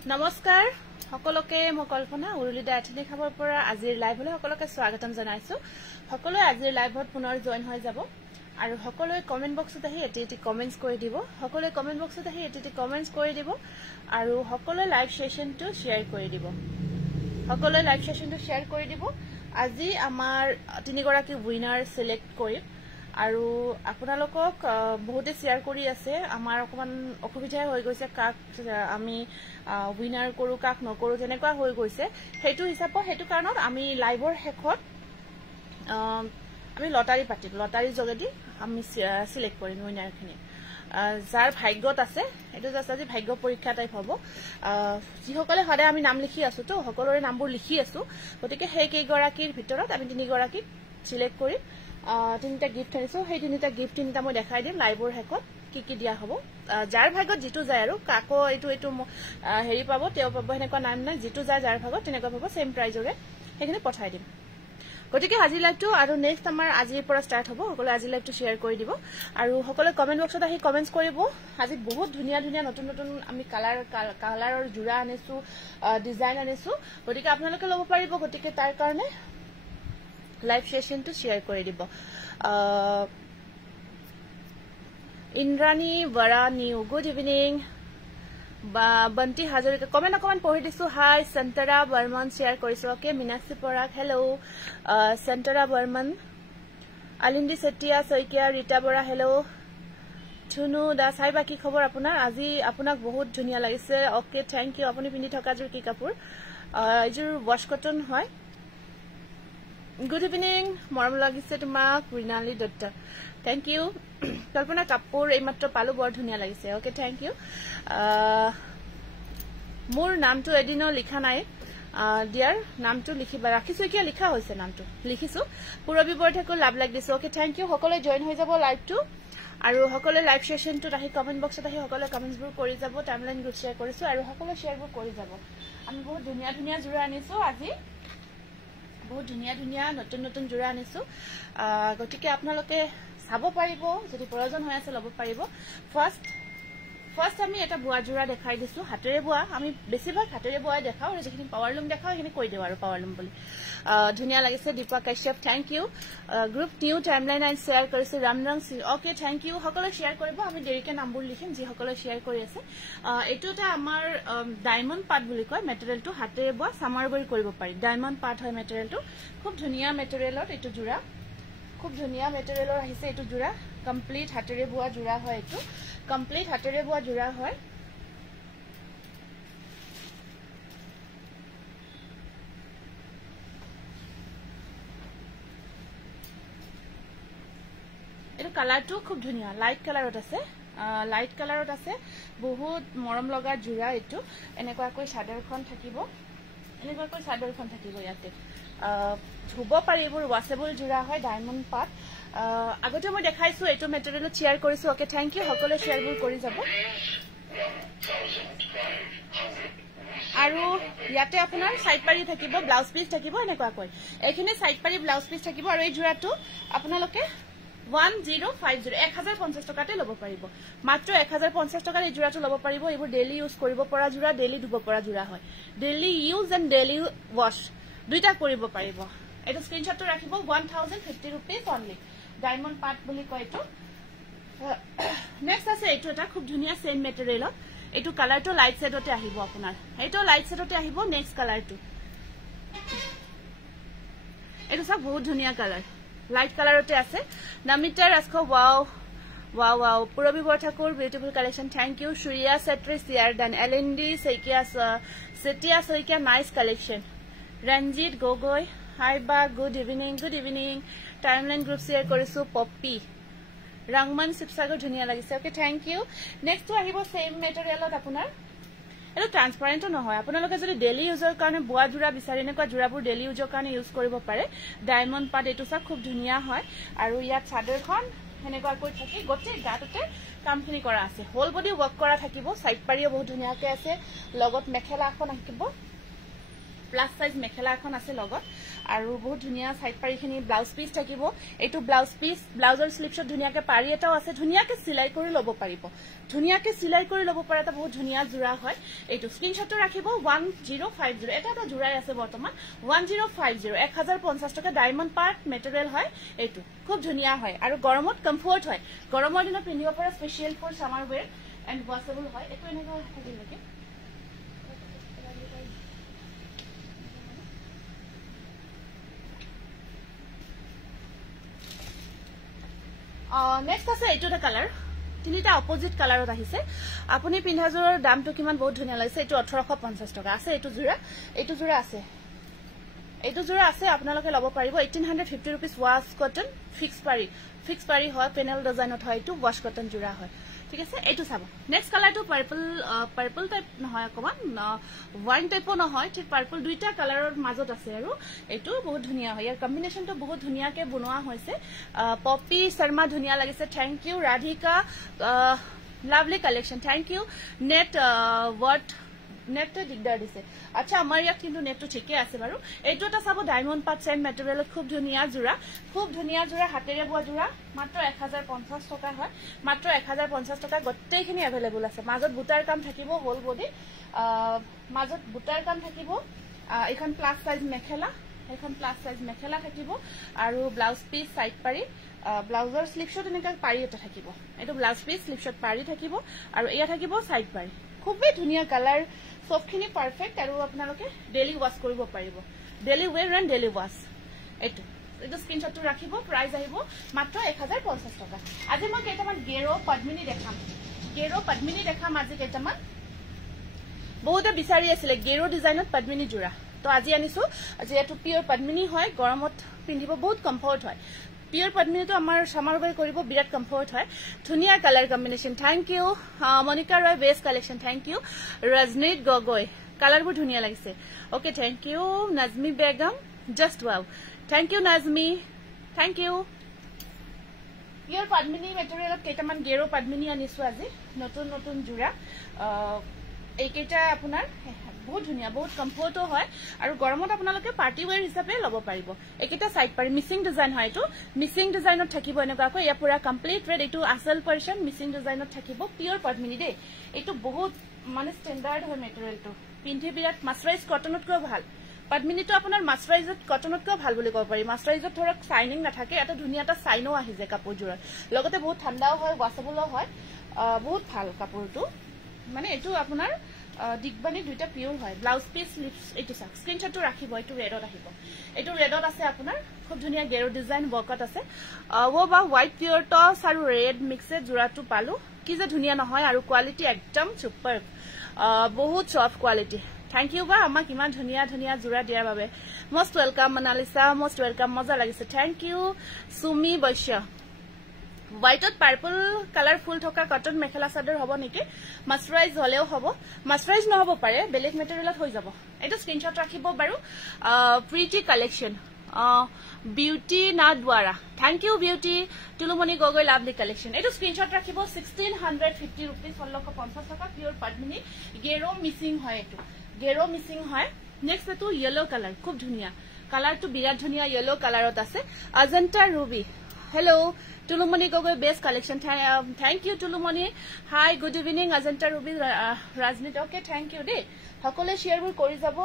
নমস্কাৰ সকলোকে মই কল্পনা উৰুলিদা এথনিক খাবৰ পৰা আজিৰ লাইভলৈ সকলোকে স্বাগতম জনাইছো সকলোৱে আজিৰ লাইভত পুনৰ জয়েন হৈ যাব আৰু সকলোৱে কমেন্ট বক্সত আহি এটি কমেন্টস কৰি দিব সকলোৱে কমেন্ট বক্সত আহি এটি কমেন্টস কৰি দিব আৰু সকলোৱে লাইভ সেশনটো শেয়াৰ কৰি দিব সকলোৱে লাইভ সেশনটো শেয়াৰ কৰি দিব আজি আমাৰ তিনিগৰাকী উইনাৰ সিলেক্ট কৰিম আৰু আপোনালোকক বহুতে শেয়াৰ কৰি আছে আমাৰ অকমান অসুবিধা হৈ গৈছে কাক আমি উইনাৰ কৰো কাক নকৰো যেনেকুৱা হৈ গৈছে হেতু হিচাপত হেতু কাৰণত আমি লাইভৰ শেষত আমি লটাৰী পাতিম লটাৰী যোগেদি আমি সিলেক্ট কৰিম উইনাৰখিনি যাৰ ভাগ্যত আছে এটো জাস্ট আজি ভাগ্য পৰীক্ষা টাইপ হ'ব যিসকলে সদায় আমি নাম লিখি আছো তো সকলোৰে নামবোৰ লিখি আছো গতিকে সেই কেইগৰাকীৰ ভিতৰত আমি তিনিগৰাকীক সিলেক্ট কৰিম তিনিটা গিফট আনিছো সেই তিনিটা গিফট তিনিটা মই দেখাই দিম লাইভৰ শেষত কি দিয়া হ'ব যাৰ ভাগত যেটো যায় আৰু কাকো এটো হেৰি পাব তেও পাব হেনেকুৱা নাম নাই যেটো যায় যাৰ ভাগত তেনেকুৱা পাব সেম প্ৰাইজৰে হেখিনি পঠাই দিম গতিকে আজি লাইভটো আৰু নেক্সট আমাৰ আজিৰ পৰা ষ্টাৰ্ট হ'ব সকলোৱে আজি লাইভটো শেয়াৰ কৰি দিব আৰু সকলোৱে কমেন্ট বক্সত আহি কমেন্টস কৰিব আজি বহুত ধুনিয়া ধুনিয়া নতুন নতুন আমি কালাৰৰ জোৰা আনিছো ডিজাইন আনিছো গতিকে আপোনালোকে ল'ব পাৰিব গতিকে তাৰ কাৰণে লাইভ সেশনটো শেয়াৰ কৰি দিব Indrani Bora new good evening বন্তি হাজৰিকা কমেন্ট অকমান পঢ়ি দিছো হাই সন্তৰা বৰ্মন শেয়াৰ কৰিছো ওকে মিনাক্ষী পৰাগ হেল্ল সন্তৰা বৰ্মন আলিন্দি সেটিয়া সৈকিয়া ৰীতা বৰা হেল্ল ধুনু দাস হাই বাকি খবৰ আপোনাৰ আজি আপোনাক বহুত ধুনিয়া লাগিছে ওকে থ্যাংক ইউ আপুনি পিন্ধি থকা জোৰ কি কাপোৰ এজোৰ ওয়াশ কটন হয় গুড ইভিনিং মৰম লাগিছে তোমাক ৰিনালী দত্ত থ্যাংক ইউ কল্পনা কাপোৰ এইমাত্ৰ পালো বৰ ধুনিয়া লাগিছে ওকে থ্যাংক ইউ মোৰ নামটো এদিনো লিখা নাই ডিয়াৰ নামটো লিখিবা ৰাখিছো কি লিখা হৈছে নামটো লিখিছো পুৰবি বৰঠাকুৰ লাভ লাগ দিছো ওকে থ্যাংক ইউ সকলোৱে জয়েন হৈ যাব লাইভটো আৰু সকলোৱে লাইভ সেশনটোত আহি কমেন্ট বক্সত আহি সকলোৱে কমেন্টছবোৰ কৰি যাব টাইমলাইন গ্ৰুপ শেয়াৰ কৰিছো আৰু সকলোৱে শেয়াৰবোৰ কৰি যাব আমি বহুত ধুনিয়া ধুনিয়া জোৰা আনিছো আজি বহুত ধুনিয়া ধুনিয়া নতুন নতুন জোৰা আনিছো গতিকে আপোনালোকে চাব পাৰিব যদি প্ৰয়োজন হৈ আছে ল'ব পাৰিব ফাৰ্স্ট আমি এটা বুৱা জোৰা দেখাই দিছো হাতেৰে বুৱা আমি বেছিভাগ হাতেৰে বুৱাই দেখাও আৰু যিখিনি পাৱাৰ লুম দেখাও সেইখিনি কৈ দিও আৰু পাৱাৰ লুম বুলি ধুনিয়া লাগিছে Dipa Kashyap thank you group new timeline আই শেয়াৰ কৰিছে ৰামৰং ওকে থ্যাংক ইউ সকলোৱে শেয়াৰ কৰিব আমি দেৰিকে নামবোৰ লিখিম যি সকলোৱে শেয়াৰ কৰি আছে এটো এটা আমাৰ ডায়মণ্ড পাট বুলি কয় মেটেৰিয়েলটো হাতেৰে বুৱা সামাৰবৰি কৰিব পাৰি ডায়মণ্ড পাট হয় মেটেৰিয়েলটো খুব ধুনিয়া মেটেৰিয়েলত এটো জোৰা খুব ধুনিয়া মেটেৰিয়েলৰ আহিছে এটো জোৰা কমপ্লিট হাতেৰে বুৱা জোৰা হয় এটো কমপ্লিট হাতেৰে বুৱা জোৰা হয় এটো কালাৰটো খুব ধুনিয়া লাইট কালাৰত আছে বহুত মৰম লগা জোৰা এটো এনেকুৱাকৈ চাদৰখন থাকিব ইয়াতে ধুব পাৰি এইবোৰ ওয়াশেবল জোৰা হয় ডায়মণ্ড পাট আগতে মই দেখাইছো এটো মেটেৰিয়েলত শেয়াৰ কৰিছো ওকে থ্যাংক ইউ সকলোৱে শেয়াৰবোৰ কৰি যাব আৰু ইয়াতে আপোনাৰ সাইড পাৰি থাকিব ব্লাউজ পিস থাকিব এনেকুৱাকৈ এখিনি সাইড পাৰি ব্লাউজ পিস থাকিব আৰু এই জোৰাটো আপোনালোকে 1050 1050 টকাতে ল'ব পাৰিব মাত্ৰ 1050 টকাৰ এই জোৰাটো ল'ব পাৰিব এইবোৰ ডেইলি ইউজ কৰিব পৰা জোৰা ডেইলি ধুব পৰা জোৰা হয় daily use and daily wash দুইটা কৰিব পাৰিব এটো স্ক্ৰিনশ্বটটো ৰাখিব 1050 रुपीस অনলি ডায়মণ্ড পাট বুলি কয় এটো নেক্সট আছে এটো এটা খুব ধুনিয়া সেম মেটেৰিয়েলত এটো কালাৰটো লাইট শেডতে আহিব আপোনাৰ এটো লাইট শেডতে আহিব নেক্সট কালাৰটো এটো সব বহুত ধুনিয়া কালাৰ লাইট কালাৰতে আছে Namita Rajkhowa wow Purabi Borthakur beautiful collection thank you সুৰিয়া সেট্ৰি সিয়াৰ ডান এলএনডি সেটিয়া Saikia nice collection Ranjit Gogoi hi বা good evening timeline group share কৰিছো পপি ৰংমান শিৱসাগৰ ধুনিয়া লাগিছে ওকে থ্যাংক ইউ নেক্সট আহিব সেম মেটেৰিয়েলত আপোনাৰ এটো ট্ৰান্সপাৰেন্ট নহয় আপোনালোকে যদি ডেইলি ইউজৰ কাৰণে বুৱা জোৰা বিচাৰি নেকুৱা জোৰাবোৰ ডেইলি ইউজৰ কাৰণে ইউজ কৰিব পাৰে ডায়মণ্ড পাট এটো সব খুব ধুনিয়া হয় আৰু ইয়াত চাদৰখন হেনেকুৱা কৈ থাকি গটে গাটতে কামখিনি কৰা আছে হোল বডি ওয়াৰ্ক কৰা থাকিব সাইড পাৰিও বহুত ধুনিয়াকে আছে লগত মেখেলা এখন আহিব প্লাস সাইজ মেখেলা এখন আছে লগত আৰু বহুত ধুনিয়া সাইড পাৰিখিনি ব্লাউজ পিস থাকিব এটো ব্লাউজ পিস ব্লাউজৰ স্লিপছত ধুনিয়াকে পাৰি এটাও আছে ধুনিয়াকে সিলাই কৰি লব পাৰিব ধুনিয়াকে সিলাই কৰি লব পাৰে এটা বহুত ধুনিয়া জোৰা হয় এটো স্ক্ৰিনশ্বট ৰাখিব 1050 এটা জোৰাই আছে বৰ্তমান 1050 1050 টকা ডায়মণ্ড পাৰ্ট মেটেৰিয়েল হয় এটো খুব ধুনিয়া হয় আৰু গৰমত কমফৰ্ট হয় গৰমৰ দিনত পিন্ধিব পৰা special for summer wear and washable হয় এটো এনেকা থাকিব নেকি নেক্সট আছে এইটোটা কালাৰ তিনিটা অপোজিট কালাৰত আহিছে আপুনি পিন্ধাজোৰৰ দামটো কিমান বহুত ধুনিয়া লাগিছে এটো 1850 টকা আছে এটো জোৰা আছে আপোনালোকে লব পাৰিব 1850 रुपीस ওয়াশ কটন ফিক্স পাৰি হয় পেনেল ডিজাইনত হয় এটো ওয়াশ কটন জোৰা হয় ঠিক আছে এটো চাব নেক্সট কালাৰটো পাৰ্পল টাইপ নহয় অকমান ওয়াইন টাইপো নহয় ঠিক পাৰ্পল দুইটা কালাৰৰ মাজত আছে আৰু এটো বহুত ধুনিয়া হয় ইয়াৰ কম্বিনেশনটো বহুত ধুনিয়াকে বনোৱা হৈছে পপি শৰ্মা ধুনিয়া লাগিছে thank you Radhika lovely collection thank you নেটটো দিগদাৰ দিছে আচ্ছা আমাৰ ইয়াত কিন্তু নেটটো ঠিকে আছে বাৰু এইটো এটা চাব ডায়মণ্ড পাট চেন মেটেৰিয়েলত খুব ধুনিয়া জোৰা হাতেৰে বোৱা জোৰা মাত্ৰ 1050 টকা হয় মাত্ৰ 1050 টকা গটেইখিনি अवेलेबल আছে মাজত বুটাৰ কাম থাকিব হোল বডি মাজত বুটাৰ কাম থাকিব এখন প্লাস সাইজ মেখেলা থাকিব আৰু ব্লাউজ পিস সাইড পাৰি ব্লাউজৰ স্লিপশ্বট এনেকা পাৰি এটা থাকিব এটো ব্লাউজ পিস স্লিপশ্বট পাৰি থাকিব আৰু এয়া থাকিব সাইড পাৰি খুবেই ধুনিয়া কালাৰ সবখিনি পাৰফেক্ট আৰু আপোনালোকে ডেইলি ওয়াশ কৰিব পাৰিব daily wear and daily wash এটো স্ক্ৰিনশটটো ৰাখিব প্ৰাইস আহিব মাত্ৰ 1050 টকা আজি মই কেইটামান গেৰো পদ্মিনী দেখাম আজি কেইটামান বহুতে বিচাৰি আছিল গেৰো ডিজাইনত পদ্মিনী জোৰা তো আজি আনিছো আজি এটো পিওৰ পদ্মিনী হয় গৰমত পিন্ধিব বহুত কমফৰ্ট হয় পিওৰ পদ্মিনী তো আমাৰ সামাৰ ওয়্যাৰ কৰিব বিৰাট কমফৰ্ট হয় ধুনিয়া colour combination thank you Monika Roy best collection thank you ৰজনীত গগৈ কালাৰবোৰ ধুনিয়া লাগিছে okay thank you Najmi Begum just wow thank you Najmi thank you pure Padmini মেটেৰিয়েলত কেইটামান গেৰো পদ্মিনী আনিছো আজি নতুন জোৰা এইকেইটা আপোনাৰ বহুত ধুনিয়া বহুত কমফৰ্টো হয় আৰু গৰমত আপোনালোকে পাৰ্টি ওয়্যাৰ হিচাপে লব পাৰিব এইকেইটা সাইড পাৰি মিসিং ডিজাইন হয় এটো মিসিং ডিজাইনত থাকিব এনেকুৱাকৈ ইয়া পুৰা কমপ্লিট ৰেড এটো আসল পাৰ্সন মিসিং ডিজাইনত থাকিব পিওৰ পদ্মিনী দে এটো বহুত মানে স্ট্যান্ডাৰ্ড হয় মেটেৰিয়েলটো পিন্ধি বিৰাট মাসৰাইজ কটনতকৈ ভাল পদ্মিনীটো আপোনাৰ মাসৰাইজত কটনতকৈ ভাল বুলি ক'ব পাৰি মাসৰাইজত ধৰক শাইনিং নাথাকে এটা ধুনিয়া এটা শাইনো আহি যায় কাপোৰজোৰত লগতে বহুত ঠাণ্ডাও হয় ওয়াশেবলও হয় বহুত ভাল কাপোৰটো মানে এটো আপোনাৰ দিগবানি দুইটা পিওৰ হয় ব্লাউজ পিস স্লিপস এটো সাক স্ক্ৰিনশটটো ৰাখিব এটো ৰেডত আহিব এটো ৰেডত আছে আপোনাৰ খুব ধুনিয়া গেৰো ডিজাইন ওয়াৰ্কত আছে ও বা হোৱাইট পিওৰ টস আৰু ৰেড মিক্সড জোৰাটো পালো কি যে ধুনিয়া নহয় আৰু কোৱালিটি একদম সুপাৰ বহুত সফট কোৱালিটি থ্যাংক ইউ বা আমাক ইমান ধুনিয়া জোৰা দিয়াৰ বাবে most welcome Monalisa most welcome মজা লাগিছে থ্যাংক ইউ সুমি বৈশ্য হোয়াইটত পার্পল কালার ফুল থকা কটন মেখেলা চাদৰ হ'ব নেকি মাসৰাইজ হলেও হ'ব মাসৰাইজ নহব পাৰে বেলেগ মেটেৰিয়েলত হৈ যাব এটো স্ক্ৰিনশট ৰাখিব বাৰু প্ৰিটি কালেকশন বিউটি না দ্বাৰা thank you Beauty Tulumoni Gogoi lovely collection এটো স্ক্ৰিনশট ৰাখিব 1650 रुपीस 1650 টকা পিওৰ পদ্মিনী গেৰো মিসিং হয় এটো গেৰো মিসিং হয় নেক্সট এটো ইয়েলো কালাৰ খুব ধুনিয়া কালাৰটো বিৰাট ধুনিয়া ইয়েলো কালাৰত আছে Ajanta Ruby hello Tulumoni Gogoi best collection thank you Tulumoni hi good evening Ajanta Ruby রাজনীত ওকে থ্যাংক ইউ দে সকলে শেয়াৰবোৰ কৰি যাব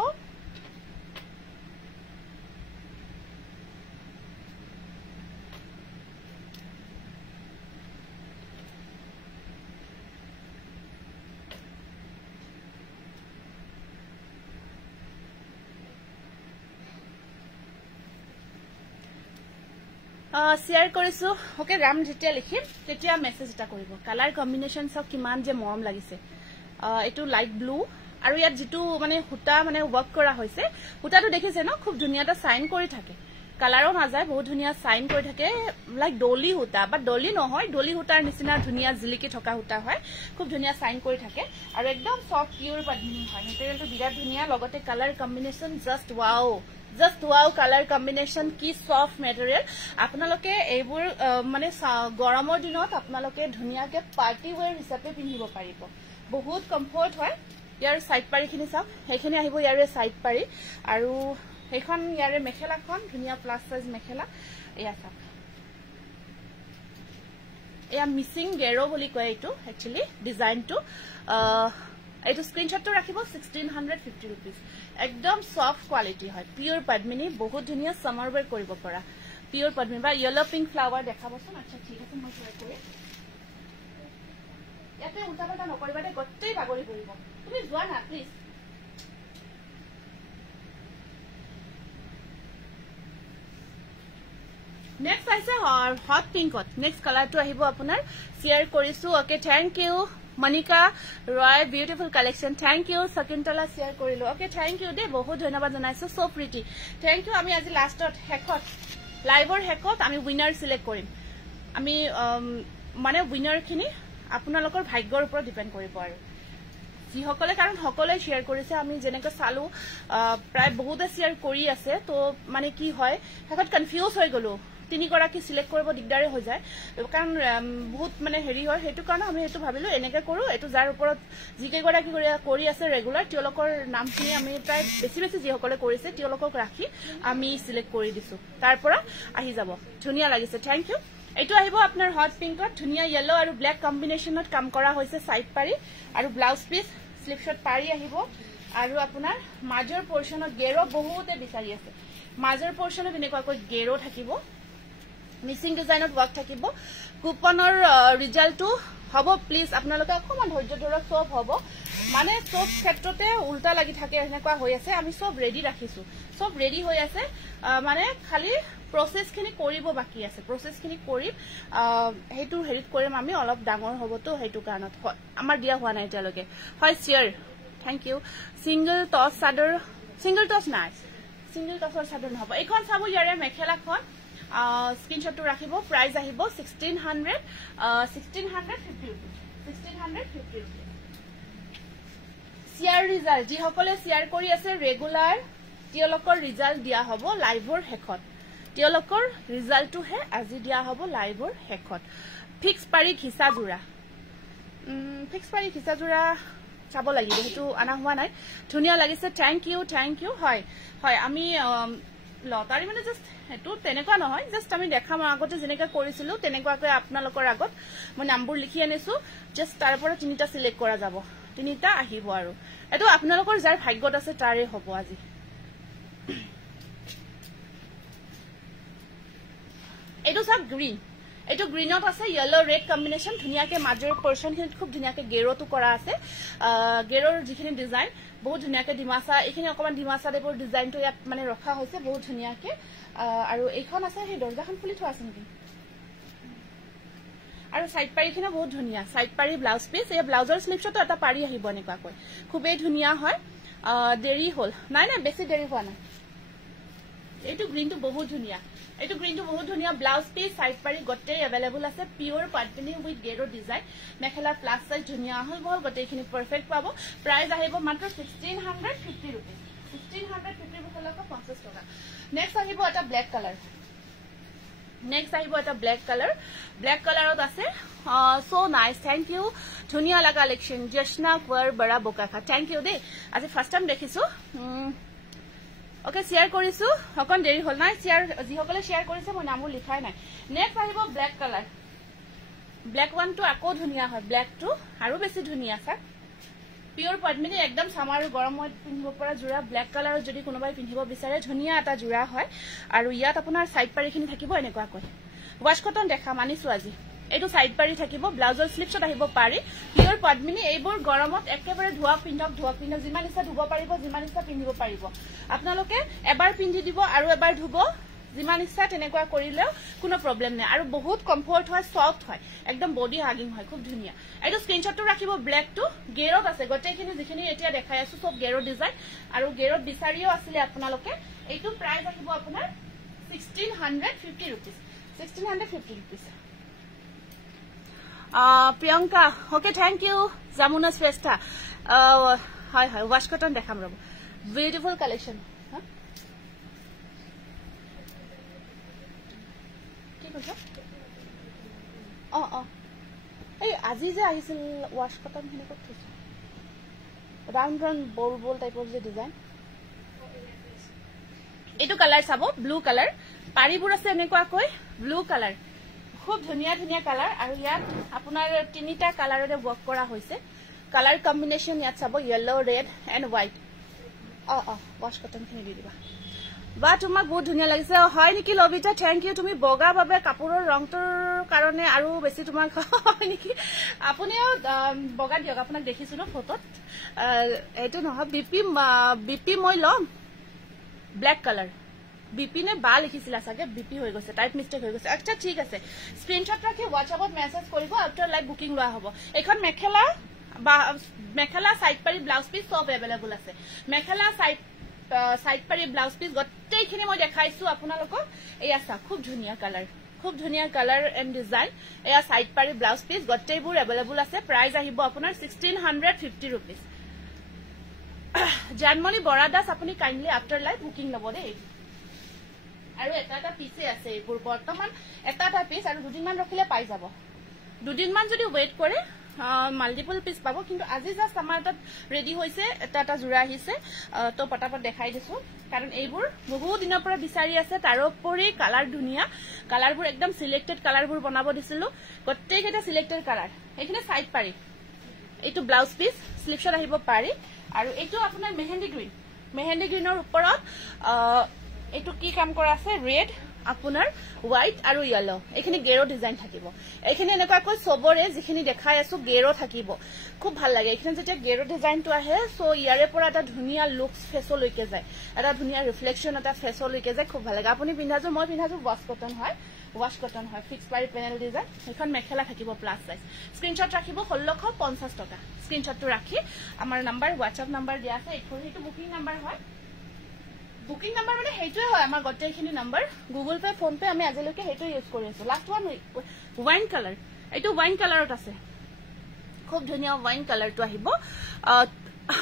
शेयर কৰিছো ওকে ৰাম যেতিয়া লিখিম তেতিয়া মেসেজ এটা কৰিব কালাৰ কম্বিনেশন সব কিমান যে মৰম লাগিছে এটো লাইট ব্লু আৰু ইয়াত যেটো মানে হুটা মানে ওয়াৰ্ক কৰা হৈছে হুটাটো দেখিছে ন খুব ধুনিয়াটা সাইন কৰি থাকে কালাৰও না যায় বহুত ধুনিয়া সাইন কৰি থাকে লাইক ডলি হুটা বা ডলি নহয় ডলি হুটাৰ নিচিনা ধুনিয়া জিলিকি থকা হুটা হয় খুব ধুনিয়া সাইন কৰি থাকে আৰু একদম সফট পিওৰ পদ্মিনী হয় মেটেৰিয়েলটো বিৰাট ধুনিয়া লগতে colour combination just wow colour combination কি সফট মেটেৰিয়েল আপোনালোকে এইবোৰ মানে গৰমৰ দিনত আপোনালোকে ধুনিয়াকে পাৰ্টি ওয়্যাৰ হিচাপে পিন্ধিব পাৰিব বহুত কমফৰ্ট হয় ইয়াৰ সাইড পাৰিখিনি চাওক হেখিনি আহিব ইয়াৰে সাইড পাৰি আৰু এখন ইয়াৰে মেখেলাখন ধুনিয়া প্লাস সাইজ মেখেলা এয়া চাওক এয়া মিসিং গেৰো বুলি কয় এটো একচুয়ালি ডিজাইনটো এটো স্ক্ৰিনশটটো ৰাখিব 1650 रुपीस একদম সফট কোয়ালিটি হয় পিওৰ পদ্মিনী বহুত ধুনিয়া সামাৰ ওয়্যাৰ কৰিব পৰা পিওৰ পদ্মিনী বা ইয়েলো পিঙ্ক ফ্লাৱাৰ দেখাবচোন আচ্ছা ঠিক আছে মই ট্ৰাই কৰি ইয়াতে উল্টা পাল্টা নকৰিবা দে গটেই বাগৰি পৰিব তুমি যোৱা না প্লিজ নেক্সট আছে হট পিঙ্কত নেক্সট কালাৰটো আহিব আপোনাৰ শেয়াৰ কৰিছো okay thank you Monika Roy beautiful collection thank you Shakuntala share কৰিলো ওকে থ্যাংক ইউ দে বহুত ধন্যবাদ জনাইছো সো প্ৰিটি থ্যাংক ইউ আমি আজি লাষ্টত হেকত লাইভৰ হেকত আমি উইনাৰ সিলেক্ট কৰিম আমি মানে উইনাৰ খিনি আপোনালোকৰ ভাগ্যৰ ওপৰত ডিপেন্ড কৰিব আৰু যি সকলে কাৰণ সকলে শেয়াৰ কৰিছে আমি যেনেকৈ চালু প্ৰায় বহুতে শেয়াৰ কৰি আছে তো মানে কি হয় হেকত কনফিউজ হৈ গলো তিনি গৰাকী সিলেক্ট কৰিব দিগদাৰে হৈ যায় কাৰণ বহুত মানে হেৰি হয় হেতু কাৰণ আমি হেতু ভাবিলো এনেকৈ কৰো এটো যাৰ ওপৰত জিকে গৰাকী কৰি আছে ৰেগুলাৰ তেওঁলোকৰ নামখিনি আমি প্ৰায় বেছি বেছি যি সকলে কৰিছে তেওঁলোকক ৰাখি আমি সিলেক্ট কৰি দিছো তাৰ পৰা আহি যাব ধুনিয়া লাগিছে থ্যাংক ইউ এটো আহিব আপোনাৰ হট পিঙ্কত ধুনিয়া ইয়েলো আৰু ব্ল্যাক কম্বিনেশনত কাম কৰা হৈছে সাইড পাৰি আৰু ব্লাউজ পিস স্লিপ শট পাৰি আহিব আৰু আপোনাৰ মাজৰ পোৰশনত গেৰো বহুতে বিচাৰি আছে মাজৰ পোৰশনত এনেকৈ গেৰো থাকিব মিসিং ডিজাইনত ওয়াৰ্ক থাকিব কুপনৰ ৰিজাল্টটো হ'ব প্লিজ আপোনালোকে অকমান ধৈৰ্য ধৰক সব হ'ব মানে সব ক্ষেত্ৰতে উল্টা লাগি থাকে এনেকুৱা হৈ আছে আমি সব ৰেডি ৰাখিছো সব ৰেডি হৈ আছে মানে খালি প্ৰসেস খিনি কৰিব বাকি আছে প্ৰসেস খিনি কৰি হেতু হেৰিত কৰিম আমি অলপ ডাঙৰ হ'ব তো হেতু কাৰণত আমাৰ দিয়া হোৱা নাই তেওঁলোকে হয় শেয়াৰ থ্যাংক ইউ সিঙ্গল টস চাদৰ সিঙ্গল টস নাই সিঙ্গল টসৰ চাদৰ নহব এখন চাব ইয়াৰে মেখেলাখন স্ক্ৰিনশটটো ৰাখিব প্ৰাইস আহিব 1650 শেয়াৰ ৰিজাল্ট যি সকলে শেয়াৰ কৰি আছে ৰেগুলাৰ তেওঁলোকৰ ৰিজাল্ট দিয়া হ'ব লাইভৰ হেকত তেওঁলোকৰ ৰিজাল্টটো হে আজি দিয়া হ'ব লাইভৰ হেকত ফিক্স পাৰি খিসা জোৰা চাব লাগিব হেতু আনা হোৱা নাই ধুনিয়া লাগিছে থ্যাংক ইউ হয় হয় আমি লটাৰী মানে জাস্ট হেতু তেনেকুৱা নহয় জাস্ট আমি দেখাম আগতে যেনেকা কৰিছিলো তেনেকুৱাকৈ আপোনালোকৰ আগত মই নামবোৰ লিখি আনিছো জাস্ট তাৰ পৰা তিনিটা সিলেক্ট কৰা যাব তিনিটা আহিব আৰু এটো আপোনালোকৰ যাৰ ভাগ্যত আছে তাৰে হ'ব আজি এটো সব গ্ৰীন এটো গ্ৰীনত আছে ইয়েলো ৰেড কম্বিনেশন ধুনিয়াকে মাজৰ পোৰশন খিনি খুব ধুনিয়াকে গেৰোটো কৰা আছে গেৰোৰ যিখিনি ডিজাইন বহুত ধুনিয়াকে ডিমাসা এখিনি অকমান ডিমাসা দেবৰ ডিজাইনটো ইয়াত মানে ৰখা হৈছে বহুত ধুনিয়াকে আৰু এইখন আছে সেই দৰজাখন খুলি থোৱা আছে নেকি আৰু সাইড পাৰিখিনি বহুত ধুনিয়া সাইড পাৰি ব্লাউজ পিস এই ব্লাউজৰ স্লিপছটো এটা পাৰি আহিব এনেকুৱাকৈ খুবেই ধুনিয়া হয় দেৰি হল নাই বেছি দেৰি হোৱা নাই এইটো গ্ৰীনটো বহুত ধুনিয়া ব্লাউজ পিস সাইড পাৰি গটেই अवेलेबल আছে পিওৰ পাটনি উইথ গেৰো ডিজাইন মেখেলা প্লাস সাইজ ধুনিয়া হল বল গটেইখিনি পাৰফেক্ট পাবো প্ৰাইস আহিব মাত্ৰ 1650 रुपीस 1650 মেখেলাক 50 টকা নেক্সট আহিব এটা ব্ল্যাক কালাৰ ব্ল্যাক কালাৰত আছে সো নাইস থ্যাংক ইউ ধুনিয়া লাগা কালেকশন জশনা কোৱাৰ বড়া বোকাখা থ্যাংক ইউ দে আজি ফাৰ্স্ট টাইম দেখিছো ওকে শেয়াৰ কৰিছো অকন দেৰি হল নাই শেয়াৰ যি সকলে শেয়াৰ কৰিছে মই নামবোৰ লিখাই নাই নেক্সট আহিব ব্ল্যাক কালাৰ ব্ল্যাক ওয়ান তো আকো ধুনিয়া হয় ব্ল্যাক টু আৰু বেছি ধুনিয়া স্যাৰ পিওৰ পদ্মিনী একদম সামাৰ গৰমত পিন্ধিব পৰা জোৰা ব্ল্যাক কালাৰ যদি কোনোবাই পিন্ধিব বিচাৰে ধুনিয়া এটা জোৰা হয় আৰু ইয়াত আপোনাৰ সাইড পাৰিখিনি থাকিব এনেকুৱাকৈ ওয়াশ কটন দেখা মানিছো আজি এটো সাইড পাৰি থাকিব ব্লাউজৰ স্লিপছত আহিব পাৰি পিওৰ পদ্মিনী এইবোৰ গৰমত একেবাৰে ধোৱা পিন্ধক যিমান ইচ্ছা ধুব পাৰিব যিমান ইচ্ছা পিন্ধিব পাৰিব আপোনালোকে এবাৰ পিন্ধি দিব আৰু এবাৰ ধুব যিমান ইচ্ছা তেনেকুৱা কৰিলেও কোনো প্ৰবলেম নাই আৰু বহুত কমফৰ্ট হয় সফট হয় একদম বডি হাগিং হয় খুব ধুনিয়া এটো স্ক্রিনশটটো ৰাখিব ব্ল্যাক টু গেৰোত আছে গটেইখিনি যিখিনি এতিয়া দেখাই আছো সব গেৰো ডিজাইন আৰু গেৰোত বিচাৰিও আছিল আপোনালোকে এইটো প্ৰাইস আহিব আপোনাৰ 1650 rupees 1650 rupees Priyanka okay thank you Jamuna Shrestha হয় ওয়াশ কটন দেখাম ৰব বিউটিফুল কালেকশন কি কৈছ এই আজি যে আহিছিল ওয়াশ কটন খিনি ক'ত থৈছে राउंड राउंड बोल बोल टाइप ऑफ डिजाइन एटू कलर चाब ब्लू कलर पारिबुर আছে এনেকুৱাকৈ ব্লু কালাৰ খুব ধুনিয়া ধুনিয়া কালাৰ আৰু ইয়াত আপোনাৰ তিনিটা কালাৰৰে ওয়াৰ্ক কৰা হৈছে কালাৰ কম্বিনেশন ইয়াত চাব yellow red and white wash cotton খিনি দি দিবা বা তোমাক বহুত ধুনিয়া লাগিছে হয় নেকি লবিতা থ্যাংক ইউ তুমি বগা বাবে কাপোৰৰ ৰংটোৰ কাৰণে আৰু বেছি তোমাক হয় নেকি আপুনিও বগা দিয়ক আপোনাক দেখিছো ন ফটোত এটো নহয় বিপি মই লম ব্ল্যাক কালার বিপি নে বা লিখিছিলা সাগে বিপি হৈ গৈছে টাইপ মিস্টেক হৈ গৈছে আচ্ছা ঠিক আছে স্ক্রিনশট ৰাখি WhatsAppত মেসেজ কৰিব আফটাৰ লাইভ বুকিং লোৱা হ'ব এখন মেখেলা বা মেখেলা সাইড পাৰি ব্লাউজ পিস সব अवेलेबल আছে মেখেলা সাইড পাৰি ব্লাউজ পিস গটেইখিনি মই দেখাইছো আপোনালোকক এয়া সা খুব ধুনিয়া কালার এন্ড ডিজাইন এয়া সাইড পাৰি ব্লাউজ পিস গটেইবোৰ अवेलेबल আছে প্ৰাইস আহিব আপোনাৰ 1650 रुपीस জানমণি বৰাদাস আপুনি কাইন্ডলি আফটাৰ লাইভ বুকিং লব দেই আৰু এটা পিছে আছে এইবোৰ বৰ্তমান এটা পিস আৰু দুদিনমান ৰখিলে পাই যাব দুদিনমান যদি ওয়েট কৰে মাল্টিপল পিস পাবো কিন্তু আজি জাস্ট আমাৰ তাত ৰেডি হৈছে এটা জোৰা আহিছে তো পটাপট দেখাই দিছো কাৰণ এইবোৰ বহু দিনৰ পৰা বিচাৰি আছে তাৰোপৰি কালাৰ ধুনিয়া কালাৰবোৰ একদম সিলেক্টেড কালাৰবোৰ বনাব দিছিলো গটেইকেটা সিলেক্টেড কালাৰ এখানে সাইড পাৰি এইটো ব্লাউজ পিস স্লিপশট আহিব পাৰি আৰু এইটো আপোনাৰ মেহেন্দি গ্ৰীনৰ ওপৰত এইটো কি কাম কৰা আছে ৰেড আপোনাৰ হোয়াইট আৰু ইয়েলো এখানে গেৰো ডিজাইন থাকিব এখানে এনেকুৱাকৈ সবৰে যিখিনি দেখাই আছো গেৰো থাকিব খুব ভাল লাগে এখানে যেতিয়া গেৰো ডিজাইনটো আহে সো ইয়াৰে পৰা এটা ধুনিয়া লুকস ফেছলৈকে যায় এটা ধুনিয়া ৰিফ্লেকশন এটা ফেছলৈকে যায় খুব ভাল লাগে আপুনি পিন্ধাজো মই পিন্ধাজো ওয়াশ কটন হয় ফিক্স পাৰি পেনেল ডিজাইন এখন মেখেলা থাকিব প্লাস সাইজ স্ক্ৰিনশট ৰাখিব 1650 টকা স্ক্ৰিনশটটো ৰাখি আমাৰ নাম্বাৰ WhatsApp নাম্বাৰ দিয়া আছে এইটো বুকিং নাম্বাৰ হয় বুকিং নাম্বাৰ মানে হেইটোৱে হয় আমাৰ গটেইখিনি number Google Pay PhonePe আমি আজিলৈকে হেইটো ইউজ কৰি আছো লাষ্ট ওয়ান ওয়াইন কালাৰ এইটো ওয়াইন কালাৰত আছে খুব ধুনিয়া ওয়াইন কালাৰটো আহিব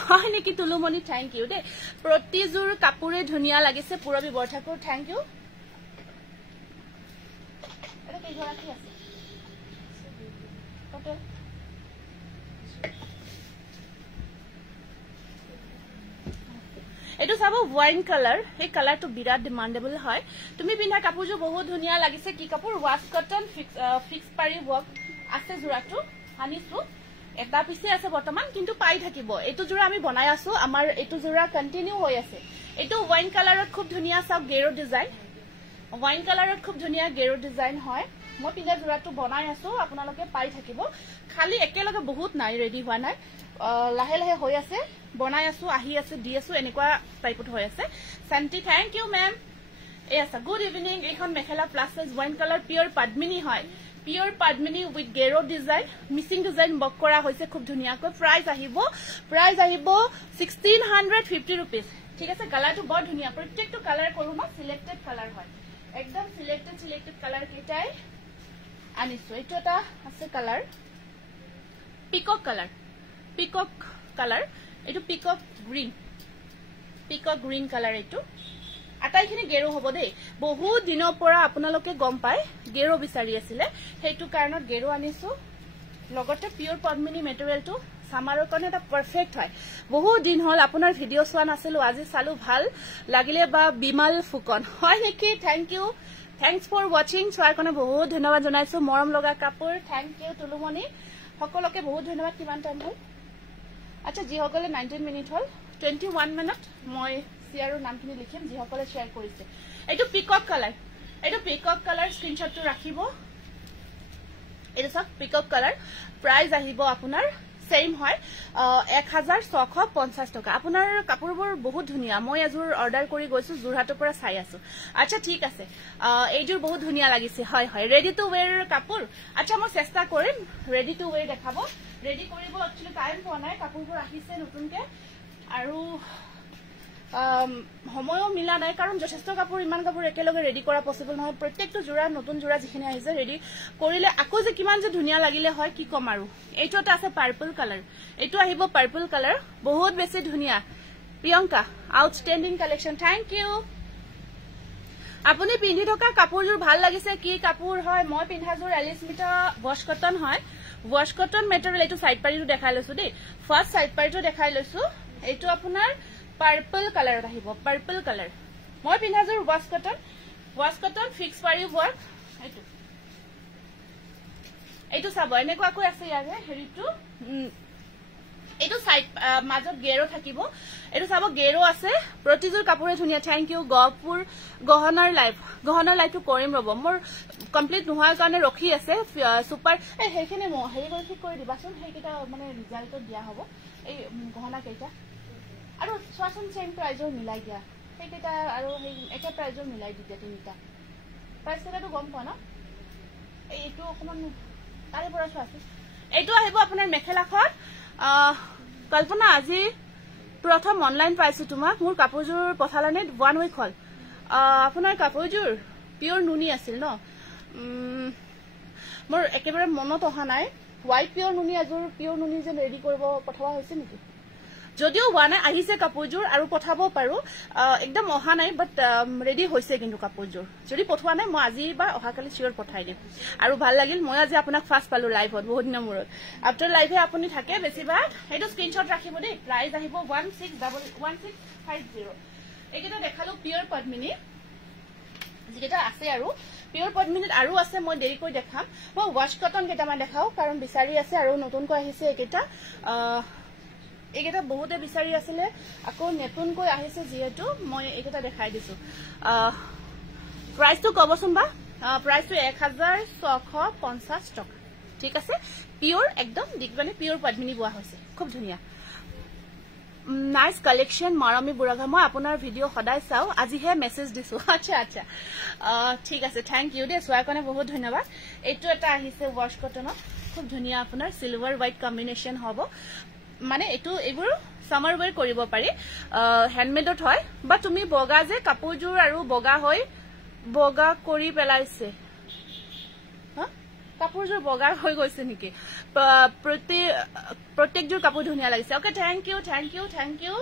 হয় নেকি তুলুমনি থ্যাংক ইউ দে প্ৰতিজোৰ কাপোৰে ধুনিয়া লাগিছে পুৰবি বৰঠাকুৰ থ্যাংক ইউ এটা কি জৰা কি আছে টোটেল এটো চাব ওয়াইন কালাৰ এই কালাৰটো বিৰাট ডিমান্ডেবল হয় তুমি পিন্ধা কাপোৰজো বহুত ধুনিয়া লাগিছে কি কাপোৰ ওয়াশ কটন ফিক্স পাৰি ওয়াৰ্ক আছে জোৰাটো আনিছো এটা পিছে আছে বৰ্তমান কিন্তু পাই থাকিব এটো জোৰা আমি বনাই আছো আমাৰ এটো জোৰা কন্টিনিউ হৈ আছে এটো ওয়াইন কালাৰত খুব ধুনিয়া সব গেৰো ডিজাইন ওয়াইন কালাৰত খুব ধুনিয়া গেৰো ডিজাইন হয় মই পিন্ধা জোৰাটো বনাই আছো আপোনালোকে পাই থাকিব খালি একেলগে বহুত নাই ৰেডি হোৱা নাই লাহে লাহে হৈ আছে বনাই আছো আহি আছে দি আছো এনেকুৱা টাইপত হৈ আছে শান্তি থ্যাংক ইউ মেম এছা গুড ইভিনিং এখন মেখেলা plus size wine colour pure Padmini হয় পিওর পদ্মিনী উইথ গেৰো ডিজাইন মিসিং ডিজাইন বক কৰা হৈছে খুব ধুনিয়াকৈ প্ৰাইস আহিব 1650 रुपीस ঠিক আছে কালাৰটো বৰ ধুনিয়া প্ৰত্যেকটো কালাৰ কৰো না সিলেক্টেড কালাৰ হয় একদম সিলেক্টেড কালাৰ কেটাই আনিছো এটো এটা আছে কালাৰ পিকক কালাৰ এটো পিকক গ্ৰীন কালাৰ এটো আটাইখিনি গেৰো হ'ব দেই বহু দিনৰ পৰা আপোনালোকে গম পায় গেৰো বিচাৰি আছিল হেতু কাৰণত গেৰো আনিছো লগতে পিওৰ পদ্মিনী মেটেৰিয়েলটো সামাৰৰ কাৰণে এটা পাৰফেক্ট হয় বহু দিন হল আপোনাৰ ভিডিও চোৱা নাছিলো আজি চালু ভাল লাগিলে বা বিমল ফুকন হয় নেকি thank you thanks for watching চোৱাৰ কাৰণে বহুত ধন্যবাদ জনাইছো মৰম লগা কাপোৰ থ্যাংক ইউ তুলুমনি সকলোকে বহুত ধন্যবাদ কিমান টাইম হল আচ্ছা যি সকলে 19 মিনিট হল 21 মিনিট মই সিয়াৰৰ নামখিনি লিখিম যি সকলে শেয়াৰ কৰিছে এইটো পিকক কালাৰ স্ক্ৰিনশটটো ৰাখিব এটা সব পিকক কালাৰ প্ৰাইস আহিব আপনাৰ সেম হয় 1650 টাকা আপনাৰ কাপড়বোৰ বহুত ধুনিয়া মই এজোৰ অৰ্ডাৰ কৰি গৈছো জুৰহাটৰ পৰা চাই আছো আচ্ছা ঠিক আছে এইজোৰ বহুত ধুনিয়া লাগিছে হয় হয় ৰেডি টু ওয়্যাৰ কাপড় আচ্ছা মই চেষ্টা কৰিম ৰেডি টু ওয়্যাৰ দেখাব ৰেডি কৰিব একচুয়ালি টাইম পোৱা নাই কাপড়বোৰ আহিছে নতুনকে আৰু সময়ও মিলা নাই কাৰণ যথেষ্ট কাপোৰ ইমান কাপোৰ একেলগে ৰেডি কৰা পসিবল নহয় প্ৰত্যেকটো জোৰা নতুন জোৰা যিখিনি আহিছে ৰেডি কৰিলে আকৌ যে কিমান যে ধুনিয়া লাগিলে হয় কি কম আৰু এইটো এটা আছে পাৰ্পল কালাৰ এইটো আহিব পাৰ্পল কালাৰ বহুত বেছি ধুনিয়া Priyanka outstanding collection thank you আপুনি পিন্ধি থকা কাপোৰজোৰ ভাল লাগিছে কি কাপোৰ হয় মই পিন্ধাজোৰ এলিসমিটা ওয়াশ কটন হয় ওয়াশ কটন মেটেৰিয়েল এইটো সাইড পাৰিটো দেখাই লৈছো দেই ফাৰ্স্ট সাইড পাৰিটো দেখাই লৈছো এইটো আপোনাৰ পাৰ্পল কালাৰত আহিব পাৰ্পল কালাৰ মই পিন্ধাজৰ ওয়াশ কটন ফিক্স পাৰি ওয়াৰ্ক এইটো চাব এনেকুৱাকৈ আছে ইয়াৰে হেৰিটো এইটো সাইড মাজত গেৰো থাকিব এইটো চাব গেৰো আছে প্ৰতিজোৰ কাপোৰে ধুনিয়া থ্যাংক ইউ গহপুৰ গহনাৰ লাইভটো কৰিম ৰব মোৰ কমপ্লিট নোহোৱাৰ কাৰণে ৰখি আছে সুপাৰ হেখিনি মই হেৰি কৰি ঠিক কৰি দিবাচোন হেকিটা মানে ৰিজাল্টত দিয়া হ'ব এই গহনা কেইটা আৰু চোৱাচোন চেম প্ৰাইজৰ মিলাই দিয়া হেকিটা আৰু হেই একে প্ৰাইজৰ মিলাই দিতে তিনিটা প্ৰাইস কেইটাটো গম পোৱা ন এইটো অকমান তাৰে পৰা চোৱাচোন এইটো আহিব আপোনাৰ মেখেলাখন কল্পনা আজি প্ৰথম অনলাইন পাইছো তোমাক মোৰ কাপোৰজোৰ পঠালানে 1 উইক হল আপোনাৰ কাপোৰজোৰ পিওৰ নুনি আছিল ন মোৰ একেবাৰে মনত অহা নাই হোৱাইট পিওৰ নুনি আজুৰ পিওৰ নুনি যে ৰেডি কৰব পঠাবা হয়েছে নাকি যদিও হোৱা নাই আহিছে কাপোৰজোৰ আৰু পঠাব পাৰো একদম অহা নাই বাট ৰেডি হৈছে কিন্তু কাপোৰজোৰ যদি পঠোৱা নাই মই আজি বা অহাকালি চিওৰ পঠাই দিম আৰু ভাল লাগিল মই আজি আপোনাক ফাৰ্স্ট পালো লাইভত বহুত দিনৰ মূৰত আফটাৰ লাইভে আপুনি থাকে বেছিভাগ এইটো স্ক্ৰিনশ্বট ৰাখিব দেই প্ৰাইস আহিব 1650 এইকেইটা দেখালো পিওৰ পদ্মিনী যেটা আছে আৰু পিওৰ পদ্মিনীত আৰু আছে মই দেৰি কৰি দেখাম মই ওয়াশ কটন কেইটামান দেখাও কাৰণ বিচাৰি আছে আৰু নতুনকৈ আহিছে এইকেইটা এইকেইটা বহুতে বিচাৰি আছিলে আকৌ নতুনকৈ আহিছে যেহেতু মই এইকেইটা দেখাই দিছো প্ৰাইসটো কবচোন বা প্ৰাইসটো 1650 টকা ঠিক আছে পিওৰ একদম মানে পিওৰ পদ্মিনী বোৱা হৈছে খুব ধুনিয়া নাইস কালেকশন মাৰামি বুঢ়াগা মই আপোনাৰ ভিডিও সদায় চাও আজিহে মেসেজ দিছো আচ্ছা আচ্ছা ঠিক আছে থ্যাংক ইউ দে সোৱাৰ কাৰণে বহুত ধন্যবাদ এইটো এটা আহিছে ওয়াশ কটনত খুব ধুনিয়া আপোনাৰ সিলভাৰ হোৱাইট কম্বিনেশন হ'ব মানে এটো এগুৰ সামাৰ ওয়্যাৰ কৰিব পাৰি হ্যান্ডমেডত হয় বা তুমি বগা যে কাপোৰজোৰ আৰু বগা হয় বগা কৰি পেলাইছে কাপোৰজোৰ বগা হৈ গৈছে নেকি প্ৰত্যেকজোৰ কাপোৰ ধুনিয়া লাগিছে ওকে থ্যাংক ইউ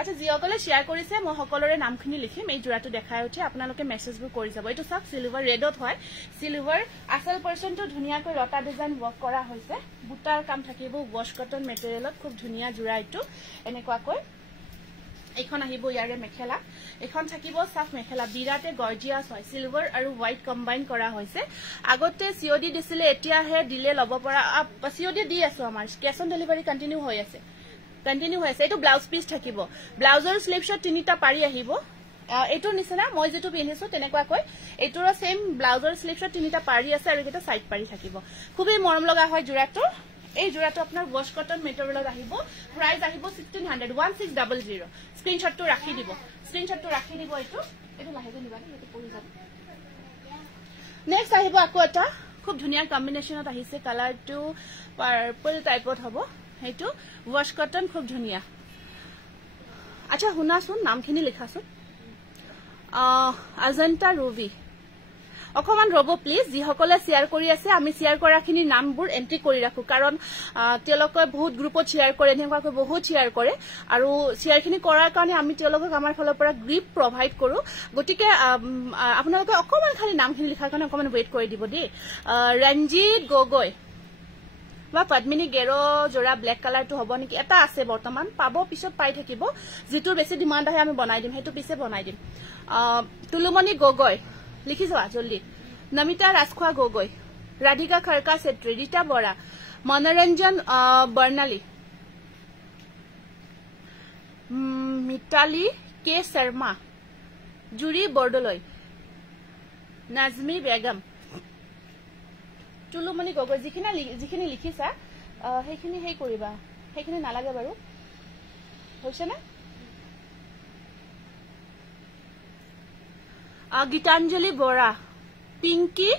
আচ্ছা যিসকলে শেয়াৰ কৰিছে মই সকলোৰে নামখিনি লিখিম এই জোৰাটো দেখাই উঠে আপোনালোকে মেসেজবোৰ কৰি যাব এইটো সব সিলভাৰ ৰেডত হয় সিলভাৰ আসল পাৰ্সনটো ধুনিয়াকৈ লতা ডিজাইন ওয়াৰ্ক কৰা হৈছে বুটাৰ কাম থাকিব ওয়াশ কটন মেটেৰিয়েলত খুব ধুনিয়া জোৰা এইটো এনেকুৱাকৈ এখন আহিব ইয়াৰে মেখেলা এখন থাকিব সাফ মেখেলা বিৰাটে গৰ্জিয়াস হয় সিলভাৰ আৰু হোৱাইট কম্বাইন কৰা হৈছে আগতে সিওডি দিছিলে এতিয়াহে দিলে লব পৰা সিওডি দি আছে আমাৰ ক্যাশ অন ডেলিভাৰী কন্টিনিউ হৈ আছে এটো ব্লাউজ পিস থাকিব ব্লাউজৰ স্লিভছত তিনিটা পাৰি আহিব এটো নিছনা মই যেটো পিন্ধিছো তেনেকুৱাকৈ এটোৰ সেম ব্লাউজৰ স্লিভছত তিনিটা পাৰি আছে আৰু এটা সাইড পাৰি থাকিব খুবই মৰম লগা হয় জোৰাটো এই জোৰাটো আপোনাৰ ওয়াশ কটন মেটেৰিয়েলত আহিব প্ৰাইস আহিব 1600 স্ক্ৰিনশ্বটটো ৰাখি দিব এটো লাহেকে নিবা এটো পৰি যাব নেক্সট আহিব আকৌ এটা খুব ধুনিয়া কম্বিনেশনত আহিছে কালাৰটো পাৰ্পল টাইপত হ'ব এইটো ওয়াশ কটন খুব ধুনিয়া আচ্ছা শুনাচোন নামখিনি লিখাচোন আজন্তা রুবি অকমান ৰব প্লিজ যিসকলে শেয়াৰ কৰি আছে আমি শেয়াৰ কৰাখিনি নামবোৰ এন্ট্ৰি কৰি ৰাখো কাৰণ তেওঁলোকে বহুত গ্ৰুপত শেয়াৰ কৰে এনেকুৱাকৈ বহুত শেয়াৰ কৰে আৰু শেয়াৰখিনি কৰাৰ কাৰণে আমি তেওঁলোকক আমাৰ ফালৰ পৰা গ্ৰিপ প্ৰভাইড কৰো গতিকে আপোনালোকে অকমান খালি নামখিনি লিখাৰ কাৰণে অকমান ওয়েট কৰি দিব দেই ৰঞ্জিত গগৈ বা পদ্মিনী গেৰো জোৰা ব্ল্যাক কালাৰটো হ'ব নেকি এটা আছে বৰ্তমান পাব পিছত পাই থাকিব যেটো বেছি ডিমান্ড আহে আমি বনাই দিম হেতু পিছে বনাই দিম তুলুমণি গগৈ লিখি যোৱা জলদি নমিতা ৰাজখোৱা গগৈ ৰাধিকা খৰকা সেত্ৰী ৰীতা বৰা মনোৰঞ্জন বৰ্ণালী মিতালী কে শৰ্মা জুৰি বৰদলৈ নাজমি বেগম তুলুমণি গগৈ যিখিনি লিখিছা সেইখিনি হেই কৰিবা সেইখিনি নালাগে বাৰু হৈছে না গীতাঞ্জলি বৰা পিংকি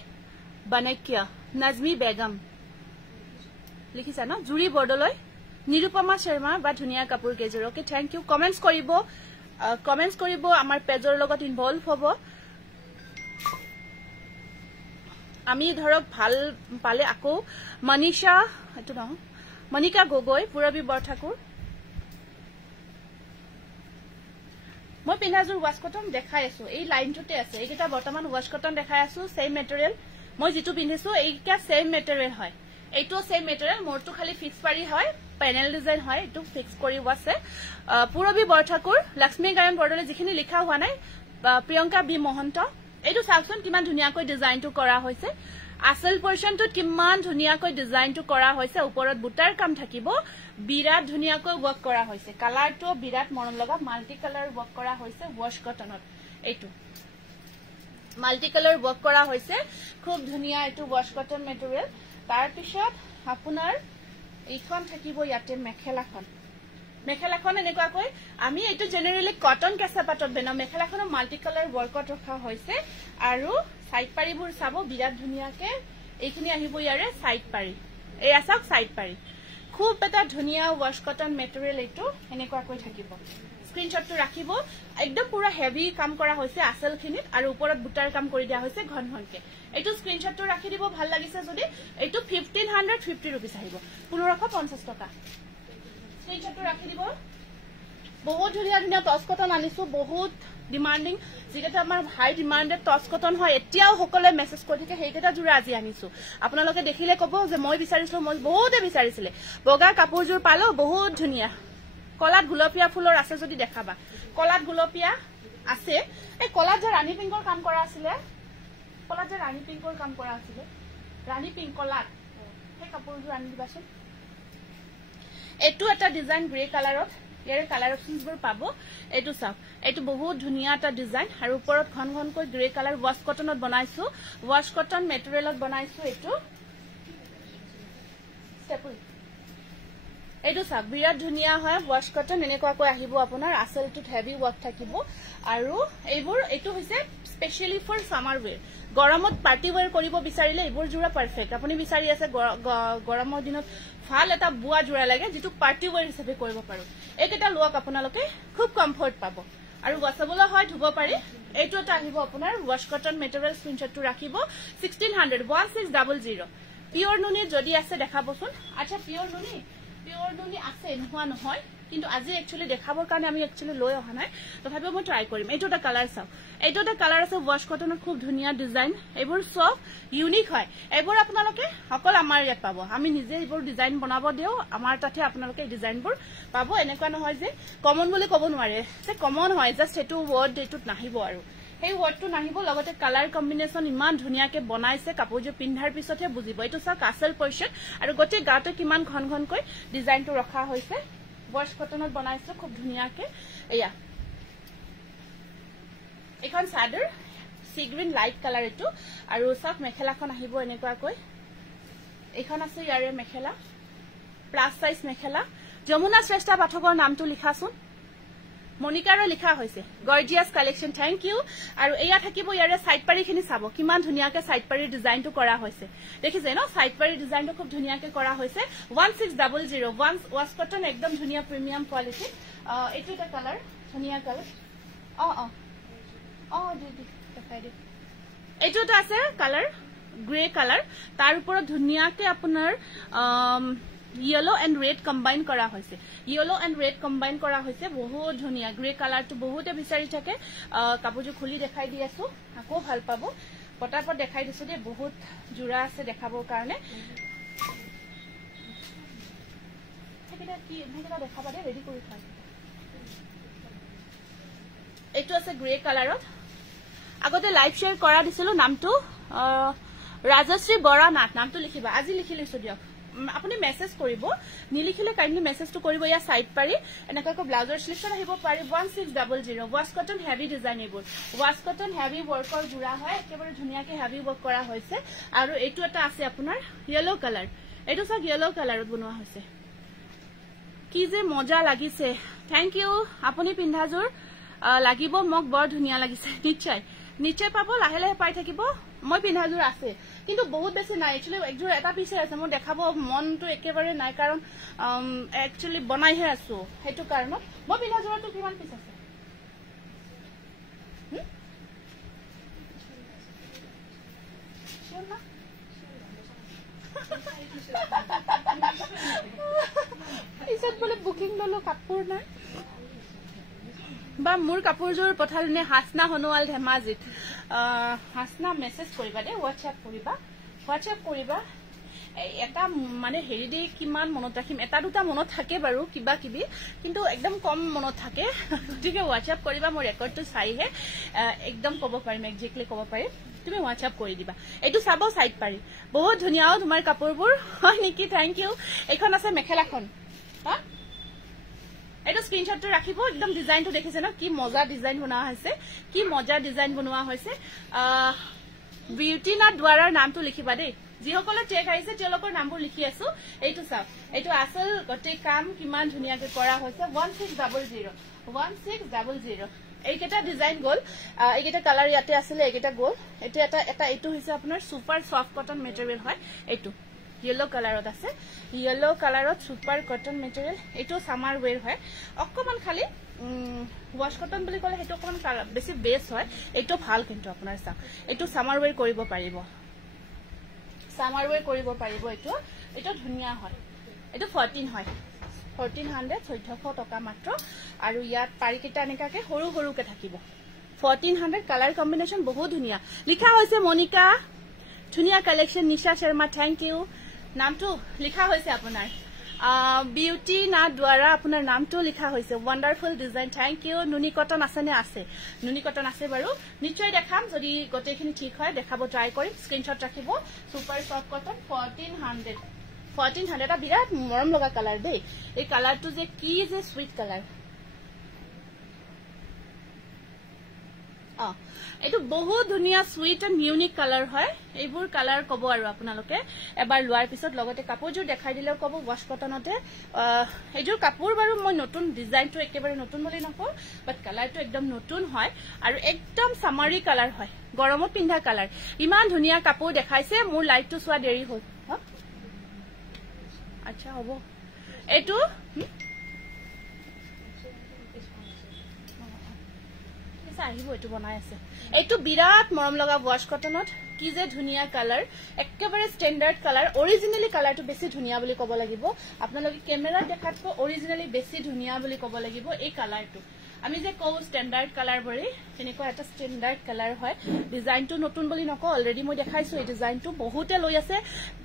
বানেকিয়া নাজমি বেগম লিখিছা ন জুৰি বৰদলৈ নিৰুপমা শৰ্মা বা ধুনিয়া কাপোৰ কেজৰ ওকে থ্যাংক ইউ কমেন্টস কৰিব আমাৰ পেজৰ লগত ইনভলভ হ'ব আমি ধৰক ভাল পালে আকৌ মনিষা এটো ন মনিকা গগৈ পুৰবী বৰঠাকুৰ মই পিনাজুৰ ওয়াশ কটন দেখাই আছো এই লাইনটোতে আছে এইটা বৰ্তমান ওয়াশ কটন দেখাই আছো সেম মেটেৰিয়েল মই যেটো পিন্ধিছো এইটা সেম মেটেৰিয়েল হয় এইটো সেম মেটেৰিয়েল মোৰটো খালি ফিক্স পাৰি হয় প্যানেল ডিজাইন হয় এটো ফিক্স কৰি আছে পুৰবী বৰঠাকুৰ লক্ষ্মী গায়ন বৰদলৈ যিখিনি লিখা হোৱা নাই প্ৰিয়ংকা বি মহন্ত এইটো চাওকচোন কিমান ধুনিয়াকৈ ডিজাইনটো কৰা হৈছে আসল পোৰশনটো কিমান ধুনিয়াকৈ ডিজাইনটো কৰা হৈছে ওপৰত বুটাৰ কাম থাকিব বিৰাট ধুনিয়াকৈ ওয়াৰ্ক কৰা হৈছে কালাৰটো বিৰাট মৰম লগা মাল্টি কালাৰ ওয়াৰ্ক কৰা হৈছে ওয়াশ কটনত এইটো মাল্টি কালাৰ ওয়াৰ্ক কৰা হৈছে খুব ধুনিয়া এটো ওয়াশ কটন মেটেৰিয়েল তাৰ পিছত আপোনাৰ এইখন থাকিব ইয়াতে মেখেলাখন এনেকুৱাকৈ আমি এটো জেনাৰেলি কটন কেঁচা পাটত বেনা মেখেলাখনৰ মাল্টি কালাৰ ওয়াৰ্কত ৰখা হৈছে আৰু সাইড পাৰিবোৰ চাব বিৰাট ধুনিয়াকে এইখিনি আহিব ইয়াৰে সাইড পাৰি এই আছক সাইড পাৰি খুব এটা ধুনিয়া ওয়াশ কটন মেটেৰিয়েল এটো এনেকুৱাকৈ থাকিব স্ক্ৰিনশ্বটটো ৰাখিব একদম পুৰা হেভি কাম কৰা হৈছে আসলখিনিত আৰু ওপৰত বুটাৰ কাম কৰি দিয়া হৈছে ঘনঘনকে এটো স্ক্ৰিনশ্বটটো ৰাখি দিব ভাল লাগিছে যদি এটো 1550 रुपीस আহিব 1550 টকা স্ক্ৰিনশ্বটটো ৰাখি দিব বহুত ধুনিয়া ধুনিয়া টচ কটন আনিছো বহুত ডিমান্ডিং যেটা আমাৰ হাই ডিমান্ডেড টচ কটন হয় এতিয়াও সকলে মেসেজ কৰি থাকে হেইকেটা জোৰা আজি আনিছো আপোনালোকে দেখিলে কব যে মই বিচাৰিছো মই বহুতে বিচাৰিছিলে বগা কাপোৰজোৰ পালো বহুত ধুনিয়া কলাত গুলপীয়া ফুলৰ আছে যদি দেখাবা কলাত গুলপীয়া আছে এই কলাত যে ৰাণী পিংকৰ কাম কৰা আছিল ৰাণী পিংক কলাত এই কাপোৰজোৰ আনি দিবাচোন এটো এটা ডিজাইন গ্ৰে কালাৰত ইয়াৰ কালাৰ অপশনবোৰ পাব এটো চাওক এটো বহুত ধুনিয়া এটা ডিজাইন আৰু ওপৰত ঘনঘনকৈ গ্ৰে কালাৰ ওয়াশ কটনত বনাইছো ওয়াশ কটন মেটেৰিয়েলত বনাইছো এটো ষ্টেপল এটো চাওক বিৰাট ধুনিয়া হয় ওয়াশ কটন এনেকুৱাকৈ আহিব আপোনাৰ আসলটোত হেভি ওয়াৰ্ক থাকিব আৰু এইবোৰ এটো হৈছে স্পেশালি ফৰ সামাৰ ওয়্যাৰ গৰমত পাৰ্টি ওয়্যাৰ কৰিব বিচাৰিলে এইবোৰ জোৰা পাৰফেক্ট আপুনি বিচাৰি আছে গৰমৰ দিনত ভাল এটা বুয়া জোৰা লাগে যেটো পাৰ্টি ওয়্যাৰ হিচাপে কৰিব পাৰো এইকেটা লোক আপোনালোকে খুব কমফৰ্ট পাব আৰু ওয়াশেবল হয় ধুব পাৰি এইটো এটা আহিব আপোনাৰ ওয়াশ কটন মেটেৰিয়েল স্ক্ৰিনশ্বটটো ৰাখিব 1600 পিওৰ নুনি যদি আছে দেখাবচোন আচ্ছা পিওৰ নুনি আছে নোহোৱা নহয় কিন্তু আজি একচুয়ালি দেখাবৰ কাৰণে আমি একচুয়ালি লৈ অহা নাই তথাপিও মই ট্ৰাই কৰিম এইটো এটা কালাৰ চাও এইটো এটা কালাৰ আছে ওয়াশ কটনৰ খুব ধুনিয়া ডিজাইন এইবোৰ সব ইউনিক হয় এইবোৰ আপোনালোকে সকল আমাৰ ইয়াত পাব আমি নিজে এইবোৰ ডিজাইন বনাব দিও আমাৰ তাতে আপোনালোকে ডিজাইনবোৰ পাব এনেকুৱা নহয় যে কমন বুলি ক'ব নোৱাৰে যে কমন হয় জাস্ট এটো ওয়াৰ্ড এটোত নাহিব আৰু এই ওয়াৰ্ডটো নাহিব লগতে কালাৰ কম্বিনেশন ইমান ধুনিয়াকে বনাইছে কাপোৰজোৰ পিন্ধাৰ পিছতহে বুজিব এটো সব কাসল পৰ্চন আৰু গটে গাটো কিমান ঘনঘনকৈ ডিজাইনটো ৰখা হৈছে ওয়াশ কটনত বনাইছো খুব ধুনিয়াকে এয়া এখন সাদৰ সি গ্ৰীন লাইট কালাৰ এটো আৰু সব মেখেলাখন আহিব এনেকুৱাকৈ এখন আছে ইয়াৰে মেখেলা প্লাস সাইজ মেখেলা যমুনা শ্ৰেষ্ঠা পাঠকৰ নামটো লিখাছোন মনিকাৰে লিখা হৈছে গৰ্জিয়াস কালেকশন থ্যাংক ইউ আৰু এয়া থাকিব ইয়াৰে সাইড পাৰিখিনি চাব কিমান ধুনিয়াকে সাইড পাৰি ডিজাইনটো কৰা হৈছে দেখিছে ন সাইড পাৰি ডিজাইনটো খুব ধুনিয়াকে কৰা হৈছে 1600 ওয়াশ কটন একদম ধুনিয়া প্ৰিমিয়াম কোৱালিটি এটো এটা কালাৰ ধুনিয়া কালাৰ দিদি দেখাই দিম এটো এটা আছে কালাৰ গ্ৰে কালাৰ তাৰ ওপৰত ধুনিয়াকে আপোনাৰ yellow and red combine কৰা হৈছে বহুত ধুনিয়া গ্ৰে কালাৰটো বহুতে বিচাৰি থাকে কাপোৰজোৰ খুলি দেখাই দি আছো আকৌ ভাল পাব পটাপট দেখাই দিছো দে বহুত জোৰা আছে দেখাবৰ কাৰণে এটা কি এটা দেখাবা দে ৰেডি কৰি থৈ এইটো আছে গ্ৰে কালাৰত আগতে লাইভ শেয়াৰ কৰা দিছিলো নামটো ৰাজশ্ৰী বৰা নাথ নামটো লিখিবা আজি লিখি লৈছো দিয়ক আপুনি মেসেজ কৰিব নিলিখিলে কাইন্ডলি মেসেজটো কৰিব ইয়া সাইড পাৰি এনেকাকৈ ব্লাউজৰ স্লিভছন আহিব পাৰি 1600 ওয়াশ কটন হেভি ডিজাইন এইবোৰ ওয়াশ কটন হেভি ওয়াৰ্কৰ জোৰা হয় একেবাৰে ধুনিয়াকে হেভি ওয়াৰ্ক কৰা হৈছে আৰু এইটো এটা আছে আপোনাৰ ইয়েলো কালাৰ এইটো সব ইয়েলো কালাৰত বনোৱা হৈছে কি যে মজা লাগিছে থ্যাংক ইউ আপুনি পিন্ধাজোৰ লাগিব মোক বৰ ধুনিয়া লাগিছে নিশ্চয় পাব লাহে লাহে পাই থাকিব মই পিন্ধাজোৰ আছে কিন্তু বহুত বেছি নাই একচুয়ালি একজোৰ এটা পিছে আছে মই দেখাব মনটো একেবাৰে নাই কাৰণ একচুয়ালি বনাইহে আছো হেতু কাৰণ মই পিন্ধাজোৰটো কিমান পিছ আছে পিছত বলে বুকিং ললো কাপোৰ নাই বা মোৰ কাপোৰযোৰ পঠালনে হাসনা হনুৱাল ধেমাজিত হাসনা মেছেজ কৰিবা দে হোৱাটছএপ কৰিবা এটা মানে হেৰি দি কিমান মনত ৰাখিম এটা দুটা মনত থাকে বাৰু কিবা কিবি কিন্তু একদম কম মনত থাকে গতিকে হোৱাটছএপ কৰিবা মোৰ ৰেকৰ্ডটো চাইহে একদম ক'ব পাৰিম একজেক্টলি ক'ব পাৰিম তুমি হোৱাটছএপ কৰি দিবা এইটো চাব সাইড পাৰি বহুত ধুনীয়াও তোমাৰ কাপোৰবোৰ হয় নেকি থ্যাংক ইউ এইখন আছে মেখেলাখন হা এইটো স্ক্ৰিনশ্বটটো ৰাখিব একদম ডিজাইনটো দেখিছে ন কি মজা ডিজাইন বনোৱা হৈছে বিউটি না দ্বাৰাৰ নামটো লিখিবা দেই যিসকলে টেগ আহিছে তেওঁলোকৰ নামবোৰ লিখি আছো এইটো চাওক এইটো আসল গটে কাম কিমান ধুনীয়াকৈ কৰা হৈছে 1600 এইকেইটা ডিজাইন গ'ল এইকেইটা কালাৰ ইয়াতে আছিলে এইকেইটা গ'ল এইটো এটা এইটো হৈছে আপোনাৰ সুপাৰ সফট কটন মেটেৰিয়েল হয় এইটো येलो কালাৰত আছে येलो কালাৰত সুপাৰ কটন মেটেৰিয়েল এইটো সামাৰ ওৱেৰ হয় অকমান খালি ওয়াশ কটন বুলি ক'লে হেটো অকমান বেছি বেস হয় এইটো ভাল কিন্তু আপোনাৰ চাওক এইটো সামাৰ ওৱেৰ কৰিব পাৰিব এইটো ধুনীয়া হয় এইটো 14 হয় 1400 টকা মাত্ৰ আৰু ইয়াত পাৰিকেটা এনেকাকে সৰু সৰুকে থাকিব 1400 কালাৰ কম্বিনেশন বহুত ধুনীয়া লিখা হৈছে মনিকা ধুনীয়া কালেকশন নিশা শৰ্মা থ্যাংক ইউ নামটো লিখা হৈছে আপোনাৰ বিউটি না দ্বাৰা আপোনাৰ নামটো লিখা হৈছে ওয়ান্ডাৰফুল ডিজাইন থ্যাংক ইউ নুনি কটন আছে বাৰু নিশ্চয় দেখাম যদি গটেখিনি ঠিক হয় দেখাব ট্ৰাই কৰিম স্ক্ৰিনশ্বট ৰাখিব সুপাৰ সফট কটন 1400 এটা বিৰাট মৰম লগা কালাৰ দেই এই কালাৰটো যে কি যে সুইট কালাৰ এইটো বহুত ধুনীয়া সুইট এণ্ড ইউনিক কালাৰ হয় এইবোৰ কালাৰ কব আৰু আপোনালোকে এবাৰ লোৱাৰ পিছত লগতে কাপোৰযোৰ দেখাই দিলেও কব ওয়াশ কটনতে এইযোৰ কাপোৰ বাৰু মই নতুন ডিজাইনটো একেবাৰে নতুন বুলি নকওঁ বাট কালাৰটো একদম নতুন হয় আৰু একদম সামাৰী কালাৰ হয় গৰমত পিন্ধা কালাৰ ইমান ধুনীয়া কাপোৰ দেখাইছে মোৰ লাইটটো চোৱা দেৰি হ'ল আচ্ছা হ'ব এইটো আহিব এইটো বনাই আছে এইটো বিৰাট মৰম লগা ওয়াশ কটনত কি যে ধুনীয়া কালাৰ একেবাৰে ষ্টেণ্ডাৰ্ড কালাৰ অৰিজিনালি কালাৰটো বেছি ধুনীয়া বুলি ক'ব লাগিব আপোনালোকে কেমেৰাত দেখাতকৈ অৰিজিনালি বেছি ধুনীয়া বুলি ক'ব লাগিব এই কালাৰটো আমি যে কও ষ্টেণ্ডাৰ্ড কালাৰ বৰি তেনেকুৱা এটা ষ্টেণ্ডাৰ্ড কালাৰ হয় ডিজাইনটো নতুন বুলি নকওঁ অলৰেডি মই দেখাইছো এই ডিজাইনটো বহুতে লৈ আছে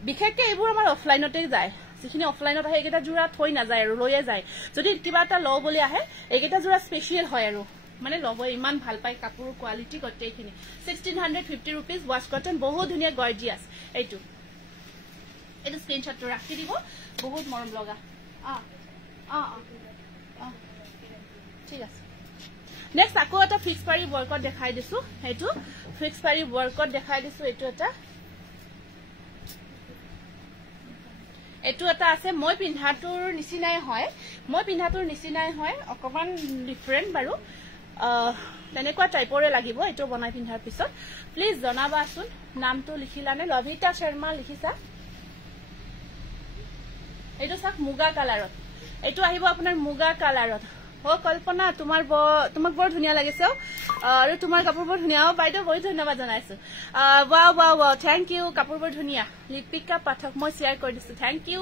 বিশেষকৈ এইবোৰ আমাৰ অফলাইনতে যায় যিখিনি অফলাইনত আহে এইকেইটা জোৰা থৈ নাযায় আৰু লৈয়ে যায় যদি কিবা এটা লওঁ বুলি আহে এইকেইটা জোৰা স্পেচিয়েল হয় আৰু মানে লব ইমান ভাল পাই কাপোৰ কোৱালিটি গটেইখিনি 1650 रुपीस ওয়াশ কটন বহুত ধুনীয়া গৰ্জিয়াস এইটো স্ক্ৰিনশ্বটটো ৰাখি দিব বহুত মৰম লগা ঠিক আছে নেক্সট আকৌ এটা ফিক্স পাৰি ওয়াৰ্কত দেখাই দিছো এইটো ফিক্স পাৰি ওয়াৰ্কত দেখাই দিছো এইটো এটা আছে মই পিন্ধাটোৰ নিচিনাই হয় অকমান ডিফাৰেন্ট বাৰু তেনেকুৱা টাইপৰে লাগিব এইটো বনাই পিন্ধাৰ পিছত প্লিজ জনাবাচোন নামটো লিখিলানে লভিতা শৰ্মা লিখিছা এইটো চাক মুগা কালাৰত এইটো আহিব আপোনাৰ মুগা কালাৰত কল্পনা তোমাক বৰ ধুনীয়া লাগিছে আৰু তোমাৰ কাপোৰ বৰ ধুনীয়া বাইদেউ বহুত ধন্যবাদ জনাইছো ৱাও থ্যাংক ইউ কাপোৰ বৰ ধুনীয়া লিপিকা পাঠক মই শ্বেয়াৰ কৰি দিছো thank you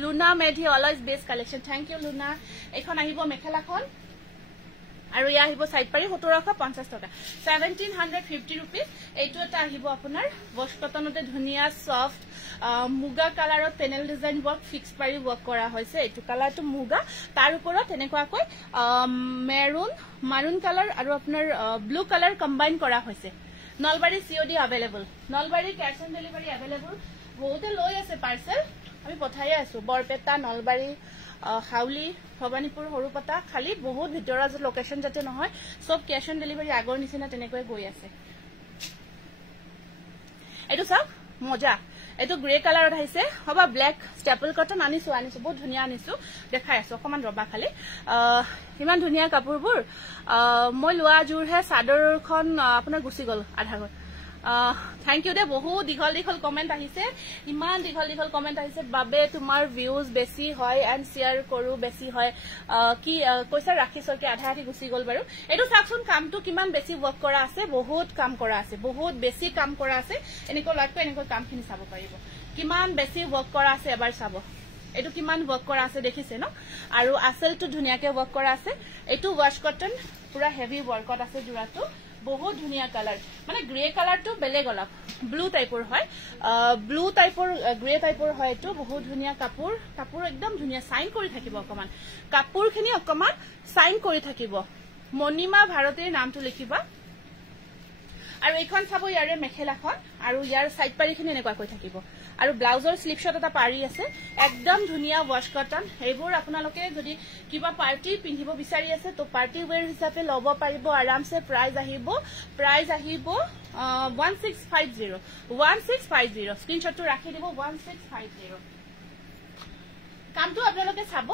Luna Medhi always best collection thank you Luna এখন আহিব মেখেলাখন আৰু ইয়া আহিব সাইড পাৰি 1750 টকা 1750 रुपीस এইটো এটা আহিব আপোনাৰ ওয়াশ কটনতে ধুনীয়া সফট মুগা কালাৰত পেনেল ডিজাইন ওয়াৰ্ক ফিক্স পাৰি ওয়াৰ্ক কৰা হৈছে এইটো কালাৰটো মুগা তাৰ ওপৰত এনেকুৱাকৈ মাৰুন কালাৰ আৰু আপোনাৰ ব্লু কালাৰ কম্বাইন কৰা হৈছে Nalbari COD available Nalbari cash on delivery available বহুতে লৈ আছে পাৰ্সেল আমি পঠাই আছো বৰপেটা নলবাৰী হাউলি ভবানীপুৰ হৰুপতা খালি বহুত ভিতৰৰ লোকেশন যাতে নহয় সব ক্যাশ অন ডেলিভাৰী আগৰ নিচিনা তেনেকৈ গৈ আছে এইটো চাওক মজা এইটো গ্ৰে কালাৰত আহিছে হবা ব্ল্যাক স্টেপল কটন আনিছো বহুত ধুনীয়া আনিছো দেখাই আছো অকমান ৰবা খালি ইমান ধুনীয়া কাপোৰবোৰ মই লোৱা জোৰহে চাদৰখন আপোনাৰ গুছি গল আধা গল থ্যাংক ইউ দে বহুত দীঘল কমেন্ট আহিছে ইমান দীঘল কমেন্ট আহিছে বাবে তোমাৰ ভিউজ বেছি হয় এন্ড শেয়াৰ কৰো বেছি হয় কি কৈছা ৰাখিছকে আধা আধি গুছি গল বাৰু এইটো চাকচোন কামটো কিমান বেছি ওয়াৰ্ক কৰা আছে বহুত কাম কৰা আছে বহুত বেছি কাম কৰা আছে এনেকৈ লাগতো এনেকৈ কামখিনি চাব পাৰিব কিমান বেছি ওয়াৰ্ক কৰা আছে এবাৰ চাব এটো কিমান ওয়াৰ্ক কৰা আছে দেখিছে ন আৰু আসলটো ধুনিয়াকে ওয়াৰ্ক কৰা আছে এটো ওয়াশ কটন পুৰা হেভি ওয়াৰ্কত আছে জোৰাটো বহুত ধুনিয়া কালাৰ মানে গ্ৰে কালাৰটো বেলেগ অলপ ব্লু টাইপৰ হয় ব্লু টাইপৰ গ্ৰে টাইপৰ হয় এটো বহুত ধুনিয়া কাপোৰ একদম ধুনিয়া সাইন কৰি থাকিব অকমান কাপোৰখিনি অকমান সাইন কৰি থাকিব মনিমা ভাৰতীৰ নামটো লিখিবা আৰু এখন চাব ইয়াৰে মেখেলাখন আৰু ইয়াৰ সাইড পাৰিখিনি এনেকুৱা কৈ থাকিব আৰু ব্লাউজৰ স্লিপ শট এটা পাৰি আছে একদম ধুনিয়া ওয়াশ কটন এইবোৰ আপোনালোকে যদি কিবা পাৰ্টি পিন্ধিব বিচাৰি আছে তো পাৰ্টি ওয়্যাৰ হিচাপে লব পাৰিব আৰামছে প্ৰাইস আহিব 1650 স্ক্ৰিনশ্বটটো ৰাখি দিব 1650 কামটো আপোনালোকে চাব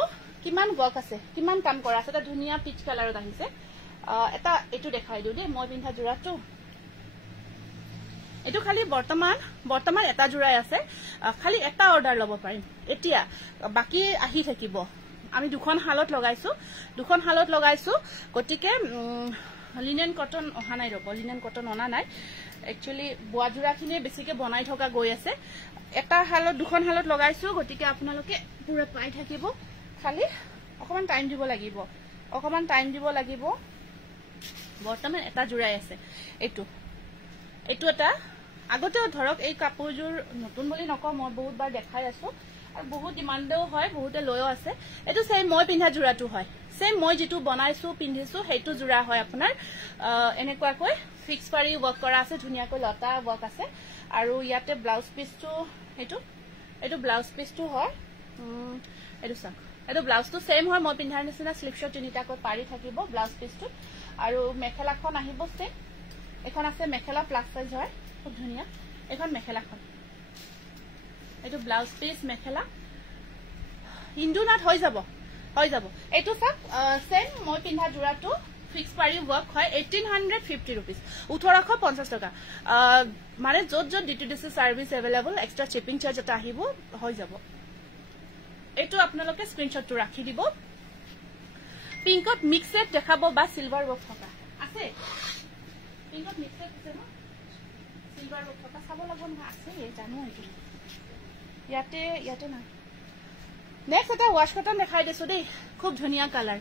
কিমান ওয়াৰ্ক আছে কিমান কাম কৰা আছে এটা ধুনিয়া পিচ কালাৰত আহিছে এটা এটো দেখাই দিও দে মই পিন্ধা জোৰাটো এটো খালি বৰ্তমান এটা জোৰাই আছে খালি এটা অৰ্ডাৰ লব পাৰিম এতিয়া বাকি আহি থাকিব আমি দুখন হালত লগাইছো গটিকে লিনেন কটন অহা নাই ৰব লিনেন কটন অনা নাই একচুয়ালি বুৱা জোৰাখিনি বেছিকে বনাই থকা গৈ আছে এটা হালত দুখন হালত লগাইছো গটিকে আপোনালোকে পুৰা পাই থাকিব খালি অকমান টাইম দিব লাগিব বৰ্তমান এটা জোৰাই আছে এটো এটা আগতে ধৰক এই কাপোৰজোৰ নতুন বুলি নকও মই বহুত বাৰ দেখাই আছো আৰু বহুত ডিমান্ডও হয় বহুতে লয়ও আছে এটো সেম মই পিন্ধা জোৰাটো হয় সেম মই যেটো বনাইছো পিন্ধিছো হেতু জোৰা হয় আপোনাৰ এনেকুৱাকৈ ফিক্স পাৰি ওয়াৰ্ক কৰা আছে ধুনিয়াকৈ লতা ওয়াৰ্ক আছে আৰু ইয়াতে ব্লাউজ পিসটো এটো ব্লাউজ পিসটো হয় এটো চাক এটো ব্লাউজটো সেম হয় মই পিন্ধাৰ নিচিনা স্লিপ শট তিনিটাকৈ পাৰি থাকিব ব্লাউজ পিসটো আৰু মেখেলাখন আহিব সে এখন আছে মেখেলা প্লাস সাইজ হয় খুব ধুনিয়া এখন মেখেলাখন এটো ব্লাউজ পিস মেখেলা ইন্দুনাত হৈ যাব এটো সাক সেম মই পিন্ধা জোৰাটো ফিক্স পাৰি ওয়ার্ক হয় 1850 रुपीस 1850 টাকা মানে যত DTDC service available extra shipping charge এটা আহিব হৈ যাব এটো আপোনালোকে স্ক্রিনশটটো ৰাখি দিব পিংকত মিক্সড দেখাবো বা সিলভার ওয়ার্ক থকা আছে পিংকত মিক্সড আছে ন সিলভার ওয়ার্ক থকা চাব লাগব না আছে এই জানো এইটো ইয়াতে না নেক্সট এটা ওয়াশ কটন দেখাই দিছো দেই খুব ধুনিয়া কালার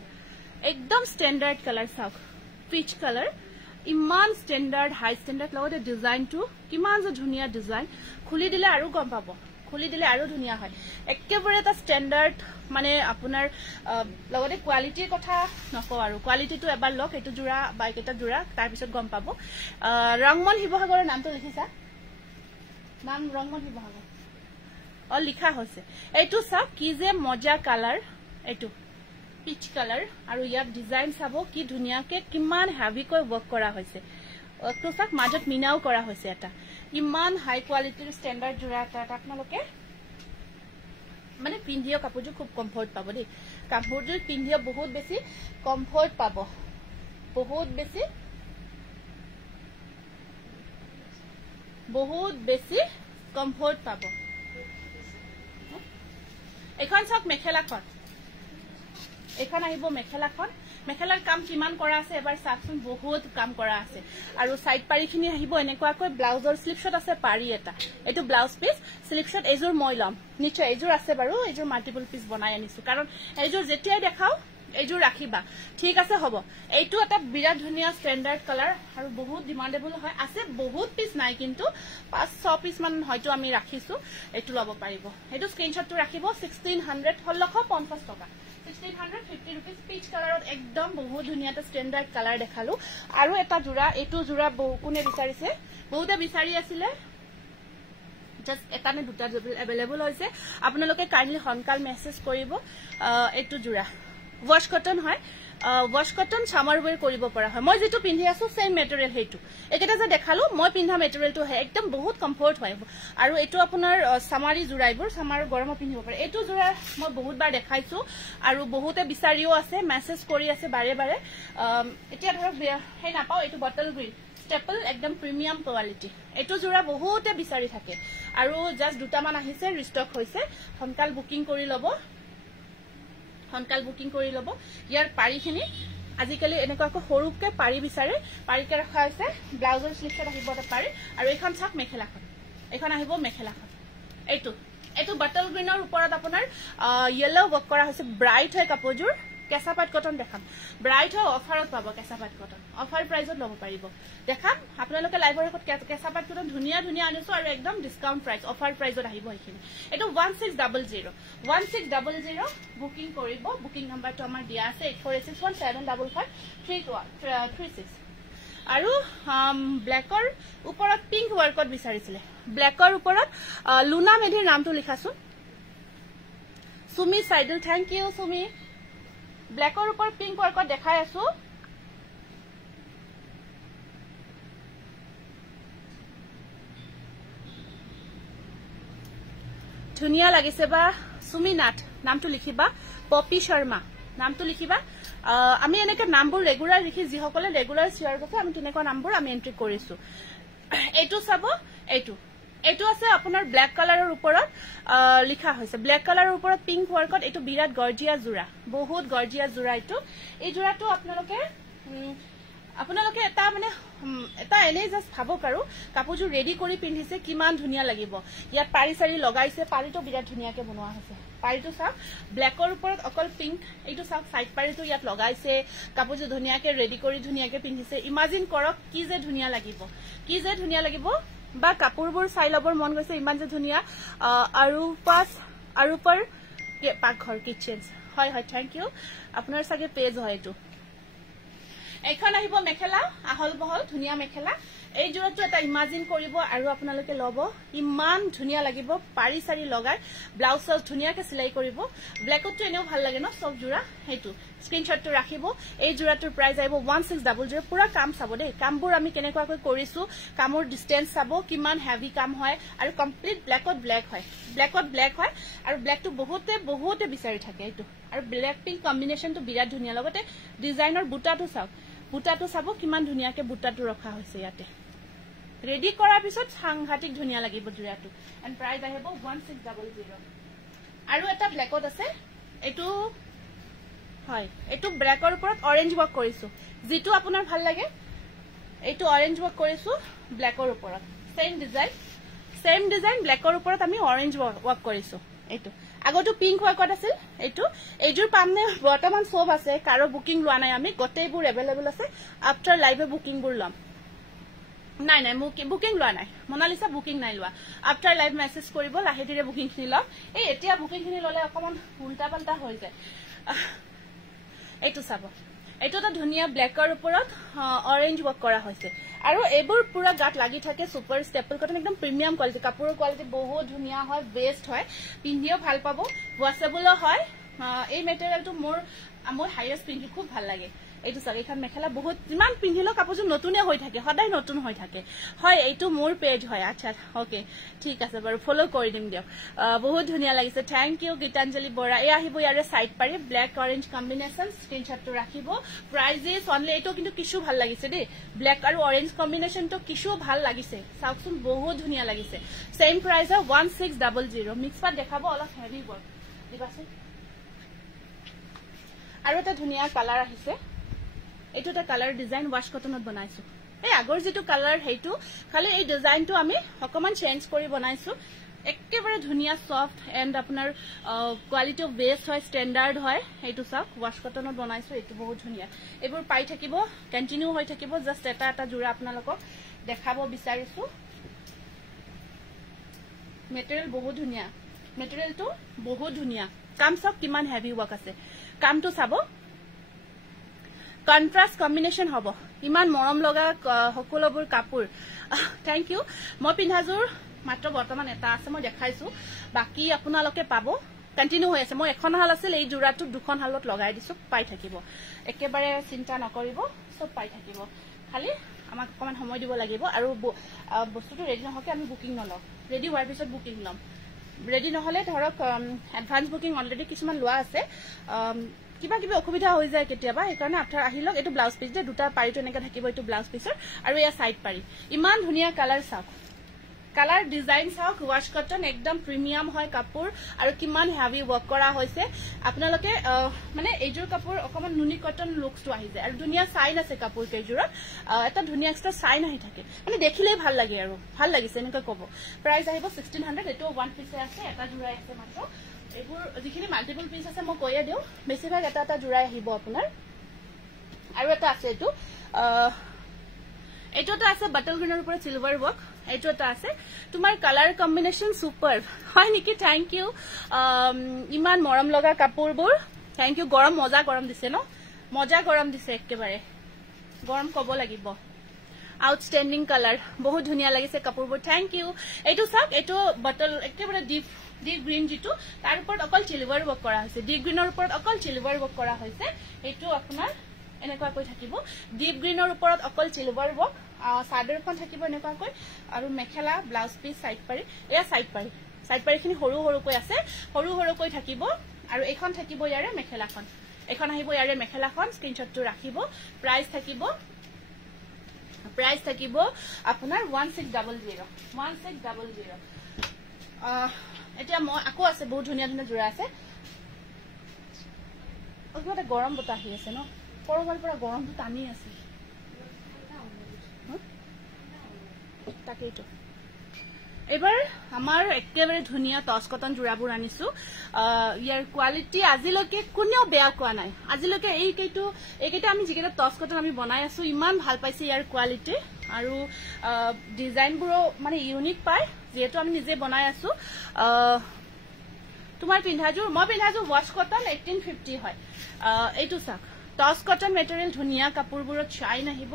একদম স্ট্যান্ডার্ড কালার সাক পিচ কালার ইমান স্ট্যান্ডার্ড হাই স্ট্যান্ডার্ড লগতে ডিজাইনটো কিমান যে ধুনিয়া ডিজাইন খুলি দিলে আৰু গম পাব খুলি দিলে আৰু ধুনিয়া হয় একেবাৰে এটা স্ট্যান্ডাৰ্ড মানে আপোনাৰ লগতে কোৱালিটিৰ কথা নকও আৰু কোৱালিটিটো এবাৰ লক এটো জোৰা বাইক এটা জোৰা তাৰ পিছত গম পাব ৰংমন হিবহাগৰৰ নামটো লিখিছা নাম ৰংমন হিবহাগৰ লিখা হৈছে এইটো সাক কি যে মজা কালাৰ এইটো পিচ কালাৰ আৰু ইয়াৰ ডিজাইন চাব কি ধুনিয়াকে কিমান হেভি কৈ ওয়াৰ্ক কৰা হৈছে তো সাক মাজত মিনাও কৰা হৈছে এটা ইমান হাই কোৱালিটিৰ স্ট্যান্ডাৰ্ড জোৰা এটা আপোনালোকে মানে পিন্ধিও কাপোৰটো খুব কমফৰ্ট পাব দেই কাপোৰটো পিন্ধিও বহুত বেছি কমফৰ্ট পাব বহুত কমফৰ্ট পাব এখন চাক মেখেলাখন এখন আহিব মেখেলাৰ কাম কিমান কৰা আছে এবাৰ চাকচোন বহুত কাম কৰা আছে আৰু সাইড পাৰিখিনি আহিব এনেকুৱাকৈ ব্লাউজৰ স্লিপ শট আছে পাৰি এটা এটো ব্লাউজ পিস স্লিপ শট এজোৰ মই লম নিশ্চয় এজোৰ আছে বাৰু এজোৰ মাল্টিপল পিস বনাই আনিছো কাৰণ এজোৰ যেতিয়াই দেখাও এজোৰ ৰাখিবা ঠিক আছে হ'ব এইটো এটা বিৰাট ধুনিয়া স্ট্যান্ডাৰ্ড কালাৰ আৰু বহুত ডিমান্ডেবল হয় আছে বহুত পিস নাই কিন্তু 5-6 পিস মান হয়তো আমি ৰাখিছো এটো লব পাৰিব এটো স্ক্ৰিনশটটো ৰাখিব 1650 টাকা 1650 रुपीस पीच कलर एकदम बहुत धुनिया स्टैंडर्ड कलर देखालो আৰু এটা জোৰা এটো জোৰা কোনে বিচাৰিছে বহুতে বিচাৰি আছিল জাস্ট এটা নে দুটা अवेलेबल হৈছে আপোনালোকে কাইন্ডলি হনকাল মেসেজ কৰিব এটো জোৰা ওয়াশ কটন হয় ওয়াশ কটন সামাৰ ওয়্যাৰ কৰিব পৰা হয় মই যেটো পিন্ধি আছো সেম মেটেৰিয়েল হেতু একেটা যে দেখালো মই পিন্ধা মেটেৰিয়েলটো হে একদম বহুত কমফৰ্ট হয় আৰু এটো আপোনাৰ সামাৰী জোৰাইবোৰ সামাৰ গৰমত পিন্ধিব পাৰে এটো জোৰা মই বহুত বাৰ দেখাইছো আৰু বহুতে বিচাৰিও আছে মেসেজ কৰি আছে বাৰে বাৰে এতিয়া ধৰক হে নাপাও এটো বটল গ্ৰীন স্টেপল একদম প্ৰিমিয়াম কোৱালিটি এটো জোৰা বহুতে বিচাৰি থাকে আৰু জাস্ট দুটামান আহিছে ৰিস্টক হৈছে হনকাল বুকিং কৰি লব ইয়াৰ পাৰিখিনি আজিকালি এনেকুৱাকৈ সৰুকে পাৰি বিচাৰে পাৰিকে ৰখা হৈছে ব্লাউজৰ স্লিপত আহিব এটা পাৰি আৰু এখন চাক মেখেলাখন এখন আহিব মেখেলাখন এইটো এটো বটল গ্ৰীনৰ ওপৰত আপোনাৰ ইয়েলো ৱৰ্ক কৰা হৈছে ব্ৰাইট হয় কাপোৰজোৰ কেঁচা পাট কটন দেখাম ব্ৰাইট হয় অফাৰত পাব কেঁচা পাট কটন অফাৰ প্ৰাইজত ল'ব পাৰিব দেখাম আপোনালোকে লাইভৰ ৰেকৰ্ড কেঁচা পাট কটন ধুনীয়া ধুনীয়া আনিছো আৰু একদম ডিসকাউন্ট প্ৰাইজ অফাৰ প্ৰাইজত আহিব এইখিনি এটো 1600 বুকিং কৰিব বুকিং নাম্বাৰটো আমাৰ দিয়া আছে 8461755336 আৰু ব্ল্যাকৰ ওপৰত পিংক ৱৰ্কত বিচাৰিছিলে ব্ল্যাকৰ ওপৰত লুনা মেধিৰ নামটো লিখাছো সুমি সাইদুল থ্যাংক ইউ সুমি ব্ল্যাকৰ ওপৰত পিংক ৱৰ্কত দেখাই আছো ধুনীয়া লাগিছে বা সুমি নাথ নামটো লিখিবা পপি শৰ্মা নামটো লিখিবা আমি এনেকে নামবোৰ ৰেগুলাৰ লিখি যি সকলে ৰেগুলাৰ শেয়াৰ কৰিছে আমি তেনেকুৱা নামবোৰ আমি এন্ট্ৰি কৰিছো এটো চাব এটো আছে আপোনাৰ ব্ল্যাক কালাৰৰ ওপৰত লিখা হৈছে ব্ল্যাক কালাৰৰ ওপৰত পিংক ৱৰ্কত এটো বিৰাট গৰ্জিয়া জোৰা বহুত গৰ্জিয়া জোৰা এটো এই জোৰাটো আপোনালোকে এটা মানে এটা এনে জাস্ট ভাবক আৰু কাপোৰজোৰ ৰেডি কৰি পিন্ধিছে কিমান ধুনীয়া লাগিব ইয়াত পাৰি সাৰি লগাইছে পাৰিটো বিৰাট ধুনীয়াকে বনোৱা হৈছে পাৰিটো চাওক ব্ল্যাকৰ ওপৰত অকল পিংক এইটো চাওক সাইড পাৰিটো ইয়াত লগাইছে কাপোৰজোৰ ধুনীয়াকে ৰেডি কৰি ধুনীয়াকে পিন্ধিছে ইমাজিন কৰক কি যে ধুনীয়া লাগিব বা কাপোৰবোৰ চাই লবৰ মন গৈছে ইমান যে ধুনীয়া আৰু পৰ পাকঘৰ কিচেনছ হয় থ্যাংক ইউ আপোনাৰ সাগে পেজ হয় এটো এখন আহিব মেখেলা আহল বহল ধুনীয়া মেখেলা এই জোৰাটো এটা ইমাজিন কৰিব আৰু আপোনালোকে লব ইমান ধুনীয়া লাগিব পাৰি সাৰি লগাই ব্লাউজ ধুনীয়াকে সিলাই কৰিব ব্ল্যাকটো এনেও ভাল লাগে ন সব জোৰা হেতু স্ক্ৰিনশ্বটটো ৰাখিব এই জোৰাটোৰ প্ৰাইস আহিব 1600 পুৰা কাম চাব দেই কামবোৰ আমি কেনেকুৱাকৈ কৰিছো কামৰ ডিসটেন্স চাব কিমান হেভি কাম হয় আৰু কমপ্লিট ব্ল্যাকত ব্ল্যাক হয় আৰু ব্ল্যাকটো বহুতে বিচাৰি থাকে এইটো আৰু ব্ল্যাক পিংক কম্বিনেশনটো বিৰাট ধুনীয়া লগতে ডিজাইনৰ বুটাটো চাব কিমান ধুনীয়াকে বুটাটো ৰখা হৈছে ইয়াতে ৰেডি কৰাৰ পিছত সাংঘাতিক ধুনীয়া লাগিব জোৰাটো এন্ড প্ৰাইস আহিব 1600 আৰু এটা ব্ল্যাকত আছে এটো হয় এটো ব্ল্যাকৰ ওপৰত অৰেঞ্জ ৱৰ্ক কৰিছো যেটো আপোনাৰ ভাল লাগে এটো অৰেঞ্জ ৱৰ্ক কৰিছো ব্ল্যাকৰ ওপৰত সেম ডিজাইন ব্ল্যাকৰ ওপৰত আমি অৰেঞ্জ ৱৰ্ক কৰিছো এটো আগতো পিংক ৱৰ্কত আছিল এইজোৰ পামনে বৰ্তমান সব আছে কাৰো বুকিং লোৱা নাই আমি গটেইবোৰ এভেইলেবল আছে আফটাৰ লাইভে বুকিংবোৰ লম নাই বুকিং লোৱা নাই মনালিসা বুকিং নাই লোৱা আফটাৰ লাইভ মেসেজ কৰিব লাহে ধীৰে বুকিং খিনি লম এই এতিয়া বুকিং খিনি ললে অকমান উল্টা পাল্টা হৈ যায় এইটো চাব এইটো এটা ধুনীয়া ব্ল্যাকৰ ওপৰত অৰেঞ্জ ৱৰ্ক কৰা হৈছে আৰু এইবোৰ পুৰা গাত লাগি থাকে সুপাৰ ষ্টেপল কটন একদম প্ৰিমিয়াম কোৱালিটি কাপোৰৰ কোৱালিটি বহুত ধুনীয়া হয় বেস্ট হয় পিন্ধিও ভাল পাব ওয়াশেবল হয় এই মেটেৰিয়েলটো মোৰ হাইয়েষ্ট পিন্ধি খুব ভাল লাগে এইটো চাগিখন মেখেলা বহুত যিমান পিন্ধিলো কাপোৰটো নতুনে হৈ থাকে সদায় নতুন হৈ থাকে হয় এইটো মোৰ পেজ হয় আচ্ছা ওকে ঠিক আছে বাৰু ফলো কৰি দিম দিয়ক বহুত ধুনীয়া লাগিছে থ্যাংক ইউ গীতাঞ্জলি বৰা এই আহিব ইয়াৰে সাইড পাৰি ব্ল্যাক অৰেঞ্জ কম্বিনেশন স্ক্ৰিনশ্বটটো ৰাখিব প্ৰাইজেস অনলি এইটো কিন্তু কিছু ভাল লাগিছে দেই ব্ল্যাক আৰু অৰেঞ্জ কম্বিনেশনটো কিছু ভাল লাগিছে চাওকচোন বহুত ধুনীয়া লাগিছে সেম প্ৰাইস 1600 মিক্স পাট দেখাব অলপ হেভি ৱৰ্ক দিবাচোন আৰু এটা ধুনীয়া কালাৰ আহিছে এইটো এটা কালাৰ ডিজাইন ওয়াশ কটনত বনাইছো এই আগৰ যেটো কালাৰ হেইটো খালি এই ডিজাইনটো আমি অকমান চেঞ্জ কৰি বনাইছো একেবাৰে ধুনীয়া সফট এন্ড আপোনাৰ কোৱালিটি অফ বেস্ট হয় স্ট্যান্ডাৰ্ড হয় এইটো চাওক ওয়াশ কটনত বনাইছো এইটো বহুত ধুনীয়া এইবোৰ পাই থাকিব কন্টিনিউ হৈ থাকিব জাস্ট এটা জোৰা আপোনালোকক দেখাব বিচাৰিছো মেটেৰিয়েলটো বহুত ধুনীয়া কাম সব কিমান হেভি ৱৰ্ক আছে কামটো চাব কন্ট্ৰাস্ট কম্বিনেশন হ'ব ইমান মৰম লগা সকলোবোৰ কাপোৰ থ্যাংক ইউ মই পিন্ধাজোৰ মাত্ৰ বৰ্তমান এটা আছে মই দেখাইছো বাকি আপোনালোকে পাব কন্টিনিউ হৈ আছে মই এখন হাল আছিল এই জোৰাটো দুখন হালত লগাই দিছো পাই থাকিব একেবাৰে চিন্তা নকৰিব সব পাই থাকিব খালি আমাক অকমান সময় দিব লাগিব আৰু বস্তুটো ৰেডি নহকে আমি বুকিং নলও ৰেডি হোৱাৰ পিছত বুকিং লম ৰেডি নহলে ধৰক এডভান্স বুকিং অলৰেডি কিছুমান লোৱা আছে কিবা অসুবিধা হৈ যায় কেতিয়াবা এই কাৰণে আফটাৰ আহিলক এটো ব্লাউজ পিস যে দুটা পাৰিটো এনেকা থাকিব এটো ব্লাউজ পিসৰ আৰু ইয়া সাইড পাৰি ইমান ধুনীয়া কালাৰ চাওক কালাৰ ডিজাইন চাওক ৱাশ কটন একদম প্ৰিমিয়াম হয় কাপোৰ আৰু কিমান হেভি ৱৰ্ক কৰা হৈছে আপোনালোকে মানে এইযোৰ কাপোৰ অকমান নুনি কটন লুকসটো আহি যায় আৰু ধুনিয়া সাইন আছে কাপোৰ কেইযোৰত এটা ধুনিয়া এক্সট্ৰা সাইন আহি থাকে মানে দেখিলেই ভাল লাগে আৰু ভাল লাগিছে এনেকৈ ক'ব প্ৰাইস আহিব 1600 এটো ওয়ান পিছে আছে এটা জোৰাই আছে মাত্ৰ এইবোৰ যিখিনি মাল্টিপল পিস আছে মই কৈয়া দিও বেছিভাগ এটা এটা জোৰাই আহিব আপোনাৰ আৰু এটা আছে এটোটা আছে বাটল গ্ৰীনৰ ওপৰত সিলভাৰ ৱৰ্ক এটোটা আছে তোমাৰ কালাৰ কম্বিনেশন সুপাৰ হয় নেকি থ্যাংক ইউ ইমান মৰম লগা কাপোৰবোৰ থ্যাংক ইউ গৰম মজা গৰম দিছে ন মজা গৰম দিছে একেবাৰে গৰম কব লাগিব আউটস্ট্যান্ডিং কালাৰ বহুত ধুনিয়া লাগিছে কাপোৰবোৰ থ্যাংক ইউ এটো সাক এটো বাটল একেবাৰে ডিপ গ্ৰীন জিটো তাৰ ওপৰত অকল সিলভাৰ ৱৰ্ক কৰা হৈছে ডিপ গ্ৰীনৰ ওপৰত অকল সিলভাৰ ৱৰ্ক কৰা হৈছে এটো আপোনাৰ এনেকুৱা কৈ থাকিব ডিপ গ্ৰীনৰ ওপৰত অকল সিলভাৰ ৱৰ্ক সাদৰখন থাকিব এনেকুৱা কৈ আৰু মেখেলা ব্লাউজ পিস সাইড পাৰি এয়া সাইড পাৰিখিনি সৰু সৰুকৈ আছে সৰু সৰুকৈ থাকিব আৰু এখন থাকিব ইয়াৰে মেখেলাখন এখন আহিব ইয়াৰে মেখেলাখন স্ক্ৰিনশ্বটটো ৰাখিব প্ৰাইস থাকিব আপোনাৰ 1600 এতিয়া মই আকৌ আছে বহুত ধুনিয়া ধুনিয়া জোৰা আছে ওপৰতে গৰম বতাহ আহি আছে ন পৰবাৰ পৰা গৰমটো টানি আছে তাকেইটো এবাৰ আমাৰ একেবাৰে ধুনিয়া টস কটন জোৰাবোৰ আনিছো ইয়াৰ কোৱালিটি আজিলৈকে কোনেও বেয়া কোৱা নাই আজিলৈকে এইকেইটা আমি যিকেইটা টস কটন আমি বনাই আছো ইমান ভাল পাইছে ইয়াৰ কোৱালিটি আৰু ডিজাইনবোৰো মানে ইউনিক পায় যেহেতু আমি নিজে বনাই আছো তোমাৰ পিন্ধাজোৰ মই পিন্ধাজোৰ ৱাশ কটন 1850 হয় এইটো চাক টস কটন মেটেৰিয়েল ধুনিয়া কাপোৰবোৰত চাইন আহিব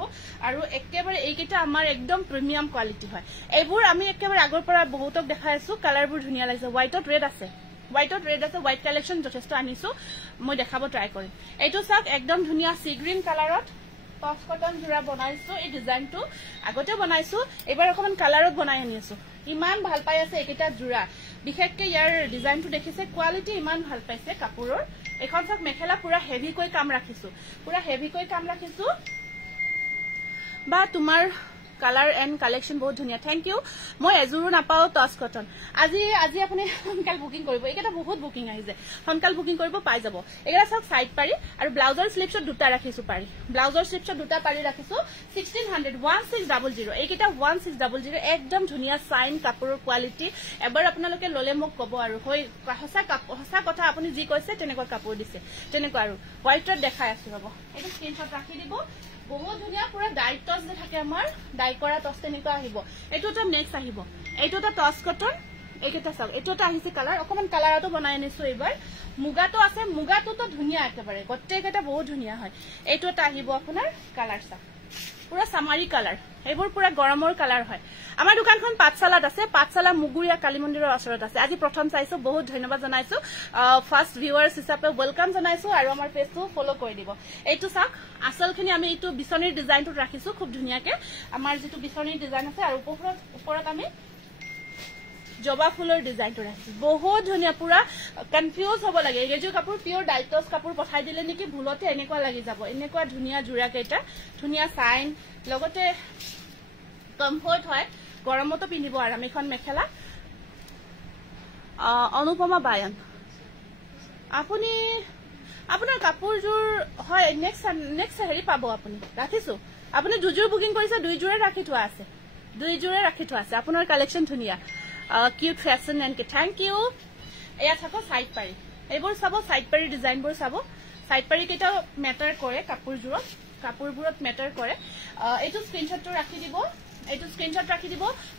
আৰু একেবাৰে এইকেইটা আমাৰ একদম প্ৰিমিয়াম কোৱালিটি হয় এইবোৰ আমি একেবাৰে আগৰ পৰা বহুতক দেখাই আছো কালাৰবোৰ ধুনিয়া লাগিছে হোৱাইটত ৰেড আছে হোৱাইট কালেকশন যথেষ্ট আনিছো মই দেখাব ট্ৰাই কৰিম এইটো চাক একদম ধুনিয়া সি গ্ৰীন কালাৰত টস কটন জোৰা বনাইছো এই ডিজাইনটো আগতে বনাইছো এবাৰ অকমান কালাৰত বনাই আনিছো ইমান ভাল পাই আছে এইকেইটা জোৰা বিশেষকৈ ইয়াৰ ডিজাইনটো দেখিছে কোৱালিটি ইমান ভাল পাইছে কাপোৰৰ এখন চাক মেখেলা পুৰা হেভিকৈ কাম ৰাখিছো বা তোমাৰ কালাৰ এণ্ড কালেকশন বহুত ধুনিয়া থ্যাংক ইউ মই এজোৰো নাপাও টস কটন আজি আপুনি সোনকাল বুকিং কৰিব এইকেইটা বহুত বুকিং আহিছে সোনকাল বুকিং কৰিব পাই যাব এগৰা চাওক সাইড পাৰি আৰু ব্লাউজৰ স্লিপছত দুটা ৰাখিছো পাৰি ব্লাউজৰ স্লিপছত দুটা পাৰি ৰাখিছো 1600 এইকেইটা 1600 একদম ধুনিয়া সাইন কাপোৰৰ কোৱালিটি এবাৰ আপোনালোকে ললে মোক কব আৰু হৈ সঁচা কথা আপুনি যি কৈছে তেনেকুৱা কাপোৰ দিছে তেনেকুৱা আৰু হোৱাইটত দেখাই আছো ৰব এইটো স্ক্ৰিনশ্বট ৰাখি দিব বহুত ধুনিয়া পুৰা ডাই টস যে থাকে আমাৰ ডাই কৰা টস তেনেকুৱা আহিব এইটোটা নেক্সট আহিব এইটোটা টস কটন এইকেইটা চাওক এইটোটা আহিছে কালাৰ অকমান কালাৰটো বনাই আনিছো এইবাৰ মুগাটো আছে মুগাটোতো ধুনিয়া একেবাৰে গোটেইকেইটা বহুত ধুনিয়া হয় এইটোটা আহিব আপোনাৰ কালাৰ চাওক পুৰা সামাৰী কালাৰ এইবোৰ পুৰা গৰমৰ কালাৰ হয় আমাৰ দোকানখন পাঠশালাত আছে পাঠশালা মুগুৰিয়া কালী মন্দিৰৰ ওচৰত আছে আজি প্ৰথম চাইছো বহুত ধন্যবাদ জনাইছো ফাৰ্স্ট ভিউৱাৰ্স হিচাপে ওয়েলকাম জনাইছো আৰু আমাৰ পেজটো ফলো কৰি দিব এইটো চাওক আসলখিনি আমি এইটো বিছনিৰ ডিজাইনটো ৰাখিছো খুব ধুনিয়াকে আমাৰ যেটো বিছনিৰ ডিজাইন আছে আৰু ওপৰত আমি জবা ফুলৰ ডিজাইনটো ৰাখিছো বহুত ধুনিয়া পুৰা কনফিউজ হ'ব লাগে এইযোৰ কাপোৰ পিওৰ ডাইটস কাপোৰ পঠাই দিলে নেকি ভুলতে এনেকুৱা লাগি যাব এনেকুৱা ধুনিয়া জোৰা কেইটা ধুনিয়া সাইন লগতে কমফৰ্ট হয় গৰমতো পিন্ধিব আৰাম এখন মেখেলা অনুপমা বায়ন আপুনি আপোনাৰ কাপোৰজোৰ হয় নেক্সট হেৰি পাব আপুনি ৰাখিছো আপুনি দুজোৰ বুকিং কৰিছে দুইজোৰে ৰাখি থোৱা আছে আপোনাৰ কালেকশন ধুনিয়া cute fashion and thank you এয়া থাকো সাইড পাৰি এইবোৰ চাব সাইড পাৰি ডিজাইনবোৰ চাব সাইড পাৰি কেইটা মেটাৰ কৰে কাপোৰবোৰত মেটাৰ কৰে এইটো স্ক্ৰিনশ্বটটো ৰাখি দিব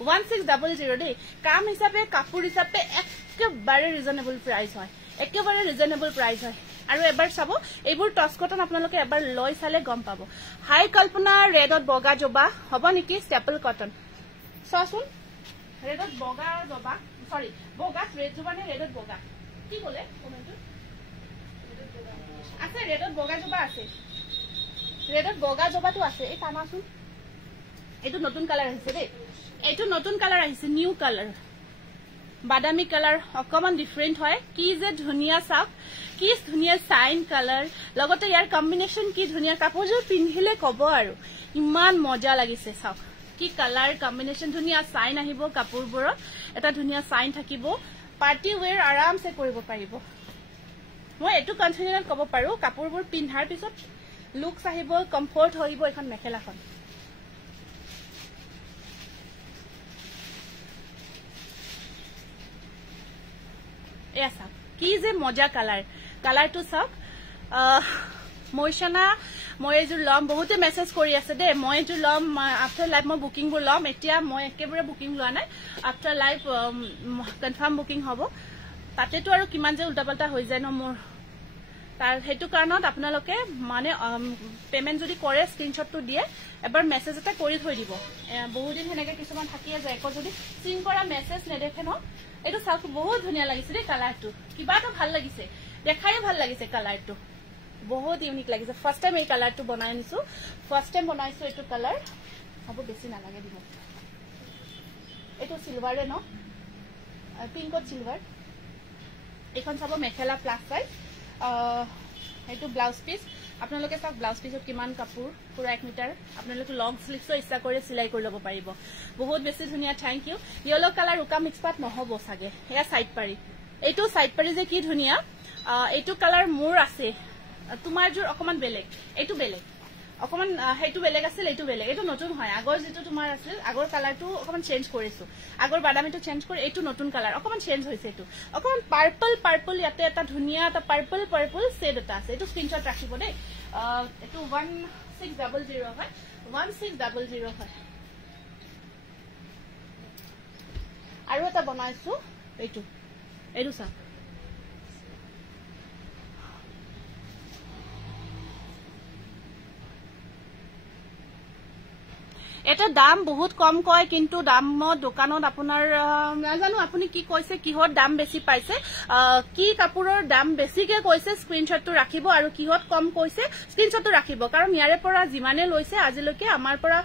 1600 দেই কাম হিচাপে কাপোৰ হিচাপে একেবাৰে ৰিজনেবল প্ৰাইস হয় আৰু এবাৰ চাব এইবোৰ টস কটন আপোনালোকে এবাৰ লৈ চালে গম পাব হাই কল্পনা ৰেডত বগা জবা হ'ব নেকি ষ্টেপল কটন চাচোন ৰেডত বগা জবা সৰি বগা ৰেড জবা নে ৰেডত বগা কি ক'লে কমেন্টত আছে ৰেডত বগা জবা আছে ৰেডত বগা জবাটো আছে এই টানাচোন এইটো নতুন কালাৰ আহিছে দেই এইটো নতুন কালাৰ আহিছে নিউ কালাৰ বাদামী কালাৰ অকমান ডিফাৰেন্ট হয় কি যে ধুনিয়া চাওক কি ধুনিয়া সাইন কালাৰ লগতে ইয়াৰ কম্বিনেশন কি ধুনিয়া কাপোৰযোৰ পিন্ধিলে কব আৰু ইমান মজা লাগিছে চাওক কি কালাৰ কম্বিনেশ্যন ধুনীয়া চাইন আহিব কাপোৰবোৰত এটা ধুনীয়া চাইন থাকিব পাৰ্টি ওৱেৰ আৰামছে কৰিব পাৰিব মই এটো কনফিডেন্ট ক'ব পাৰো কাপোৰবোৰ পিন্ধাৰ পিছত লুকস আহিব কমফৰ্ট হৈব এখন মেখেলাখন এসা কি যে মজা কালাৰটো চাওক মইশনা মই এজুৰ লম বহুতে মেসেজ কৰি আছে দে মই এজুৰ লম আফটাৰ লাইভ মই বুকিং বোৰ লম এতিয়া মই একেবাৰে বুকিং লোৱা নাই আফটাৰ লাইভ কনফাৰ্ম বুকিং হ'ব তাতেটো আৰু কিমান যে উল্টাপাল্টা হৈ যায় ন মোৰ তাৰ হেতু কাৰণত আপোনালোকে মানে পেমেন্ট যদি কৰে স্ক্ৰিনশ্বটটো দিয়ে এবাৰ মেসেজ এটা কৰি থৈ দিব বহুত দিন হেনেকে কিছুমান থাকিয়ে যায় একো যদি সিন কৰা মেসেজ নেদেখে ন এটো চাওক বহুত ধুনীয়া লাগিছে দে কালাৰটো কিবাটো ভাল লাগিছে দেখাই ভাল লাগিছে কালাৰটো বহুত ইউনিক লাগিছে ফাৰ্স্ট টাইম এই কালাৰটো বনাই নিছো ফাৰ্স্ট টাইম বনাইছো এটো কালাৰ হ'ব বেছি না লাগে দিব এটো সিলভাৰে ন পিংকত সিলভাৰ এখন চাব মেখেলা প্লাস সাইজ এটো ব্লাউজ পিস আপোনালোকে সব ব্লাউজ পিছত কিমান কাপোৰ পুৰা 1 মিটাৰ আপোনালোকে লং স্লিভছৰ ইচ্ছা কৰে সিলাই কৰি ল'ব পাৰিব বহুত বেছি ধুনীয়া থ্যাংক ইউ ইয়েলো কালাৰ উকা মিক্স পাত নহব সাগে এয়া সাইড পাৰি এটো সাইড পাৰি যে কি ধুনীয়া এটো কালাৰ মোৰ আছে তোমাৰ জোৰ অকমান বেলেগ এটো বেলেগ অকমান হেতু বেলেগ আছিল এটো বেলেগ এটো নতুন হয় আগৰ যেটো তোমাৰ আছিল আগৰ কালাৰটো অকমান চেঞ্জ কৰিছো আগৰ বাদামীটো চেঞ্জ কৰি এটো নতুন কালাৰ অকমান চেঞ্জ হৈছে এটো অকমান পাৰ্পল ইয়াতে এটা ধুনীয়া এটা পাৰ্পল শেড এটা আছে এটো স্ক্ৰিনশ্বট ৰাখিব দেই এটো 1600 হয় 1600 হয় আৰু এটা বনাইছো এটো চা এটা দাম বহুত কম কয় কিন্তু দামত দোকানত আপোনাৰ নাজানো আপুনি কি কৈছে কিহত দাম বেছি পাইছে কি কাপোৰৰ দাম বেছিকে কৈছে স্ক্ৰিনশ্বটটো ৰাখিব আৰু কিহত কম কৈছে স্ক্ৰিনশ্বটটো ৰাখিব কাৰণ ইয়াৰে পৰা যিমানে লৈছে আজিলৈকে আমাৰ পৰা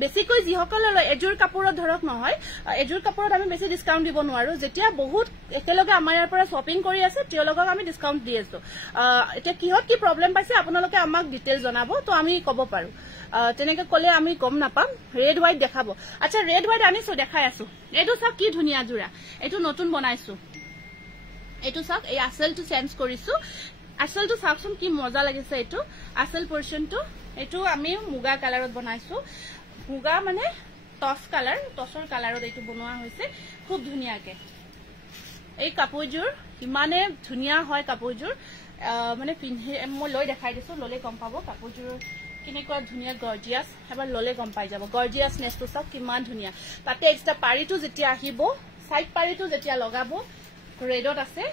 বেছিকৈ যিসকলে লয় এজুৰ কাপোৰত ধৰক নহয় এজুৰ কাপোৰত আমি বেছি ডিসকাউন্ট দিব নোৱাৰো যেতিয়া বহুত একেলগে আমাৰ ইয়াৰ পৰা শপিং কৰি আছে তেওঁলোকক আমি ডিসকাউন্ট দি আছো এটা কিহত কি প্ৰবলেম পাইছে আপোনালোকে আমাক ডিটেইল জনাব তো আমি ক'ব পাৰো তেনেকে কলে আমি গম নাপাম ৰেড হোৱাইট দেখাব আচ্ছা ৰেড হোৱাইট আনিছো দেখাই আছো এটো সব কি ধুনীয়া জোৰা এটো নতুন বনাইছো এটো সব এই আসলটো চেঞ্জ কৰিছো আসলটো চাওকচোন কি মজা লাগিছে এটো আসল পোৰশনটো এটো আমি মুগা কালাৰত বনাইছো মুগা মানে টস কালাৰ টসৰ কালাৰত এটো বনোৱা হৈছে খুব ধুনীয়াকে এই কাপোৰজোৰ ইমানে ধুনীয়া হয় কাপোৰজোৰ মানে পিন্ধে মই লৈ দেখাই দিছো ললে গম পাব কাপোৰজোৰ কিনেকুৱা ধুনীয়া গৰ্জিয়াস এবাৰ ললে গম পাই যাব গৰ্জিয়াসনেসটো সব কিমান ধুনীয়া তাতে এক্সট্ৰা পাৰিটো যেতিয়া আহিব সাইড পাৰিটো যেতিয়া লগাব ৰেডত আছে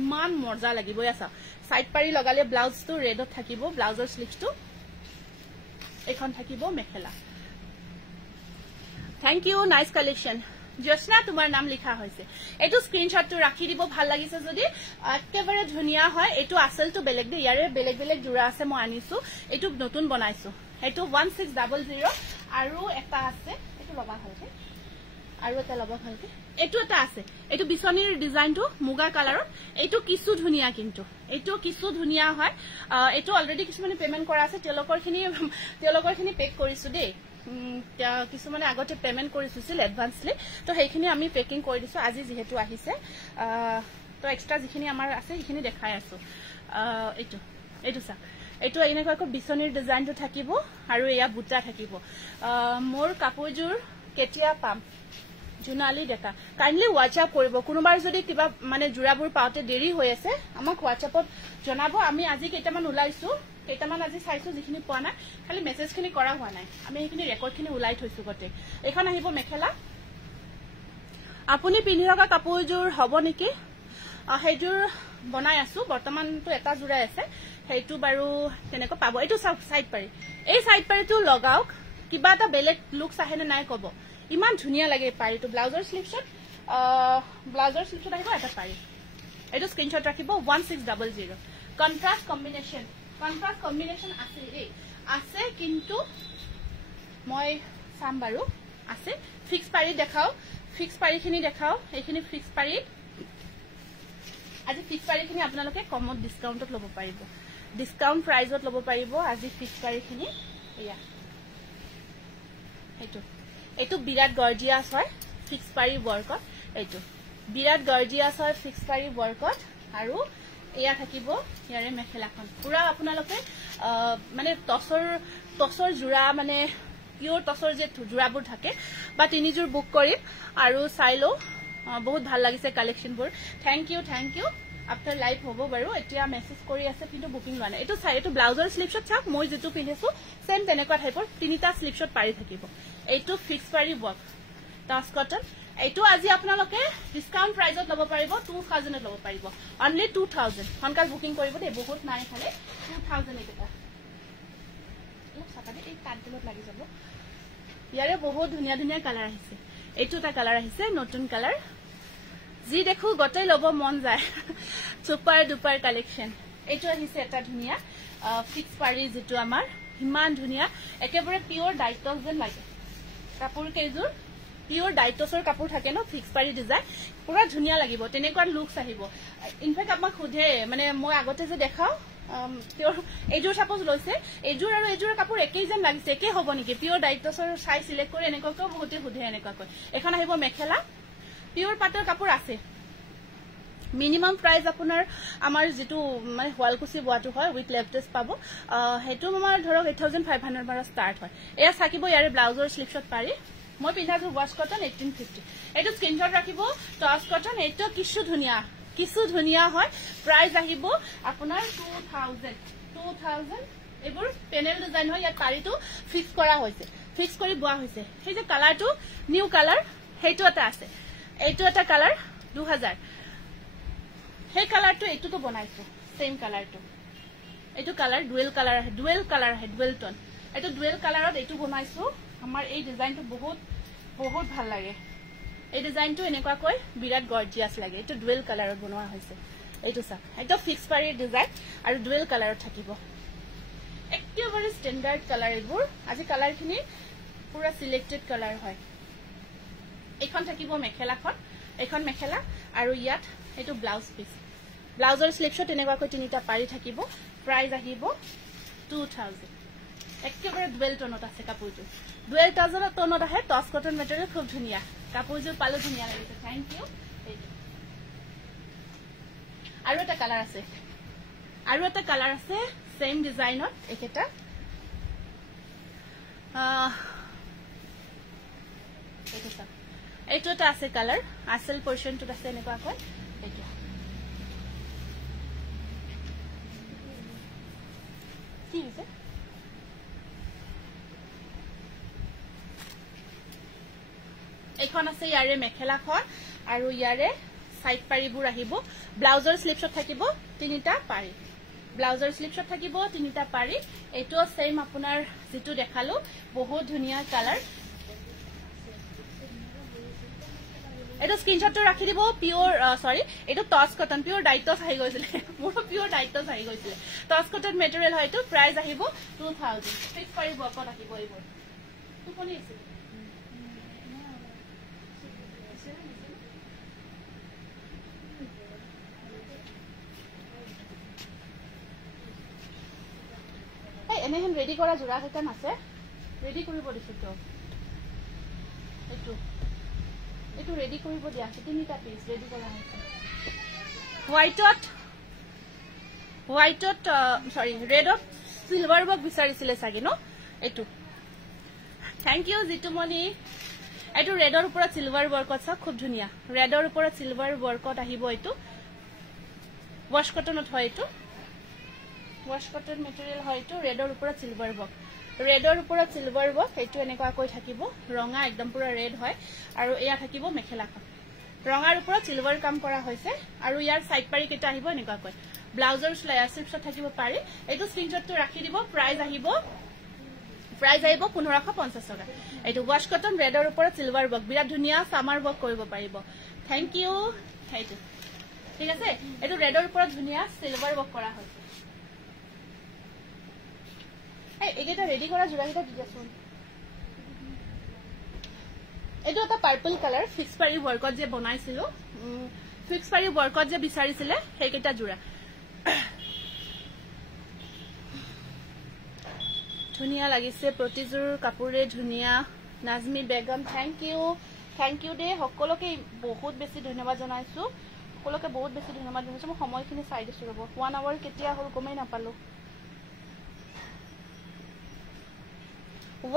ইমান মজা লাগিব ইয়াসা সাইড পাৰি লগালে ব্লাউজটো ৰেডত থাকিব ব্লাউজৰ স্লিভছটো এখন থাকিব মেখেলা থ্যাংক ইউ নাইস কালেকশন জসনা তোমাৰ নাম লিখা হৈছে এটো স্ক্ৰিনশ্বটটো ৰাখি দিব ভাল লাগিছে যদি একেবাৰে ধুনীয়া হয় এটো আসলটো বেলেগ দে ইয়াৰে বেলেগ বেলেগ জোৰা আছে মই আনিছো এটো নতুন বনাইছো এটো 1600 আৰু এটা আছে এটো লবা ভালকে আৰু এটা লবা ভালকে এটো এটা আছে এটো বিছনিৰ ডিজাইনটো মুগা কালাৰত এটো কিছু ধুনীয়া কিন্তু এটো কিছু ধুনীয়া হয় এটো অলৰেডি কিছুমানে পেমেন্ট কৰা আছে তেওঁলোকৰ খিনি পেক কৰিছো দেই কিছুমানে আগতে পেমেন্ট কৰিছিল এডভান্সলি তো সেইখিনি আমি পেকিং কৰি দিছো আজি যেহেতু আহিছে তো এক্সট্ৰা যিখিনি আমাৰ আছে সেইখিনি দেখাই আছো এটো সা এটো এনেকৈ বিছনিৰ ডিজাইনটো থাকিব আৰু এয়া বুটা থাকিব মোৰ কাপোৰজোৰ কেতিয়া পাম জুনালি ডেকা কাইন্ডলি হোৱাটসঅ্যাপ কৰিব কোনোবাৰ যদি কিবা মানে জোৰাবোৰ পাওতে দেৰি হৈ আছে আমাক হোৱাটসঅ্যাপত জনাব আমি আজি কেইটামান উলাইছো কেইটামান আজি চাইছো যিখিনি পোৱা নাই খালি মেসেজখিনি কৰা হোৱা নাই আমি এইখিনি ৰেকৰ্ডখিনি উলাই থৈছো গতে এখন আহিব মেখেলা আপুনি পিন্ধি থকা কাপোৰজোৰ হ'ব নেকি হেজুৰ বনাই আছো বৰ্তমানটো এটা জোৰা আছে হেইটো বাৰু তেনেকৈ পাব এটো সাইড পাৰি এই সাইড পাৰিটো লগাওক কিবা এটা বেলেগ লুকস আহেনে নাই কব ইমান ধুনীয়া লাগে পাৰিটো ব্লাউজৰ স্লিভছত আহিব এটা পাৰি এটো স্ক্ৰিনশ্বট ৰাখিব 1600 কন্ট্ৰাস্ট কম্বিনেশন আছে কিন্তু মই সাম বাৰু আছে ফিক্স পাৰি দেখাও ফিক্স পাৰিখিনি দেখাও এইখিনি ফিক্স পাৰি আজি ফিক্স পাৰিখিনি আপোনালোকে কমত ডিসকাউন্টত ল'ব পাৰিব ডিসকাউন্ট প্ৰাইজত ল'ব পাৰিব আজি ফিক্স পাৰিখিনি এয়া হেতু এইটো বিৰাট গৰ্জিয়াছ হয় ফিক্স পাৰি ওয়াৰ্কত এইটো বিৰাট গৰ্জিয়াছ হয় ফিক্স পাৰি ওয়াৰ্কত আৰু এয়া থাকিব ইয়াৰে মেখেলাখন পুৰা আপোনালোকে মানে টছৰ জোৰা মানে পিওৰ টছৰ যে জোৰাবোৰ থাকে বা তিনিজোৰ বুক কৰিম আৰু চাইলো বহুত ভাল লাগিছে কালেকশনবোৰ থ্যাংক ইউ আফটাৰ লাইভ হ'ব বাৰু এতিয়া মেসেজ কৰি আছে কিন্তু বুকিং লোৱা নাই এইটো চাই এইটো ব্লাউজৰ স্লিপছত চাওক মই যেটো পিন্ধিছো সেম তেনেকুৱা টাইপৰ তিনিটা স্লিপছত পাৰি থাকিব এইটো ফিক্স পাৰি ওয়াৰ্ক টাচ কটন এইটো আজি আপোনালোকে ডিসকাউন্ট প্ৰাইজত লব পাৰিব 2000 লব পাৰিব অনলি 2000 হনকাল বুকিং কৰিব দে বহুত নাই খালে 2000 এটা লক সাকাদে এই কাটলত লাগি যাব ইয়াৰে বহুত ধুনিয়া ধুনিয়া কালাৰ আহিছে এইটো এটা কালাৰ আহিছে নতুন কালাৰ জি দেখো গটাই লব মন যায় সুপাৰ দুপাৰ কালেকশন এইটো আহিছে এটা ধুনিয়া ফিক্স পাৰি যেটো আমাৰ হিমান ধুনিয়া একেবাৰে পিওৰ ডাইটক্স যেন লাগে কাপোৰ কেজুৰ পিওৰ ডাইটক্সৰ কাপোৰ থাকে ন ফিক্স পাৰি ডিজাইন পুৰা ধুনিয়া লাগিব তেনেকুৱা লুকস আহিব ইনফেক্ট আমাক খুদে মানে মই আগতে যে দেখাও এইজোৰ সাপোজ লৈছে এইজোৰ আৰু এইজোৰ কাপোৰ একেই যেন লাগিছে একে হ'ব নেকি পিওৰ ডাইটক্সৰ সাইজ সিলেক্ট কৰি এনেকুৱাকৈ বহুতে খুদে এনেকুৱাকৈ এখন আহিব মেখেলা পিওৰ পাটৰ কাপোৰ আছে মিনিমাম প্ৰাইস আপোনাৰ আমাৰ যেটো মানে হোৱালকুছি boatu হয় উইথ লেফটেস পাব হেতু আমাৰ ধৰক 8500 পৰা স্টাৰ্ট হয় এয়া থাকিব ইয়াৰে ব্লাউজৰ স্লিপছত পাৰি মই পিন্ধাছো ওয়াশ কটন 1850 এটো স্ক্ৰিনশ্বট ৰাখিব টস কটন এটো কিছু ধুনিয়া হয় প্ৰাইস আহিব আপোনাৰ 2000 এবোৰ পেনেল ডিজাইন হয় ইয়াত পাৰিটো ফিক্স কৰা হৈছে ফিক্স কৰি বোৱা হৈছে সেই যে কালাৰটো নিউ কালাৰ হেতু এটা আছে এইটো এটা কালাৰ 2000 সেই কালাৰটো এইটোটো বনাইছো সেম কালাৰটো এইটো কালাৰ ডুৱেল কালাৰ আহে ডুৱেল টোন এইটো ডুৱেল কালাৰত এইটো বনাইছো আমাৰ এই ডিজাইনটো বহুত ভাল লাগে এই ডিজাইনটো এনেকুৱা কৈ বিৰাট গৰ্জিয়াস লাগে এইটো ডুৱেল কালাৰত বনোৱা হৈছে এইটো সা এইটো ফিক্স পাৰি ডিজাইন আৰু ডুৱেল কালাৰত থাকিব একেবাৰে ষ্টেন্ডাৰ্ড কালাৰ এইবোৰ আজি কালাৰখিনি পুৰা সিলেক্টেড কালাৰ হয় এখন থাকিব মেখেলাখন এখন মেখেলা আৰু ইয়াত এইটো ব্লাউজ পিস ব্লাউজৰ স্লিপছত এনেকুৱাকৈ তিনিটা পাৰি থাকিব প্ৰাইস আহিব 2000 একেবাৰে ডুৱেল টোনত আছে কাপোৰটো ডুৱেল টোনত আহে টস কটন মেটেৰিয়েল খুব ধুনিয়া কাপোৰযোৰ পালো ধুনিয়া লাগিছে থ্যাংক ইউ আৰু এটা কালাৰ আছে সেম ডিজাইনত একেটা এইটো এটা আছে কালাৰ আসল পোৰশনটো আছে এনেকুৱাকৈ এইটো কি হৈছে এখন আছে ইয়াৰে মেখেলাখন আৰু ইয়াৰে সাইড পাৰিবোৰ আহিব ব্লাউজৰ স্লিপছত থাকিব তিনিটা পাৰি ব্লাউজৰ স্লিপছত থাকিব তিনিটা পাৰি এটো সেম আপোনাৰ যেটো দেখালো বহুত ধুনিয়া কালাৰ এটো স্ক্ৰিনশটটো ৰাখি দিব পিওৰ সৰি এটো টস কটন পিওৰ ডাইটক্স আহি গৈছিল মোৰ পিওৰ ডাইটক্স আহি গৈছিল টস কটন মেটেৰিয়েল হয়তো প্ৰাইস আহিব 2000 ফিক্স পাৰি বকত আহিব এইবোৰ টোপনি আছে এনেহেন ৰেডি কৰা জোৰা কেইটান আছে ৰেডি কৰিব দিছো তো এইটো ৰেডি কৰিব দিয়া আছে তিনিটা পিস ৰেডি কৰা আছে হোৱাইটত সৰি ৰেডত সিলভাৰ বক বিচাৰিছিলে সাগে ন এইটো থ্যাংক ইউ জিতুমনি এইটো ৰেডৰ ওপৰত সিলভাৰ ওয়াৰ্কত সব খুব ধুনিয়া ৰেডৰ ওপৰত সিলভাৰ ওয়াৰ্কত আহিব এইটো ওয়াশ কটনত হয় এইটো ওয়াশ কটন মেটেৰিয়েল হয় এইটো ৰেডৰ ওপৰত সিলভাৰ বক এইটো এনেকুৱা কৈ থাকিব ৰঙা একদম পুৰা ৰেড হয় আৰু এয়া থাকিব মেখেলাখন ৰঙাৰ ওপৰত সিলভাৰ কাম কৰা হৈছে আৰু ইয়াৰ সাইড পাৰি কেটা আহিব এনেকুৱা কৈ ব্লাউজৰ স্লিপছত থাকিব পাৰি এইটো স্ক্ৰিনশ্বটটো ৰাখি দিব প্ৰাইস আহিব 1550 টকা এইটো ওয়াশ কটন ৰেডৰ ওপৰত সিলভাৰ বক বিৰাট ধুনিয়া সামাৰ বক কৰিব পাৰিব থ্যাংক ইউ এইটো ঠিক আছে এইটো ৰেডৰ ওপৰত ধুনিয়া সিলভাৰ বক কৰা হৈছে এগেটা ৰেডি কৰা জোৰা কেটা দিছুন এটো এটা পাৰ্পল কালাৰ ফিক্স পাৰি ওয়াৰ্কত যে বনাইছিল ফিক্স পাৰি ওয়াৰ্কত যে বিচাৰিছিলে হেকেটা জোৰা ধুনিয়া লাগিছে প্ৰতিজোৰ কাপোৰে ধুনিয়া নাজমি বেগম থ্যাংক ইউ দে সকলোকে বহুত বেছি ধন্যবাদ জনাইছো সকলোকে বহুত বেছি ধন্যবাদ জনাইছো মই সময়খিনি চাই দিছো ৰব 1 আৱাৰ কেতিয়া হল গমেই নাপালো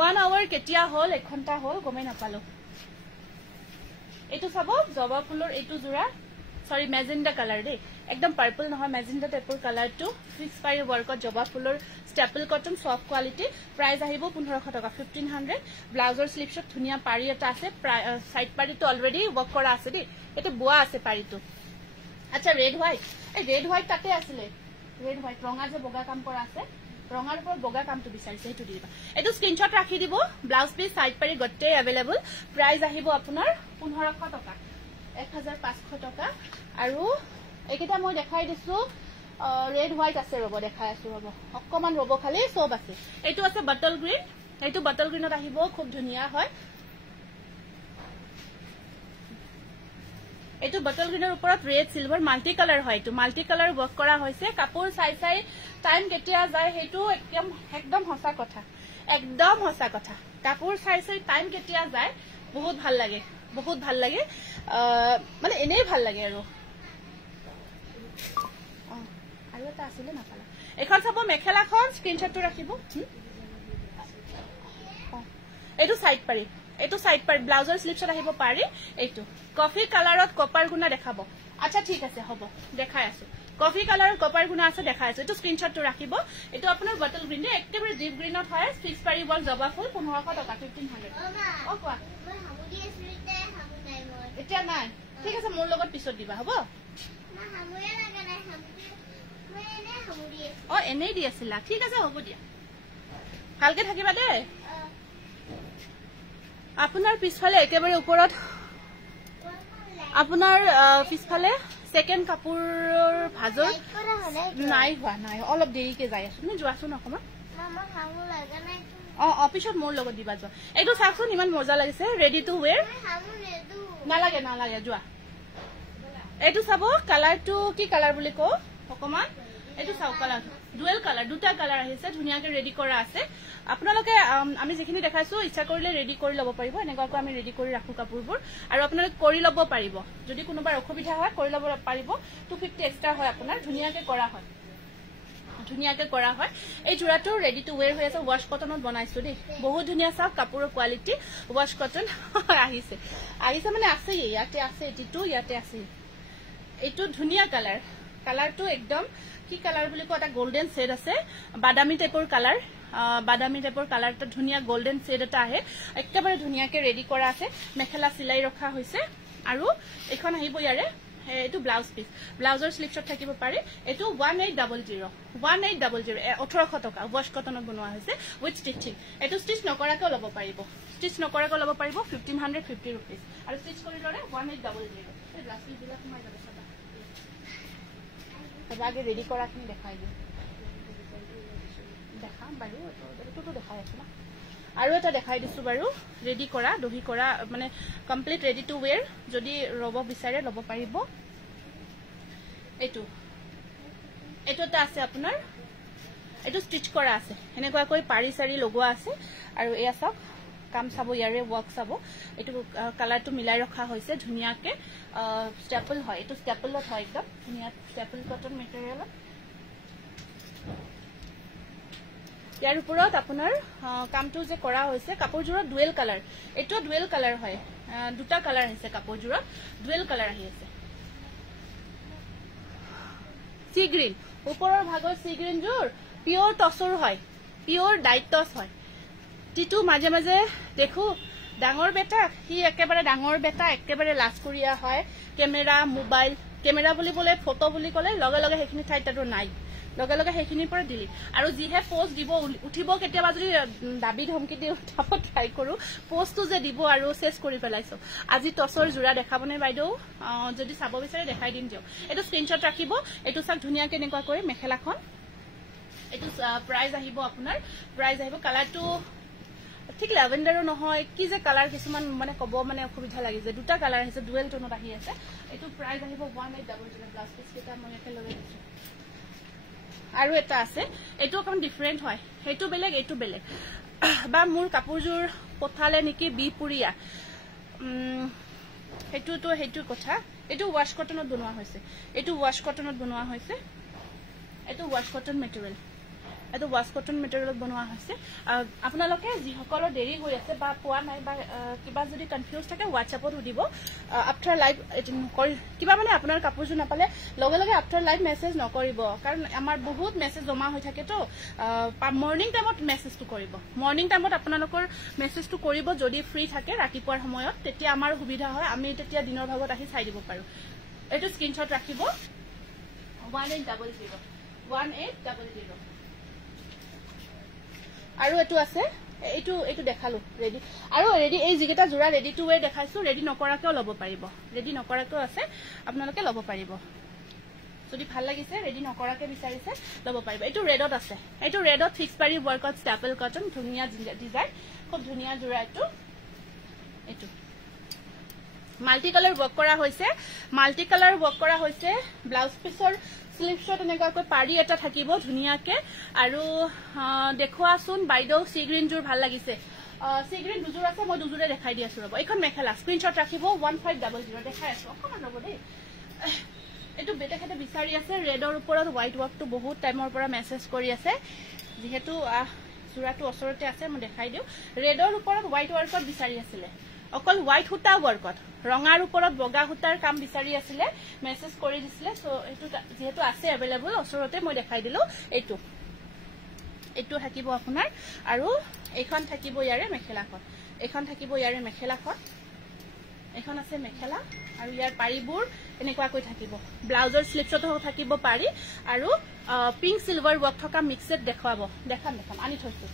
1 আৱাৰ কেতিয়া হল 1 ঘণ্টা হল গমেই নাপালো এইটো চাব জবা ফুলৰ এইটো জোৰা সৰি মেজেন্ডা কালাৰ দে একদম পাৰ্পল নহয় মেজেন্ডা টাইপৰ কালাৰটো ফিক্স পাৰি ওয়াৰ্কত জবা ফুলৰ staple cotton soft quality price আহিব 1500 টকা 1500 ব্লাউজৰ স্লিপছত ধুনিয়া পাৰি এটা আছে সাইড পাৰিটো অলৰেডি ওয়াৰ্ক কৰা আছে দে এটো বুয়া আছে পাৰিটো আচ্ছা ৰেড হোৱাইট এই ৰেড হোৱাইট তাতে আছিল ৰেড হোৱাইট ৰঙা যে বগা কাম কৰা আছে ৰঙাৰ পৰা বগা কামটো বিচাৰিছে এটো দিবা এটো স্ক্ৰিনশ্বট ৰাখি দিব ব্লাউজ পিস সাইড পাৰি গটে अवेलेबल প্ৰাইস আহিব আপোনাৰ 1500 টকা 1500 টকা আৰু এইকেইটা মই দেখাই দিছো ৰেড হোৱাইট আছে ৰব দেখাই আছো ৰব অকমান ৰব খালি সব আছে এইটো আছে বটল গ্ৰীন এইটো বটল গ্ৰীনত আহিব খুব ধুনিয়া হয় এইটো বটল গ্ৰীনৰ ওপৰত ৰেড সিলভাৰ মাল্টি কালাৰ হয় এইটো মাল্টি কালাৰ ওয়াৰ্ক কৰা হৈছে কাপোৰ চাই টাইম কেতিয়া যায় হেতু একদম হসা কথা কাপোৰ চাই টাইম কেতিয়া যায় বহুত ভাল লাগে মানে এনেই ভাল লাগে আৰু এটা আছিল না পালা এখন চাব মেখেলাখন স্ক্ৰিনশ্বটটো ৰাখিব এইটো সাইড পাৰি ব্লাউজৰ স্লিপছত আহিব পাৰি এইটো কফি কালাৰত কপাৰ গুণা দেখাব আচ্ছা ঠিক আছে হ'ব দেখাই আছো কফি কালাৰত কপাৰ গুণা আছে দেখাই আছো এইটো স্ক্ৰিনশ্বটটো ৰাখিব এইটো আপোনাৰ বটল গ্ৰীন দে একেবাৰে ডিপ গ্ৰীনত হয় ফিক্স পাৰি বল জবা ফুল 1500 টকা 1500 কোৱা মই হামুদি আছিলতে হামু নাই মই এতিয়া নাই ঠিক আছে মোৰ লগত পিছত দিবা হ'ব না হামুয়ে লাগা নাই হামুদি মই এনে হামুদি এনেই দি আছিল ঠিক আছে হ'ব দিয়া ভালকে থাকিবা দে আপোনাৰ পিছফালে একেবাৰে ওপৰত আপোনাৰ পিছফালে সেকেন্ড কাপোৰৰ ভাজৰ নাই হোৱা নাই অলপ দেৰিকে যাই আছো নে যোৱাছোন অকমান মামা হামু লাগা নাই অফিসত মোৰ লগত দিবা যোৱা এইটো চাকচোন ইমান মজা লাগিছে ৰেডি টু ওৱেৰ হামু নেদু নালাগে যোৱা এইটো চাব কালাৰটো কি কালাৰ বুলি কও অকমান এইটো চাও কালাৰ ডুৱেল কালাৰ দুটা কালাৰ আহিছে ধুনিয়াকে ৰেডি কৰা আছে আপোনালোকে আমি যেখিনি দেখাইছো ইচ্ছা কৰিলে ৰেডি কৰি লব পাৰিব এনেকুৱাকৈ আমি ৰেডি কৰি ৰাখো কাপোৰবোৰ আৰু আপোনালোকে কৰি লব পাৰিব যদি কোনোবাৰ অসুবিধা হয় কৰি লব পাৰিব 250 এক্সট্ৰা হয় আপোনাৰ ধুনিয়াকে কৰা হয় এই জোৰাটো ৰেডি টু ওৱেৰ হৈ আছে ওয়াশ কটনত বনাইছো দেই বহুত ধুনিয়া চাওক কাপোৰৰ কোৱালিটি ওয়াশ কটন আহিছে মানে আছে ইয়াতে আছে ইয়াতে আছে এইটো ধুনিয়া কালাৰটো একদম কি কালাৰ বুলি কয় এটা গোল্ডেন শেড আছে বাদামী টাইপৰ কালাৰটা ধুনিয়া গোল্ডেন শেড এটা আহে একেবাৰে ধুনিয়াকে ৰেডি কৰা আছে মেখেলা সিলাই ৰখা হৈছে আৰু এখন আহিব ইয়াৰে এইটো ব্লাউজ পিস ব্লাউজৰ স্লিপছত থাকিব পাৰে এইটো 1800 1800 টকা ওয়াশ কটনত বনোৱা হৈছে উইথ স্টিচিং এইটো স্টিচ নকৰাকৈ ল'ব পাৰিব 1550 रुपीस আৰু স্টিচ কৰি লৰে 1800 এই ব্লাউজ পিস বিলাক মই যাব সদা আগে ৰেডি কৰাখিনি দেখাই দিম দেখাম বাৰু এটো দেখাই আছে না আৰু এটা দেখাই দিছো বাৰু ৰেডি কৰা দহি কৰা মানে কমপ্লিট ৰেডি টু ওৱেৰ যদি ৰব বিচাৰে লব পাৰিব এটা আছে আপোনাৰ এটো স্টিচ কৰা আছে এনেকুৱা কৈ পাৰি সাৰি লগোৱা আছে আৰু এয়া সব কাম চাব ইয়াৰে ওয়াৰ্ক চাব এটো কালাৰটো মিলাই ৰখা হৈছে ধুনিয়াকে স্টেপল হয় এটো স্টেপলত হয় একদম ধুনিয়া স্টেপল কটন মেটেৰিয়েল ইয়াৰ ওপৰত আপোনাৰ কামটো যে কৰা হৈছে কাপোৰজোৰৰ ডুৱেল কালাৰ এটো ডুৱেল কালাৰ হয় দুটা কালাৰ আছে কাপোৰজোৰৰ ডুৱেল কালাৰ আহি আছে সি গ্ৰীন ওপৰৰ ভাগৰ সি গ্ৰীন জোৰ পিওৰ টসৰ হয় পিওৰ ডাইট টস হয় টিটু মাঝে মাঝে দেখো ডাঙৰ বেটা হি একেবাৰে ডাঙৰ বেটা একেবাৰে লাজ কৰিয়া হয় কেমেৰা বুলি বলে ফটো বুলি কলে লগে লগে হেখিনি ঠাইটাটো নাই লগে লগে হেখিনিৰ পৰা দিলি আৰু যিহে পোষ্ট দিব উঠিব কেতিয়াবা যদি দাবী ধমকি দি উঠাব ট্ৰাই কৰো পোষ্টটো যে দিব আৰু শেষ কৰি পেলাইছো আজি টসৰ জোৰা দেখাবনে বাইদেউ যদি চাব বিচাৰে দেখাই দিম দিও এটো স্ক্ৰিনশ্বট ৰাখিব এটো সাক ধুনিয়া কেনেকুৱা কৰি মেখেলাখন এটো প্ৰাইস আহিব আপোনাৰ প্ৰাইস আহিব কালাৰটো ঠিক ল্যাভেন্ডারও নহয় কি যে কালার কিছুমান মানে কব মানে অসুবিধা লাগি যে দুটা কালার আছে ডুৱেল টোনত আহি আছে এটো প্ৰাইস আহিব 1800 ব্লাউজ পিস কেটা মই একে লগে দিছো আৰু এটা আছে এটো অকন ডিফাৰেন্ট হয় হেতু বেলেগ এটো বেলেগ বা মোৰ কাপোৰজোৰ পঠালে নেকি বিপুৰিয়া হেতু কথা এটো ওয়াশ কটনত বনোৱা হৈছে এটো ওয়াশ কটনত বনোৱা হৈছে এটো ওয়াশ কটন মেটেৰিয়েল এটো ওয়াশ কটন মেটেৰিয়েলত বনোৱা হৈছে আপোনালোকে যি সকলৰ দেৰি হৈ আছে বা পোৱা নাই বা কিবা যদি কনফিউজ থাকে WhatsAppত উদিব আফটাৰ লাইভ কিবা মানে আপোনাৰ কাপোৰজু নাপালে লগে লগে আফটাৰ লাইভ মেসেজ নকৰিব কাৰণ আমাৰ বহুত মেসেজ জমা হৈ থাকে তো মৰ্নিং টাইমত মেসেজটো কৰিব মৰ্নিং টাইমত আপোনালোকৰ মেসেজটো কৰিব যদি ফ্ৰী থাকে ৰাতিপুৱাৰ সময়ত তেতিয়া আমাৰ সুবিধা হয় আমি তেতিয়া দিনৰ ভাগত আহি চাই দিব পাৰো এটো স্ক্ৰিনশ্বট ৰাখিব 1800 আৰু এটো আছে এইটো দেখালো ৰেডি আৰু ৰেডি এই জিগেটা জোৰা ৰেডি টু ওয়্যাৰ দেখাইছো ৰেডি নকৰাকেও ল'ব পাৰিব ৰেডি নকৰাকেও আছে আপোনালোকে ল'ব পাৰিব যদি ভাল লাগিছে ৰেডি নকৰাকে বিচাৰিছে ল'ব পাৰিব এইটো ৰেডত আছে এইটো ৰেডত ফিক্স পাৰি ওয়াৰ্কত স্টেপল কটন ধুনিয়া ডিজাইন খুব ধুনিয়া জোৰা এইটো মাল্টি কালাৰ ওয়াৰ্ক কৰা হৈছে ব্লাউজ পিছৰ স্লিপ শট এনেকৈ পাৰি এটা থাকিব ধুনিয়াকে আৰু দেখুৱাচোন বাইদেউ সি গ্ৰীন জোৰ ভাল লাগিছে সি গ্ৰীন দুজোৰ আছে মই দুজোৰে দেখাই দি আছো ৰব এইখন মেখেলা স্ক্ৰিনশ্বট ৰাখিব 1500 দেখাই আছো অকমান ৰব দেই এটো বেটাখেতে বিচাৰি আছে ৰেডৰ ওপৰত হোৱাইট ওয়াৰ্কটো বহুত টাইমৰ পৰা মেসেজ কৰি আছে যেহেতু জোৰাটো ওচৰতে আছে মই দেখাই দিও ৰেডৰ ওপৰত হোৱাইট ওয়াৰ্কত বিচাৰি আছিল অকল হোৱাইট হুটা ওয়াৰ্কত ৰঙাৰ ওপৰত বগা হুটাৰ কাম বিচাৰি আছিল মেসেজ কৰি দিছিলে সো এটো যেহেতু আছে अवेलेबल ওচৰতে মই দেখাই দিলো এটো থাকিব আপোনাৰ আৰু এইখন থাকিব ইয়াৰে মেখেলাখন এইখন আছে মেখেলা আৰু ইয়াৰ পাৰিবোৰ এনেকুৱাকৈ থাকিব ব্লাউজৰ স্লিপছতো থাকিব পাৰি আৰু পিংক সিলভাৰ ওয়াৰ্ক থকা মিক্সড দেখাম আনি থৈছো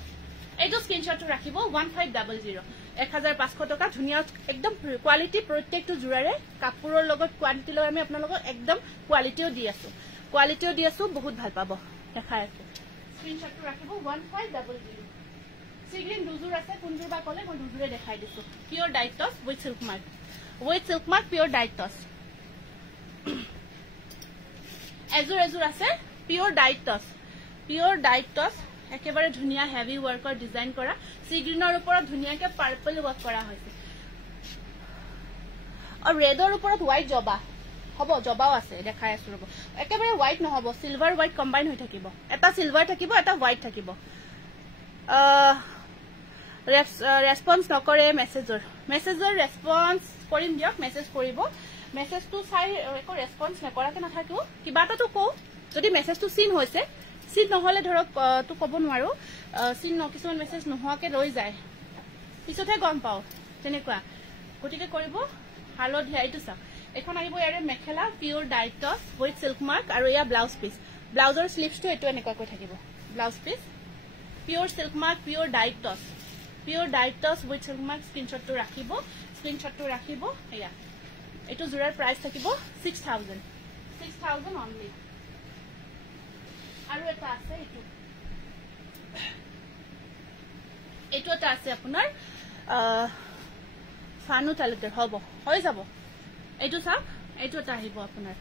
এইটো স্ক্ৰিনশ্বটটো ৰাখিব 1500 1500 টকা ধুনিয়া একদম কোৱালিটি প্ৰত্যেকটো জোৰাৰে কাপোৰৰ লগত কোৱালিটি লৈ আমি আপোনালোকক একদম কোৱালিটিও দি আছো বহুত ভাল পাব দেখাই আছো স্ক্ৰিনশ্বটটো ৰাখিব 1500 সিগ্ৰিন দুজোৰ আছে কোনজোৰ বা কলে মই দুজোৰে দেখাই দিছো পিওৰ ডাইটস উইথ সিল্ক মাৰ্ক পিওৰ ডাইটস এজোৰ আছে পিওৰ ডাইটস একেবাৰে ধুনিয়া হেভি ওয়াৰ্কৰ ডিজাইন কৰা সি গ্ৰীনৰ ওপৰত ধুনিয়াকে পাৰ্পল ওয়াৰ্ক কৰা হৈছে আৰু ৰেডৰ ওপৰত হোৱাইট জবাও আছে দেখাই আছো ৰব একেবাৰে হোৱাইট নহব সিলভাৰ হোৱাইট কম্বাইন হৈ থাকিব এটা সিলভাৰ থাকিব এটা হোৱাইট থাকিব ৰেসপন্স নকৰে মেসেজৰ ৰেসপন্স কৰিম দিয়ক মেসেজ কৰিব মেসেজটো চাই একো ৰেসপন্স নকৰাকে নাথাকিও কিবা এটাটো কও যদি মেসেজটো সিন হৈছে সিন নহলে ধৰক তো কব নোৱাৰো সিন কিছুমান মেসেজ নোহোৱাকে ৰৈ যায় পিছতে গম পাও তেনেকুৱা গতিকে কৰিব হালধীয়া এইটো চাওক এখন আহিব ইয়াৰে মেখেলা পিওৰ ডাইটস উইথ সিল্ক মাৰ্ক আৰু ইয়া ব্লাউজ পিস ব্লাউজৰ স্লিভছটো এটো এনেকুৱাকৈ থাকিব blouse piece pure silk mark pure ডাইটস উইথ সিল্ক মাৰ্ক স্ক্ৰিনশ্বটটো ৰাখিব এয়া এটো জোৰাৰ প্ৰাইস থাকিব 6000 অনলি আৰু এটা আছে এটো এটা আছে আপোনাৰ ফানু তালুকেৰ হ'ব হৈ যাব এটো চাওক এটো এটা আহিব আপোনাৰ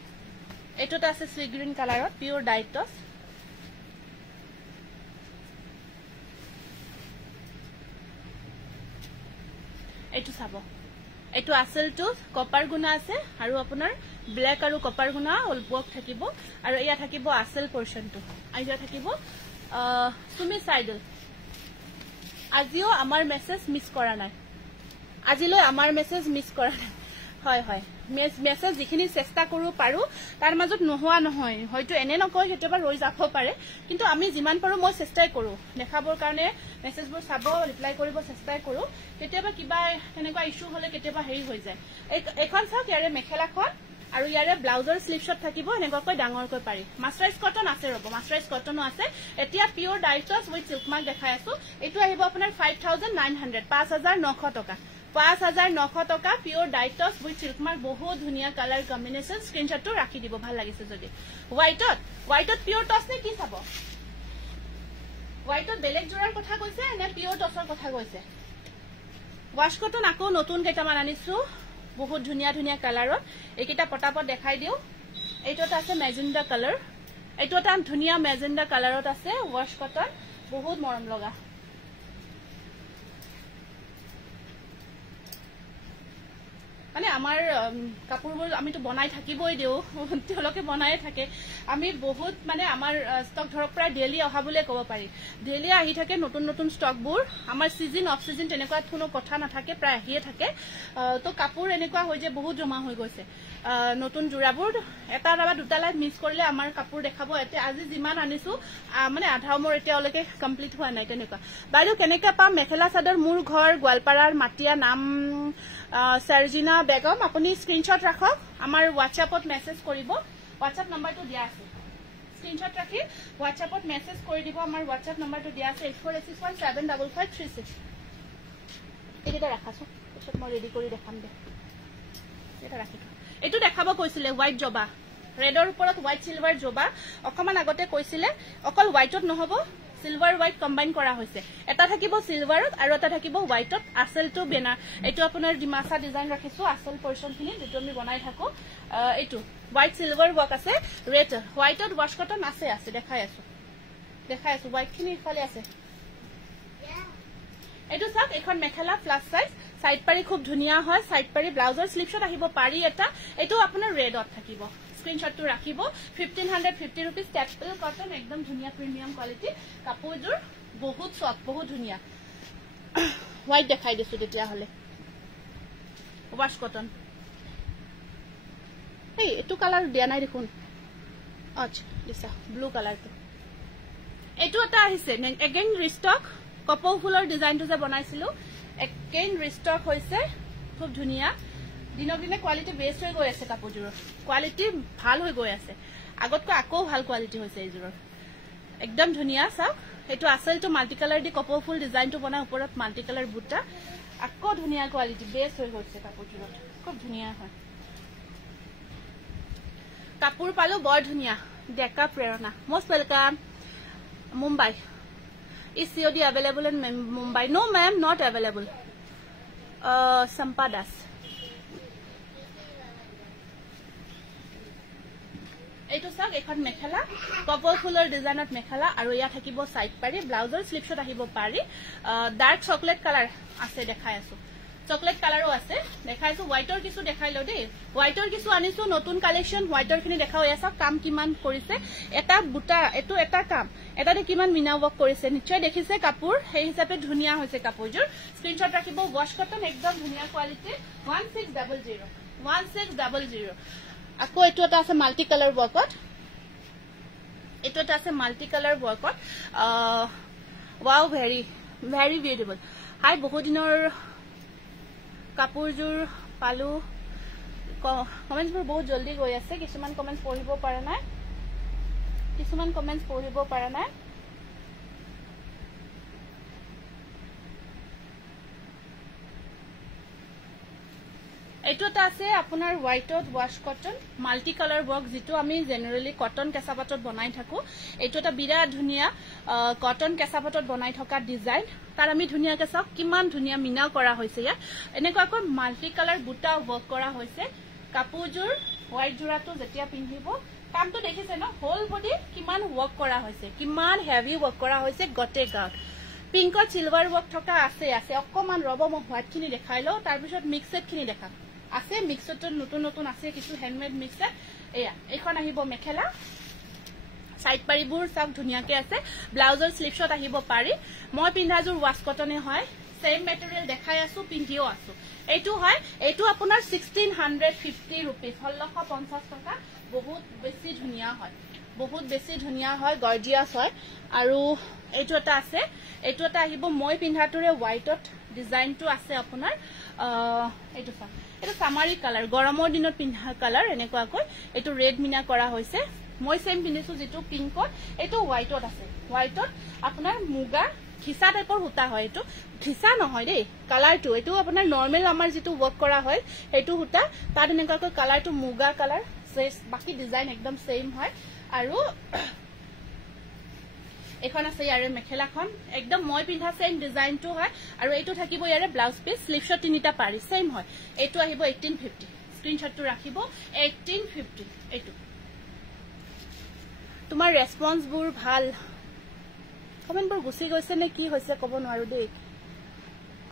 এটো এটা আছে সি গ্ৰীন কালাৰত পিওৰ ডাইটস এটো চাব এটো আসলটো কপাৰ গুণা আছে আৰু আপোনাৰ ব্ল্যাক আৰু কপাৰ গুণা অলপক থাকিব আৰু ইয়া থাকিব আসল পোৰশনটো আইয়া থাকিব সুমি সাইডল আজিও আমাৰ মেসেজ মিস কৰা নাই আজিলৈ আমাৰ মেসেজ মিস কৰা নাই হয় মেসেজ যিখিনি চেষ্টা কৰো পাৰো তাৰ মাজত নোহোৱা নহয় হয়তো এনে নকয় কেতিয়াবা ৰৈ যাব পাৰে কিন্তু আমি যিমান পাৰো মই চেষ্টাই কৰো দেখাবৰ কাৰণে মেসেজবোৰ চাব ৰিপ্লাই কৰিব চেষ্টাই কৰো কেতিয়াবা কিবা এনেকুৱা ইস্যু হলে কেতিয়াবা হেৰি হৈ যায় এখন চাওক ইয়াৰে মেখেলাখন আৰু ইয়াৰে ব্লাউজৰ স্লিপ শট থাকিব এনেকুৱাকৈ ডাঙৰকৈ পাৰি মাস্টাৰাইজ কটন আছে ৰব মাস্টাৰাইজ কটনো আছে এতিয়া পিওৰ ডাইটস উইথ সিল্ক মাৰ্ক দেখাই আছো এটো আহিব আপোনাৰ 5900 5900 টকা 5900 টকা পিওর ডাইটস উইথ সিল্ক মার্ক বহুত ধুনিয়া কালার কম্বিনেশন স্ক্রিনশটটো রাখি দিব ভাল লাগিছে যদি হোয়াইটত পিওর টস নে কি চাব হোয়াইটত বেলেগ জোড়াৰ কথা কৈছে নে পিওৰ টসৰ কথা কৈছে ওয়াশ কটন আকো নতুন কেটামান আনিছো বহুত ধুনিয়া কালাৰত এইকিটা পটাপট দেখাই দিও এইটোটা আছে মেজেন্ডা কালাৰ এইটোটা ধুনিয়া মেজেন্ডা কালাৰত আছে ওয়াশ কটন বহুত মৰম লগা মানে আমাৰ কাপোৰবোৰ আমিতো বনাই থাকিবই দিওঁ তেওঁলোকে বনায়ে থাকে আমি বহুত মানে আমাৰ ষ্টক ধৰক প্ৰায় ডেইলি অহা বুলিয়ে ক'ব পাৰি ডেইলি আহি থাকে নতুন নতুন ষ্টকবোৰ আমাৰ সিজন অফ সিজন তেনেকুৱা কোনো কথা নাথাকে প্ৰায় আহিয়ে থাকে তো কাপোৰ এনেকুৱা হৈ যে বহুত জমা হৈ গৈছে নতুন জোৰাবোৰ এটা বা দুটা লাইভ মিছ কৰিলে আমাৰ কাপোৰ দেখাব এতিয়া আজি যিমান আনিছো মানে আধা মোৰ এতিয়ালৈকে কমপ্লিট হোৱা নাই তেনেকুৱা বাইদেউ কেনেকৈ পাম মেখেলা চাদৰ মোৰ ঘৰ গোৱালপাৰাৰ মাটিয়া নাম সাৰ্জিনা বেগম আপুনি স্ক্ৰিনশ্বট ৰাখক আমাৰ হোৱাটছএপত মেছেজ কৰিব হোৱাটছএপ নম্বৰটো দিয়া আছে স্ক্ৰিনশ্বট ৰাখি হোৱাটছএপত মেছেজ কৰি দিব আমাৰ হোৱাটছএপ নম্বৰটো দিয়া আছে 8486175536 এইকেইটা ৰাখাছো পিছত মই ৰেডি কৰি দেখাম দে এটা ৰাখি এইটো দেখাব কৈছিলে হোৱাইট জবা ৰেডৰ ওপৰত হোৱাইট সিলভাৰ জবা অকমান আগতে কৈছিলে অকল হোৱাইটত নহব সিলভাৰ হোৱাইট কম্বাইন কৰা হৈছে এটা থাকিব সিলভাৰত আৰু এটা থাকিব হোৱাইটত আসলটো বেনা এইটো আপোনাৰ ডিমাসা ডিজাইন ৰাখিছো আসল পৰ্চনখিনি যেটো আমি বনাই থাকো এইটো হোৱাইট সিলভাৰ ওয়াৰ্ক আছে ৰেড হোৱাইটত ওয়াশ কটন আছে আছে দেখাই আছো হোৱাইট খিনি ইফালে আছে এইটো চাওক এখন মেখেলা প্লাস সাইজ সাইড পাৰি খুব ধুনিয়া হয় সাইড পাৰি ব্লাউজৰ স্লিপশট আহিব পাৰি এটা এইটো আপোনাৰ ৰেডত থাকিব স্ক্ৰিনশ্বটটো ৰাখিব 1550 रुपीस টেপল কটন একদম ধুনিয়া প্ৰিমিয়াম কোৱালিটি কাপোৰজোৰ বহুত সফট বহুত ধুনিয়া হোৱাইট দেখাই দিছো তেতিয়া হলে ওয়াশ কটন এই এটো কালাৰ দিয়া নাই দেখোন আচ্ছা দিছা ব্লু কালাৰটো এটো এটা আহিছে এগেইন ৰিষ্টক কপৌ ফুলৰ ডিজাইনটো যে বনাইছিলো এগেইন ৰিষ্টক হৈছে খুব ধুনিয়া দিনক দিনে কোৱালিটি বেস্ট হৈ গৈ আছে কাপোৰজোৰৰ কোৱালিটি ভাল হৈ গৈ আছে আগতকৈ আকৌ ভাল কোৱালিটি হৈছে এইজোৰৰ একদম ধুনিয়া চাওক এটো আসলটো মাল্টি কালাৰ দি কপৌ ফুল ডিজাইনটো বনাই ওপৰত মাল্টি কালাৰ বুটা আকৌ ধুনিয়া কোৱালিটি বেস্ট হৈ গৈছে কাপোৰজোৰত খুব ধুনিয়া হয় কাপোৰ পালো বৰ ধুনিয়া ডেকা প্ৰেৰণা most welcome Mumbai Is COD available in Mumbai? No, ma'am, not available. Sampadas. এইটো চাওক এখন মেখেলা কপৌ ফুলৰ ডিজাইনত মেখেলা আৰু ইয়া থাকিব সাইড পাৰি ব্লাউজৰ স্লিপশট আহিব পাৰি ডাৰ্ক চকলেট কালাৰ আছে দেখাই আছো চকলেট কালাৰো আছে দেখাইছো হোৱাইটৰ কিছু দেখাইলো দেই হোৱাইটৰ কিছু আনিছো নতুন কালেকশন হোৱাইটৰ খিনি দেখাও এসা কাম কিমান কৰিছে এটা বুটা এটো এটা কাম এটাতে কিমান মিনা ওয়াৰ্ক কৰিছে নিশ্চয় দেখিছে কাপোৰ সেই হিচাপে ধুনিয়া হৈছে কাপোৰজোৰ স্ক্ৰিনশ্বট ৰাখিব ওয়াশ কটন একদম ধুনিয়া কোৱালিটি 1600 আকৌ এটো এটা আছে মাল্টি কালাৰ ওয়াৰ্কত এটো এটা আছে মাল্টি কালাৰ ওয়াৰ্কত wow very very beautiful hi বহুত দিনৰ কাপোৰজোৰ পালো কমেন্টছবোৰ বহুত জলদি গৈ আছে কিছুমান কমেন্টছ পঢ়িব পৰা নাই এইটো এটা আছে আপোনাৰ হোৱাইটত wash cotton multi colour work যেটো আমি জেনাৰেলি কটন কেঁচাপাতত বনাই থাকো এইটো এটা বিৰাট ধুনিয়া কটন কেঁচাপাতত বনাই থকা ডিজাইন তাৰ আমি ধুনিয়াকৈ চাওক কিমান ধুনিয়া মিনা কৰা হৈছে ইয়াত এনেকুৱাকৈ মাল্টি কালাৰ বুটা ওয়াৰ্ক কৰা হৈছে কাপোৰজোৰ হোৱাইট জোৰাটো যেতিয়া পিন্ধিব কামটো দেখিছে ন হোল বডি কিমান ওয়াৰ্ক কৰা হৈছে কিমান হেভি ওয়াৰ্ক কৰা হৈছে গটে গাউট পিংকত সিলভাৰ ওয়াৰ্ক থকা আছে অকমান ৰব মই হোৱাইট খিনি দেখাই লও তাৰ পিছত মিক্সড খিনি দেখাম আছে মিক্সড নতুন নতুন আছে কিছু হ্যান্ডমেড মিক্সড এয়া এখন আহিব মেখেলা সাইড পাৰিবোৰ সব ধুনিয়াকৈ আছে ব্লাউজৰ স্লিপশট আহিব পাৰি মই পিন্ধাজোৰ ওয়াশ কটনে হয় সেম মেটেৰিয়েল দেখাই আছো পিন্ধিও আছো এইটো হয় এইটো আপোনাৰ 1650 रुपीस 1650 টকা বহুত বেছি ধুনিয়া হয় গৰ্জিয়াস হয় আৰু এইটো এটা আছে এইটো এটা আহিব মই পিন্ধাটোৰে হোৱাইটত ডিজাইনটো আছে আপোনাৰ এইটো চাওক এটা সামাৰী কালাৰ গৰমৰ দিনত পিন্ধা কালাৰ এনেকুৱাকৈ এইটো ৰেড মিনা কৰা হৈছে মই সেম পিন্ধিছো যেটো পিংকত এইটো হোৱাইটত আছে হোৱাইটত আপোনাৰ মুগা খিসা টাইপৰ হুতা হয় এটো খিসা নহয় দেই কালাৰটো এটো আপোনাৰ নৰমাল আমাৰ যেটো ওয়াৰ্ক কৰা হয় এটো হুতা তাত এনেকুৱাকৈ কালাৰটো মুগা কালাৰ বাকি ডিজাইন একদম সেম হয় আৰু এখন আছে ইয়াৰে মেখেলাখন একদম মই পিন্ধা সেম ডিজাইনটো হয় আৰু এইটো থাকিব ইয়াৰে ব্লাউজ পিস স্লিপশট তিনিটা পাৰি সেম হয় এইটো আহিব 1850 স্ক্ৰিনশ্বটটো ৰাখিব 1850 এইটো তোমাৰ ৰেসপন্সবোৰ ভাল কমেন্টবোৰ গুছি গৈছে নে কি হৈছে কব নোৱাৰো দেই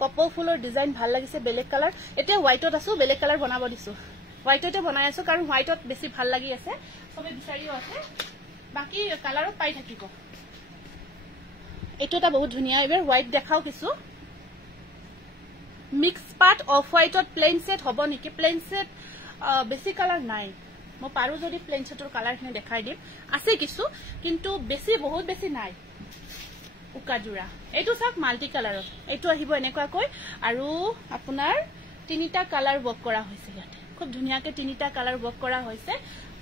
কপৌ ফুলৰ ডিজাইন ভাল লাগিছে বেলেগ কালাৰ এতিয়া হোৱাইটত আছো বেলেগ কালাৰ বনাব দিছো হোৱাইটতে বনাই আছো কাৰণ হোৱাইটত বেছি ভাল লাগি আছে সবে বিচাৰিও আছে বাকি কালাৰত পাই থাকিব এটো এটা বহুত ধুনিয়া এবাৰ হোৱাইট দেখাও কিছু মিক্স পার্ট অফ হোয়াইটত প্লেন সেট হব নেকি প্লেন সেট বেছি কালার নাই মো পারু যদি প্লেন সেটৰ কালাৰ খিনি দেখাই দিম আছে কিছু কিন্তু বেছি বহুত বেছি নাই উকাজুৰা এটো সব মাল্টি কালাৰত এটো আহিব এনেকুৱা কই আৰু আপোনাৰ তিনিটা কালাৰ ওয়াৰ্ক কৰা হৈছে ইয়াতে খুব ধুনিয়াকে তিনিটা কালাৰ ওয়াৰ্ক কৰা হৈছে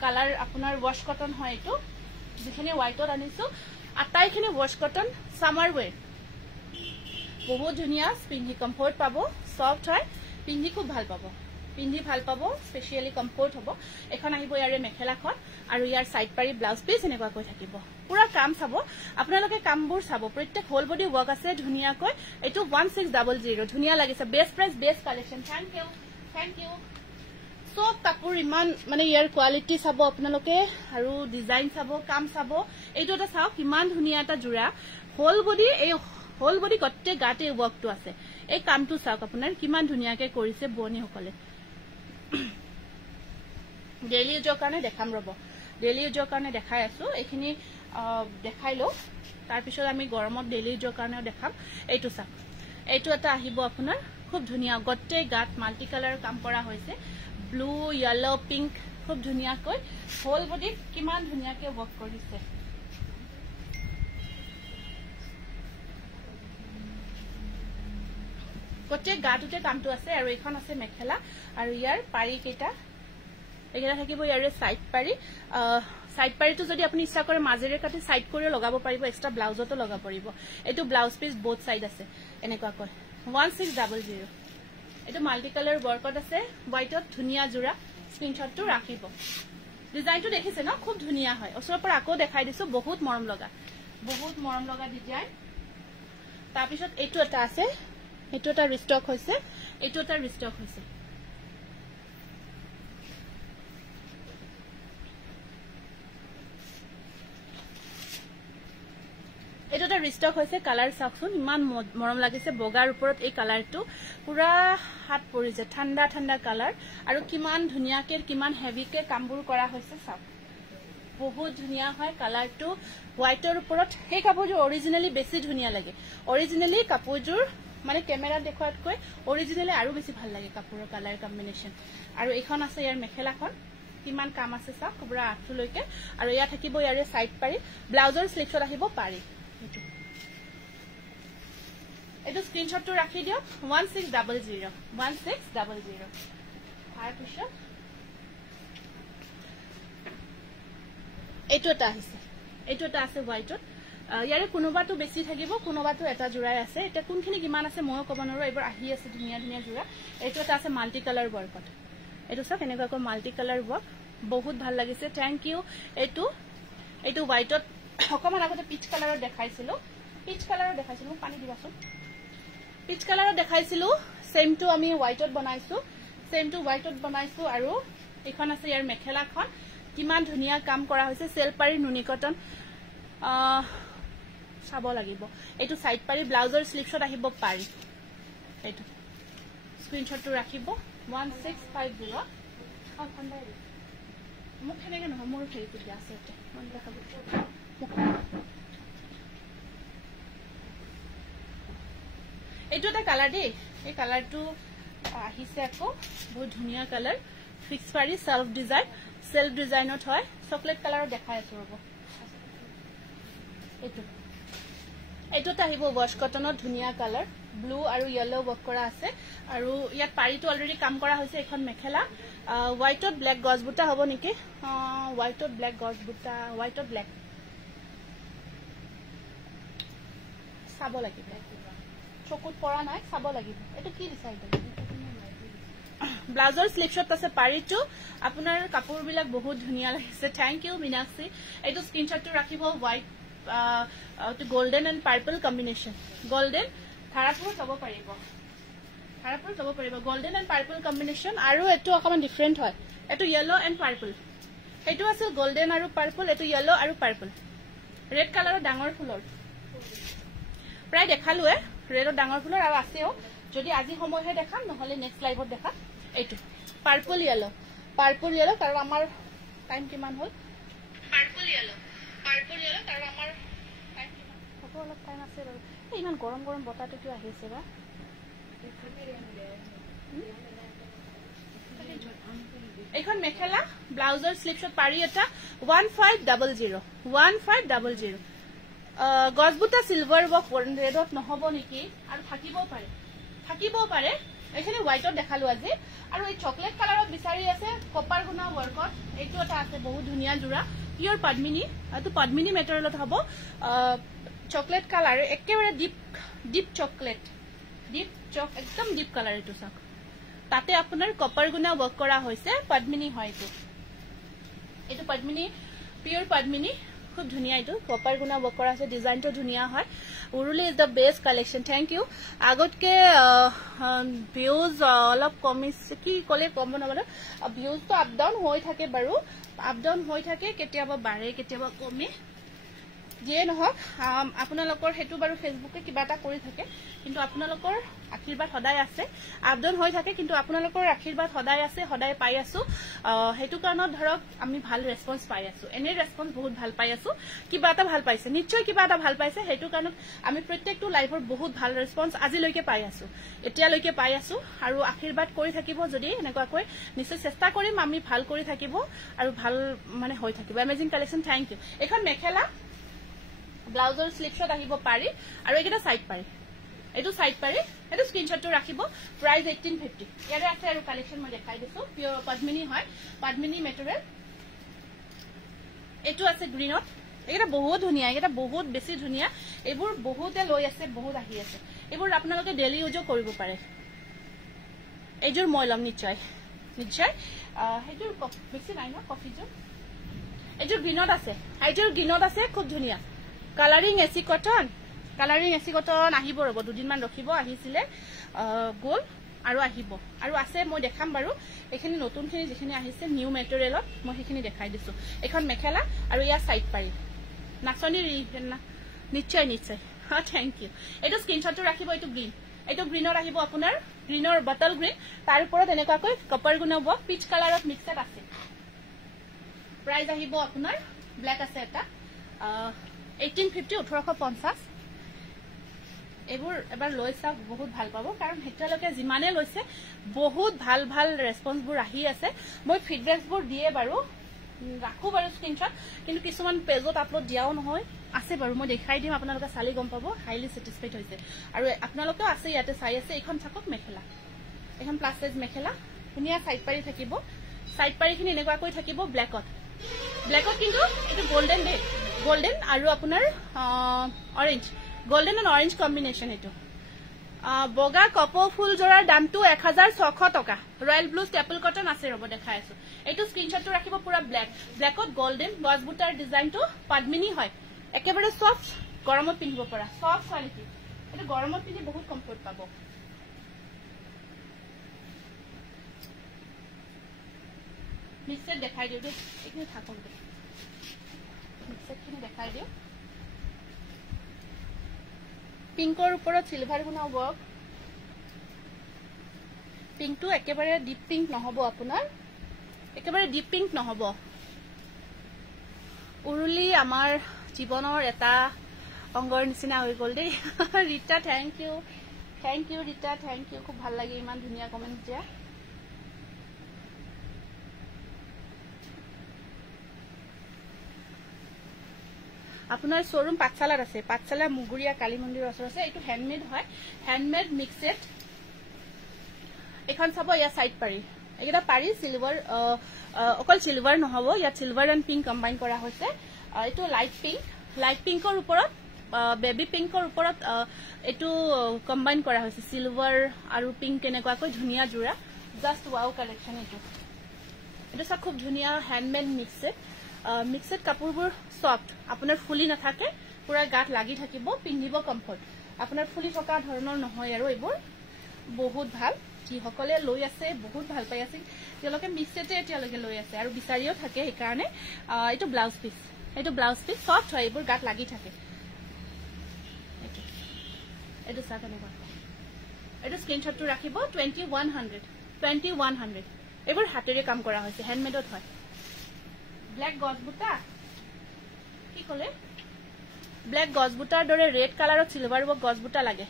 কালাৰ আপোনাৰ ওয়াশ কটন হয় এটো যেখানে হোয়াইটত আনিছো আটাইখিনি ওয়াশ কটন সামাৰ ওয়্যাৰ বহুত ধুনিয়া পিন্ধি কমফৰ্ট পাব সফট হয় পিন্ধি খুব ভাল পাব পিন্ধি ভাল পাব স্পেশালি কমফৰ্ট হ'ব এখন আহিব ইয়াৰে মেখেলাখন আৰু ইয়াৰ সাইড পাৰি ব্লাউজ পিস এনেকুৱা কৈ থাকিব পুৰা কাম চাব আপোনালোকে কামবোৰ চাব প্ৰত্যেক হোল বডি ওয়াৰ্ক আছে ধুনিয়াকৈ এটো 1600 ধুনিয়া লাগিছে best price best collection thank you সব কাপোৰ ইমান মানে ইয়াৰ কোৱালিটি চাব আপোনালোকে আৰু ডিজাইন চাব কাম চাব এইটো এটা চাওক ইমান ধুনিয়া এটা জোৰা হোল বডি এই হোল বডি গটে গাতে ওয়াৰ্কটো আছে এই কামটো চাওক আপোনাৰ কিমান ধুনিয়াকে কৰিছে বনি হকলে ডেইলি ইউজৰ কাৰণে দেখাম ৰব ডেইলি ইউজৰ কাৰণে দেখাই আছো এইখিনি দেখাই লো তাৰ পিছত আমি গৰমত ডেইলি ইউজৰ কাৰণেও দেখাম এইটো চাওক এইটো এটা আহিব আপোনাৰ খুব ধুনিয়া গটে গাত মাল্টি কালাৰ কাম কৰা হৈছে ব্লু ইয়েলো পিংক খুব ধুনিয়াকৈ হোল বডি কিমান ধুনিয়াকে ওয়ার্ক কৰিছে গটে গাটুতে কামটো আছে আৰু এখন আছে মেখেলা আৰু ইয়াৰ পাৰি কেটা এগেৰা থাকিব ইয়াৰে সাইড পাৰিটো যদি আপুনি ইচ্ছা কৰে মাজেৰে কাটি সাইড কৰি লগাব পাৰিব এক্সট্ৰা ব্লাউজতো লগাব পাৰিব এটো ব্লাউজ পিস বোথ সাইড আছে এনেকুৱা কয় 1600 এটো মাল্টি কালাৰ ওয়াৰ্কত আছে হোয়াইটত ধুনিয়া জোৰা স্ক্ৰিনশটটো ৰাখিব ডিজাইনটো দেখিছে ন খুব ধুনিয়া হয় ওচৰৰ পৰা আকৌ দেখাই দিছো বহুত মৰম লগা ডিজাইন তাৰ পিছত এটো এটা আছে এটো এটা রিস্টক হৈছে এটো এটা রিস্টক হৈছে এটো এটা রিস্টক হৈছে কালার চাকচোন ইমান মৰম লাগিছে বগাৰ ওপৰত এই কালাৰটো পুৰা হাত পৰিছে ঠান্ডা ঠান্ডা কালাৰ আৰু কিমান ধুনিয়াকে কিমান হেভিকে কামবোৰ কৰা হৈছে চাওক বহুত ধুনিয়া হয় কালাৰটো হোয়াইটৰ ওপৰত এই কাপোৰযোৰ অৰিজিনালি বেছি ধুনিয়া লাগে অৰিজিনালি কাপোৰযোৰ মানে ক্যামেৰা দেখুৱাতকৈ অৰিজিনালি আৰু বেছি ভাল লাগে কাপোৰৰ কালাৰ কম্বিনেশন আৰু এখন আছে ইয়াৰ মেখেলাখন কিমান কাম আছে চাওক পুৰা আঠুলৈকে আৰু ইয়া থাকিব ইয়াৰে সাইড পাৰি ব্লাউজৰ স্লিভছত আহিব পাৰি এটো স্ক্ৰিনশটটো ৰাখি দিও 1600 তাৰ পিছত এটো এটা আছে হোয়াইটত ইয়াৰে কোনোবাটো বেছি থাকিব কোনোবাটো এটা জোৰাই আছে এটা কোনখিনি কিমান আছে মই ক'ব নোৱাৰো এবাৰ আহি আছে ধুনিয়া ধুনিয়া জোৰা এটো এটা আছে মাল্টি কালাৰ ওয়াৰ্কত এটো সব এনেকুৱা মাল্টি কালাৰ ওয়ার্ক বহুত ভাল লাগিছে থ্যাংক ইউ এটো হোয়াইটত অকমান আগতে পিচ কালাৰত দেখাইছিলো পানী দিবাচোন পিচ কালাৰত দেখাইছিলো সেম টু আমি হোয়াইটত বনাইছো আৰু এখন আছে ইয়াৰ মেখেলাখন কিমান ধুনিয়া কাম কৰা হৈছে সেল পাৰি নুনি কটন চাব লাগিব এটো সাইড পাৰি ব্লাউজৰ স্লিভছত আহিব পাৰি এটো স্ক্ৰিনশটটো ৰাখিব 1650 মোক কেনেকে নহয় মোৰ ফেৰিটো দিয়া আছে এটা মন দেখাব এটো এটা কালাৰ দেই এই কালাৰটো আহিছে আকৌ বহুত ধুনিয়া কালাৰ ফিক্স পাৰি সেলফ ডিজাইনত হয় চকলেট কালাৰত দেখাই আছো ৰব এটোটা আহিব ওয়াশ কটনত ধুনিয়া কালাৰ ব্লু আৰু ইয়েলো ওয়াৰ্ক কৰা আছে আৰু ইয়াত পাৰিটো অলৰেডি কাম কৰা হৈছে এখন মেখেলা হোয়াইটত ব্ল্যাক গজবুটা হ'ব নেকি হোয়াইটত ব্ল্যাক গজবুটা হোয়াইটত ব্ল্যাক চাব লাগিব চকুত পৰা নাই চাব লাগিব এটো কি ডিজাইন ব্লাউজৰ স্লিভছত আছে পাৰিটো আপোনাৰ কাপোৰ বিলাক বহুত ধুনিয়া লাগিছে থ্যাংক ইউ মিনাক্ষী এটো স্ক্ৰিনশটটো ৰাখিব white golden and purple combination golden tharapur যাব পাৰিব golden and purple combination আৰু এটো অকমান ডিফাৰেন্ট হয় এটো yellow and purple এটো আছে golden আৰু purple এটো yellow আৰু purple red color ডাঙৰ ফুলৰ প্ৰায় দেখালো ৰেডৰ ডাঙৰ ফুলৰ আৰু আছেও যদি আজি সময়হে দেখাম নহলে নেক্সট লাইভত দেখাম এইটো পার্পল ইয়েলো কারণ আমার টাইম কিমান হল পার্পল ইয়েলো কারণ আমার টাইম কিমান হ'ব অলপ টাইম আছে বাৰু ইমান গৰম বতাহটো কিয় আহিছে বা এখন মেখেলা ব্লাউজৰ স্লিপছত পাৰি এটা 1500 গজবুটা সিলভাৰ ৱৰ্ক ৰেডত নহব নেকি আৰু থাকিবও পাৰে এখানে হোয়াইটত দেখালো আজি আৰু এই চকলেট কালাৰত বিচাৰি আছে কপাৰ গুণা ৱৰ্কত এইটো এটা আছে বহুত ধুনিয়া জোৰা পিওৰ পদ্মিনী এটো পদ্মিনী মেটেৰিয়েলত হ'ব চকলেট কালাৰ একেবাৰে ডিপ চকলেট একদম ডিপ কালাৰ এটো চাক তাতে আপোনাৰ কপাৰ গুণা ৱৰ্ক কৰা হৈছে পদ্মিনী হয় এটো পদ্মিনী পিওৰ পদ্মিনী খুব ধুনিয়া এটো কপাৰ গুণা ৱৰ্ক কৰা আছে ডিজাইনটো ধুনিয়া হয় উৰুলি is the best collection thank you আগতকে ভিউজ অলপ কমিছে কি কলে কম বনাবলে ভিউজ তো আপ ডাউন হৈ থাকে বাৰু আপ ডাউন হৈ থাকে কেতিয়াবা বাঢ়ে কেতিয়াবা কমে যে নহক আপোনালোকৰ হেতু বাৰু ফেসবুকে কিবাটা কৰি থাকে কিন্তু আপোনালোকৰ আশীৰ্বাদ সদায় আছে আপ ডাউন হৈ থাকে কিন্তু আপোনালোকৰ আশীৰ্বাদ সদায় আছে সদায় পাই আছো হেতু কাৰণত ধৰক আমি ভাল ৰেসপন্স পাই আছো এনে ৰেসপন্স বহুত ভাল পাই আছো কিবাটা ভাল পাইছে নিশ্চয় কিবাটা ভাল পাইছে হেতু কাৰণত আমি প্ৰত্যেকটো লাইভৰ বহুত ভাল ৰেসপন্স আজিলৈকে পাই আছো এতিয়ালৈকে পাই আছো আৰু আশীৰ্বাদ কৰি থাকিব যদি এনেকুৱাকৈ নিশ্চয় চেষ্টা কৰিম আমি ভাল কৰি থাকিব আৰু ভাল মানে হৈ থাকিব এমেজিং কালেকশন থ্যাংক ইউ এখন মেখেলা ব্লাউজৰ স্লিপছত আহিব পাৰি আৰু এইটা সাইড পাৰি এটো সাইড পাৰি এটো স্ক্ৰিনশটটো ৰাখিব প্ৰাইস 1850 ইয়াৰে আছে আৰু কালেকশন মই দেখাই দিছো পিওৰ পদ্মিনী হয় পদ্মিনী মেটেৰিয়েল এটো আছে গ্ৰীনত এটা বহুত ধুনিয়া এটা বহুত বেছি ধুনিয়া এবোৰ বহুতে লৈ আছে বহুত আহি আছে এবোৰ আপোনালোকে ডেইলি ইউজও কৰিব পাৰে এজোৰ মই লম নিশ্চয় হেজোৰ বেছি নাই না কফিজোৰ এজোৰ গ্ৰীনত আছে খুব ধুনিয়া কালাৰিং এসি কটন আহিব ৰব দুদিন মান ৰখিব আহিছিলে গোল আৰু আহিব আৰু আছে মই দেখাম বাৰু এখিনি নতুনখিনি যেখিনি আহিছে নিউ মেটেৰিয়েলত মই সেইখিনি দেখাই দিছো এখন মেখেলা আৰু ইয়া সাইড পাৰি নাচনি নিশ্চয় থ্যাংক ইউ এটো স্ক্ৰিনশটটো ৰাখিব এটো গ্ৰীনৰ আহিব আপোনাৰ গ্ৰীনৰ বটল গ্ৰীন তাৰ ওপৰত এনেকুৱাকৈ কপাৰ গুণা ৱৰ্ক পিচ কালাৰত মিক্সড আছে প্ৰাইস আহিব আপোনাৰ ব্ল্যাক আছে এটা 1850 1850 এবোৰ এবাৰ লৈ চাওক বহুত ভাল পাব কাৰণ হেতিয়ালৈকে যিমানে লৈছে বহুত ভাল ৰেসপন্সবোৰ আহি আছে মই ফিডব্যাকবোৰ দিয়ে বাৰু ৰাখো বাৰু স্ক্ৰিনশট কিন্তু কিছুমান পেজত আপলোড দিয়াও নহয় আছে বাৰু মই দেখাই দিম আপোনালোকে চালি গম পাব হাইলি স্যাটিসফাইড হৈছে আৰু আপোনালোকে আছে ইয়াতে চাই আছে এখন চাকক মেখেলা এখন প্লাস সাইজ মেখেলা ধুনিয়া সাইড পাৰি থাকিব সাইড পাৰিখিনি এনেকুৱাকৈ থাকিব ব্ল্যাকত কিন্তু এটো গোল্ডেন আৰু আপোনাৰ orange golden and orange combination এটো বগা কপৌ ফুল জোৰাৰ দামটো 1600 টকা ৰয়্যাল ব্লু স্টেপল কটন আছে ৰব দেখাই আছো এটো স্ক্ৰিনশটটো ৰাখিব পুৰা ব্ল্যাকত গোল্ডেন গজবুটাৰ ডিজাইনটো পদ্মিনী হয় একেবাৰে সফট গৰমত পিন্ধিব পৰা সফট কোৱালিটি এটো গৰমত পিন্ধি বহুত কমফৰ্ট পাব মিক্সড দেখাই দিও দে এখিনি থাকক দে মিক্সডখিনি দেখাই দিও পিংকৰ ওপৰত সিলভাৰ গুণা ৱৰ্ক পিংকটো একেবাৰে ডিপ পিংক নহব আপোনাৰ একেবাৰে ডিপ পিংক নহব উৰুলি আমাৰ জীৱনৰ এটা অংগৰ নিচিনা হৈ গল দেই Rita thank you Rita thank you খুব ভাল লাগে ইমান ধুনিয়া কমেন্ট দিয়া আপোনাৰ শোৰুম পাঠশালাত আছে পাঠশালা মুগুৰিয়া কালী মন্দিৰৰ ওচৰত আছে এটো হ্যান্ডমেড হয় হ্যান্ডমেড মিক্সড এখন চাব ইয়া সাইড পাৰি এটা পাৰি সিলভাৰ অকল সিলভাৰ নহব ইয়া সিলভাৰ এন্ড পিংক কম্বাইন কৰা হৈছে এটো লাইট পিংকৰ ওপৰত বেবি পিংকৰ ওপৰত এটো কম্বাইন কৰা হৈছে সিলভাৰ আৰু পিংক কেনেকুৱাকৈ ধুনিয়া জোৰা জাস্ট ওয়াও কালেকশন এটো সব খুব ধুনিয়া হ্যান্ডমেড মিক্সড কাপোৰবোৰ সফট আপোনাৰ ফুলি নাথাকে পুৰা গাত লাগি থাকিব পিন্ধিব কমফৰ্ট আপোনাৰ ফুলি থকা ধৰণৰ নহয় আৰু এইবোৰ বহুত ভাল যি সকলে লৈ আছে বহুত ভাল পাই আছে তেওঁলোকে মিক্সডে এতিয়ালৈকে লৈ আছে আৰু বিচাৰিও থাকে এই কাৰণে এটো ব্লাউজ পিস সফট হয় এইবোৰ গাত লাগি থাকে এটো সাকানেবা এটা স্ক্ৰিনশটটো ৰাখিব 2100 এবাৰ হাতেৰে কাম কৰা হৈছে হ্যান্ডমেডত হয় ব্ল্যাক গজবুটা কি কলে ব্ল্যাক গজবুটাৰ দৰে ৰেড কালাৰত সিলভাৰ ৱৰ্ক গজবুটা লাগে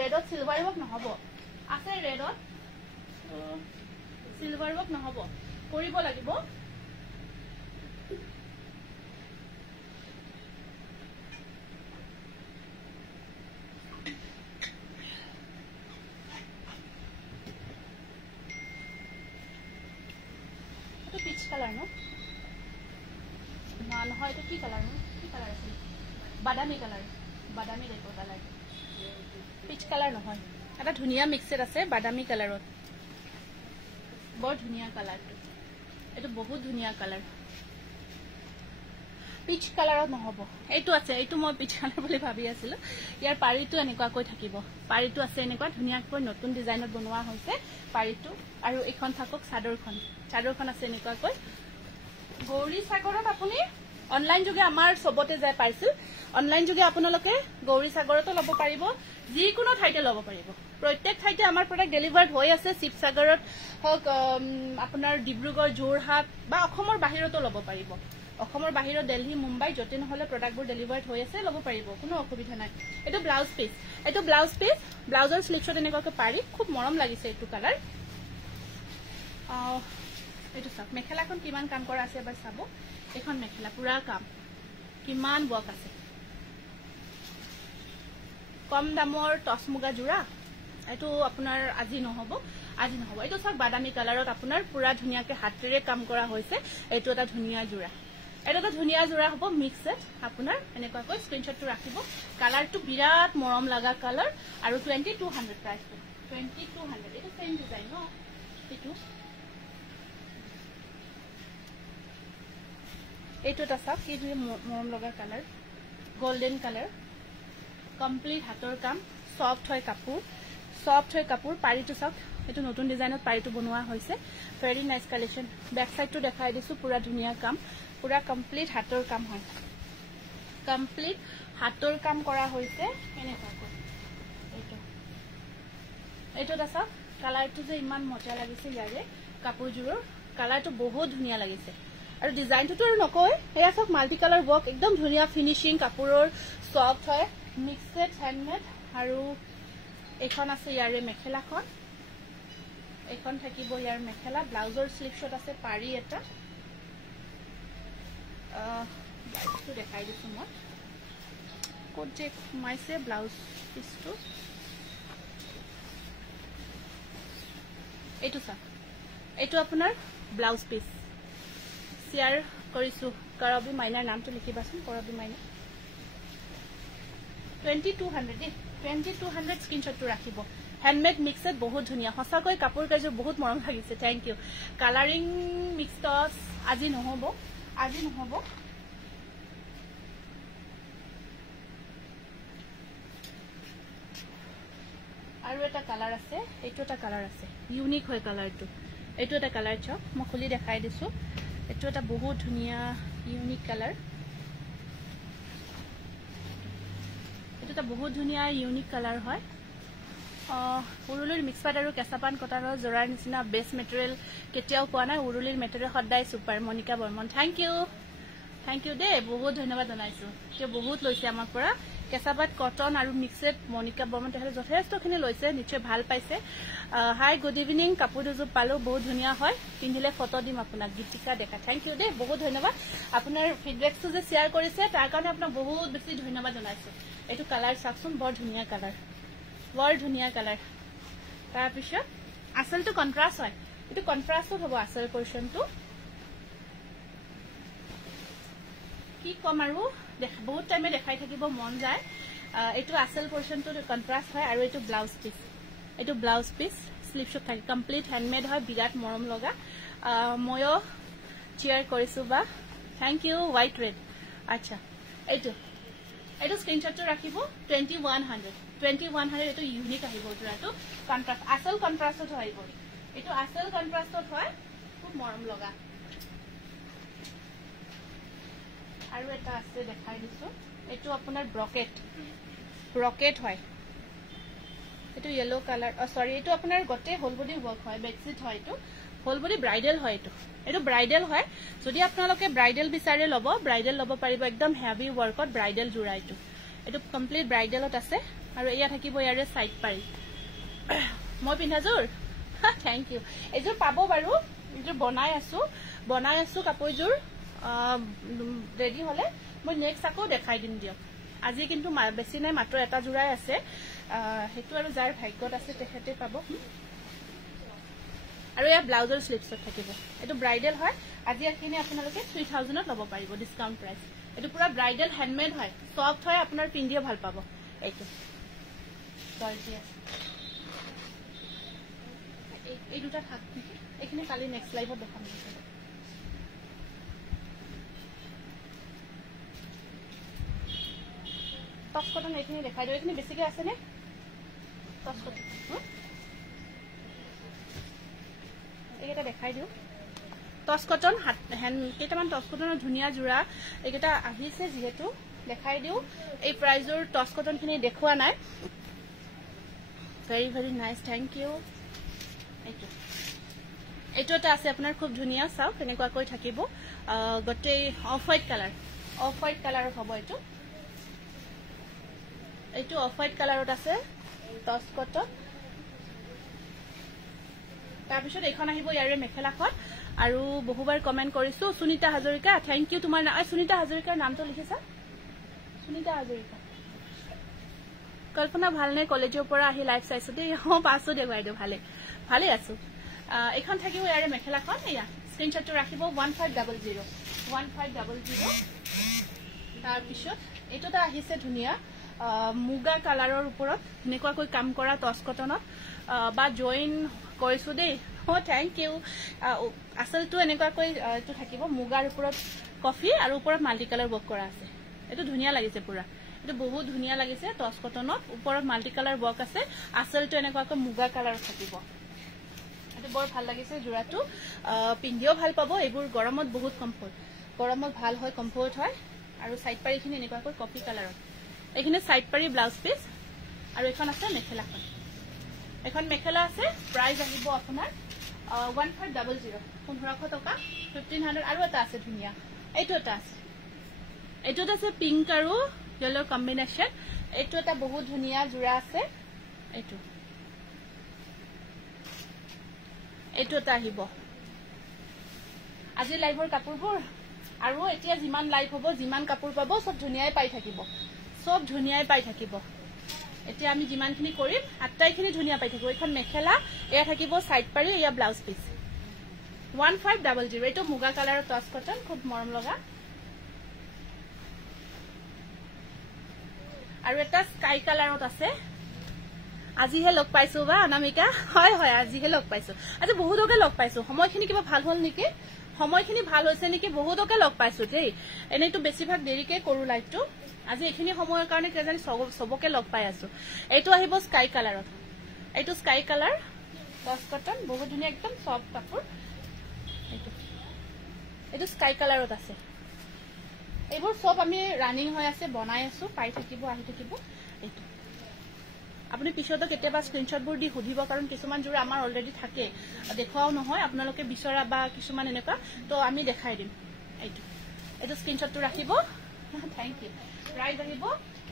ৰেডত সিলভাৰ ৱৰ্ক নহব আছে ৰেডত সিলভাৰ ৱৰ্ক নহব কৰিব লাগিব পিচ কালাৰ নো না নহয় এটা কি কালাৰ নো কি কালাৰ আছে বাদামী টাইপৰ কালাৰ পিচ কালাৰ নহয় এটা ধুনিয়া মিক্সড আছে বাদামী কালাৰত বৰ ধুনিয়া কালারটো এটা বহুত ধুনিয়া কালার পিচ কালারত নহব এইটো আছে এইটো মই পিচ কালার বুলি ভাবি আছিল ইয়াৰ পাৰিটো এনেকুৱা কৈ থাকিব পাৰিটো আছে এনেকুৱা ধুনিয়াকৈ নতুন ডিজাইনত বনোৱা হৈছে পাৰিটো আৰু এখন থাকক চাদৰখন আছে এনেকুৱাকৈ গৌৰী সাগৰত আপুনি অনলাইন যোগে আমাৰ সবতে যায় পাইছিল অনলাইন যোগে আপোনালোকে গৌৰী সাগৰতো লব পাৰিব যিকোনো ঠাইতে লব পাৰিব প্ৰত্যেক ঠাইতে আমাৰ প্ৰডাক্ট ডেলিভাৰ্ড হৈ আছে শিৱসাগৰত হক আপোনাৰ ডিব্ৰুগড় যোৰহাট বা অসমৰ বাহিৰতো লব পাৰিব অসমৰ বাহিৰত দিল্লী মুম্বাই যতে নহলে প্ৰডাক্টবোৰ ডেলিভাৰ্ড হৈ আছে লব পাৰিব কোনো অসুবিধা নাই এটো ব্লাউজ পিস ব্লাউজৰ স্লিভছত এনেকুৱাকৈ পাৰি খুব মৰম লাগিছে এইটো কালাৰ এইটো সব মেখেলাখন কিমান কাম কৰা আছে এবাৰ চাব এখন মেখেলা পুৰা কাম কিমান বক আছে কম দামৰ টসমুগা জোৰা এইটো আপোনাৰ আজি নহব এইটো সব বাদামী কালাৰত আপোনাৰ পুৰা ধুনিয়াকৈ হাতেৰে কাম কৰা হৈছে এইটো এটা ধুনিয়া জোৰা হ'ব মিক্সড আপোনাৰ এনেকুৱাকৈ স্ক্ৰিনশটটো ৰাখিব কালাৰটো বিৰাট মৰম লগা কালাৰ আৰু 2200 প্ৰাইসটো 2200 এইটো সেম ডিজাইন ন এইটো এটা সব কি মৰম লগা কালাৰ গোল্ডেন কালাৰ কমপ্লিট হাতৰ কাম সফট হয় কাপোৰ পাৰিটো সব এইটো নতুন ডিজাইনত পাৰিটো বনোৱা হৈছে ভেৰি নাইস কালেকশন ব্যাক সাইডটো দেখাই দিছো পুৰা ধুনিয়া কাম পুৰা কমপ্লিট হাতৰ কাম হয় কমপ্লিট হাতৰ কাম কৰা হৈছে এনেকুৱাকৈ এইটো এটা সব কালাৰটো যে ইমান মজা লাগিছে ইয়াৰে কাপোৰজোৰৰ কালাৰটো বহুত ধুনিয়া লাগিছে আৰু ডিজাইনটো তো নকয় এয়া সব মাল্টি কালাৰ ৱৰ্ক একদম ধুনিয়া ফিনিশিং কাপোৰৰ সফট হয় মিক্সড হ্যান্ডমেড আৰু এখন আছে ইয়াৰে মেখেলাখন এখন থাকিব ইয়াৰ মেখেলা ব্লাউজৰ স্লিভছত আছে পাৰি এটা ব্লাউজটো দেখাই দিছো মই কোট যে মাইছে ব্লাউজ পিসটো এইটো সব এইটো আপোনাৰ ব্লাউজ পিস শেয়াৰ কৰিছো কৰবি মাইনাৰ নামটো লিখিবাচোন কৰবি মাইনা 2200 স্ক্ৰিনশটটো ৰাখিব হ্যান্ডমেড মিক্সড বহুত ধুনিয়া হসাকৈ কাপোৰ কাজৰ বহুত মৰম লাগিছে থ্যাংক ইউ কালাৰিং মিক্স টস আজি নহব আৰু এটা কালাৰ আছে এইটো এটা কালাৰ আছে ইউনিক হয় কালাৰটো এইটো এটা কালাৰ চ মই খুলি দেখাই দিছো এইটো এটা বহুত ধুনিয়া ইউনিক কালাৰ এইটো এটা বহুত ধুনিয়া ইউনিক কালাৰ হয় উৰুলিৰ মিক্স পাট আৰু কেঁচাপান কটাৰৰ জোৰাৰ নিচিনা বেস মেটেৰিয়েল কেতিয়াও পোৱা নাই উৰুলিৰ মেটেৰিয়েল সদায় super Monika Barman thank you দে বহুত ধন্যবাদ জনাইছো যে বহুত লৈছে আমাৰ পৰা কেঁচাপাত কটন আৰু মিক্সড মনিকা বৰ্মন তেহলে যথেষ্টখিনি লৈছে নিশ্চয় ভাল পাইছে হাই গুড ইভিনিং কাপোৰ দুযোৰ পালো বহুত ধুনিয়া হয় পিন্ধিলে ফটো দিম আপোনাক গীতিকা দেখা থ্যাংক ইউ দে বহুত ধন্যবাদ আপোনাৰ ফিডবেকটো যে শেয়াৰ কৰিছে তাৰ কাৰণে আপোনাক বহুত বেছি ধন্যবাদ জনাইছো এইটো কালাৰ চাকচোন বৰ ধুনিয়া কালাৰ তাৰ পিছত আসলটো কন্ট্ৰাস্ট হয় এইটো কন্ট্ৰাস্টত হ'ব আসল পোৰশনটো কি কম আৰু বহুত টাইমে দেখাই থাকিব মন যায় এইটো আসল পোৰশনটো কন্ট্ৰাস্ট হয় আৰু এইটো ব্লাউজ পিস স্লিভছত থাকে কমপ্লিট হ্যান্ডমেড হয় বিৰাট মৰম লগা ময়ো চেয়াৰ কৰিছো বা থ্যাংক ইউ হোৱাইট ৰেড আচ্ছা এইটো স্ক্ৰিনশটটো ৰাখিব 2100 এইটো ইউনিক আহিব জোৰাটো কন্ট্ৰাস্ট আসল কন্ট্ৰাস্টত আহিব এইটো আসল কন্ট্ৰাস্টত হয় খুব মৰম লগা আৰু এটা আছে দেখাই দিছো এইটো আপোনাৰ ব্ৰকেট হয় এটো ইয়েলো কালার সরি এটো আপনার গটে হোল বডি ওয়ার্ক হয় বেডশিট হয় এটো হোল বডি ব্রাইডাল হয় এটো ব্রাইডাল হয় যদি আপোনালোকে ব্রাইডাল বিচাৰে লব পাৰিব একদম হেভি ওয়াৰ্কত ব্ৰাইডাল জোৰা এটো কমপ্লিট ব্ৰাইডালত আছে আৰু এয়া থাকিব ইয়াৰে সাইড পাৰি মই পিন্ধাজোৰ থ্যাংক ইউ এজোৰ পাব বাৰু এজোৰ বনাই আছো কাপোৰজোৰ ৰেডি হলে মই নেক্সট আকৌ দেখাই দিম দিয়ক আজি কিন্তু বেছি নাই মাত্ৰ এটা জোৰাই আছে হেতু আৰু যাৰ ভাগ্যত আছে তেখেতে পাব আৰু এয়া ব্লাউজৰ স্লিপছত থাকিব এটো ব্ৰাইডাল হয় আজি এখিনি আপোনালোকে 3000 ত লব পাৰিব ডিসকাউন্ট প্ৰাইস এটো পুৰা ব্ৰাইডাল হ্যান্ডমেড হয় সফট হয় আপোনাৰ পিন্ধিও ভাল পাব এইটো গর্জিয়াস এই দুটা থাক এখিনি কালি নেক্সট লাইভত দেখাম টপ কটন এখিনি দেখাই দিও এখিনি বেছিকে আছে নে টপ কটন এইটা দেখাই দিও টস কটন হ্যান্ড কেটামান টস কটনৰ ধুনিয়া জোৰা এইটা আহিছে যেহেতু দেখাই দিও এই প্ৰাইজৰ টস কটন খিনি দেখুৱা নাই very very nice thank you এইটো এটা আছে আপোনাৰ খুব ধুনিয়া চাও কেনেকুৱা কৈ থাকিব গটে অফ হোৱাইট কালাৰ হ'ব এইটো অফ হোৱাইট কালাৰত আছে টস কটন তাৰপিছত এখন আহিব ইয়াৰে মেখেলাখন আৰু বহুবাৰ কমেন্ট কৰিছো সুনিতা হাজৰিকা থ্যাংক ইউ তোমাৰ সুনিতা হাজৰিকাৰ নামটো লিখিছা সুনিতা হাজৰিকা কল্পনা ভালনে কলেজৰ পৰা আহি লাইভ চাইছো দে পাছো দে বাইদেউ ভালে আছো এখন থাকিব ইয়াৰে মেখেলাখন এয়া স্ক্ৰিনশ্বটটো ৰাখিব 1500 তাৰপিছত এটোটা আহিছে ধুনিয়া মুগা কালাৰৰ ওপৰত নেকুৱাকৈ কাম কৰা টস কটনত বা জয়েন কৰিছো দে থ্যাংক ইউ আসলটো এনেকুৱাকৈ এটো থাকিব মুগাৰ ওপৰত কফি আৰু ওপৰত মাল্টি কালাৰ ওয়াৰ্ক কৰা আছে এটো ধুনিয়া লাগিছে পুৰা এটো বহুত ধুনিয়া লাগিছে টস কটনত ওপৰত মাল্টি কালাৰ ওয়াৰ্ক আছে আসলটো এনেকুৱাকৈ মুগা কালাৰ থাকিব এটো বৰ ভাল লাগিছে জোৰাটো পিন্ধিও ভাল পাব এইবোৰ গৰমত বহুত কমফৰ্ট গৰমত ভাল হয় কমফৰ্ট হয় আৰু সাইড পাৰিখিনি এনেকুৱাকৈ কফি কালাৰত এখানে সাইড পাৰি ব্লাউজ পিস আৰু এখন আছে মেখেলাখন এখন মেখেলা আছে প্ৰাইস আহিব আপোনাৰ 1500 1500 টকা 1500 আৰু এটা আছে ধুনিয়া এইটো আছে পিংক আৰু ইয়েলো কম্বিনেশন এইটো এটা বহুত ধুনিয়া জোৰা আছে এইটো এটা আহিব আজি লাইভৰ কাপোৰবোৰ আৰু এতিয়া যিমান লাইভ হ'ব যিমান কাপোৰ পাব সব ধুনিয়াই পাই থাকিব এতিয়া আমি যিমানখিনি কৰিম আটাইখিনি ধুনিয়া পাই থাকিব এখন মেখেলা এয়া থাকিব সাইড পাৰি এয়া ব্লাউজ পিস 1500 এটো মুগা কালাৰৰ টস কটন খুব মৰম লগা আৰু এটা স্কাই কালাৰত আছে আজিহে লগ পাইছো বা অনামিকা হয় আজিহে লগ পাইছো আজি বহুতকে লগ পাইছো সময়খিনি কিবা ভাল হল নেকি সময়খিনি ভাল হৈছে নেকি বহুতকে লগ পাইছো দেই এনেটো বেছিভাগ দেৰিকে কৰো লাইভটো আজি এখিনি সময়ৰ কাৰণে কেজানি সবকে লগ পাই আছো এইটো আহিব স্কাই কালাৰত এইটো স্কাই কালাৰ টস কটন বহুত ধুনিয়া একদম সফট কাপোৰ এইটো স্কাই কালাৰত আছে এইবোৰ সব আমি ৰানিং হৈ আছে বনাই আছো পাই থাকিব আহি থাকিব এইটো আপুনি পিছতো কেতিয়াবা স্ক্ৰিনশ্বটবোৰ দি সুধিব কাৰণ কিছুমান জোৰ আমাৰ অলৰেডি থাকে দেখুৱাও নহয় আপোনালোকে বিচৰা বা কিছুমান এনেকুৱা তো আমি দেখাই দিম এইটো স্ক্ৰিনশ্বটটো ৰাখিব থ্যাংক ইউ প্ৰাইস আহিব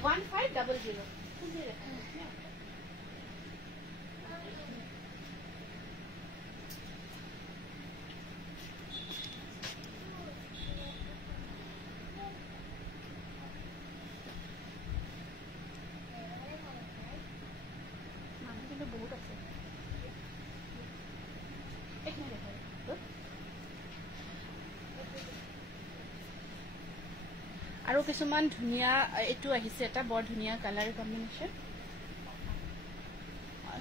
1500 বহুত আছে আৰু কিছুমান ধুনিয়া এটো আহিছে এটা বৰ ধুনিয়া কালাৰ কম্বিনেশন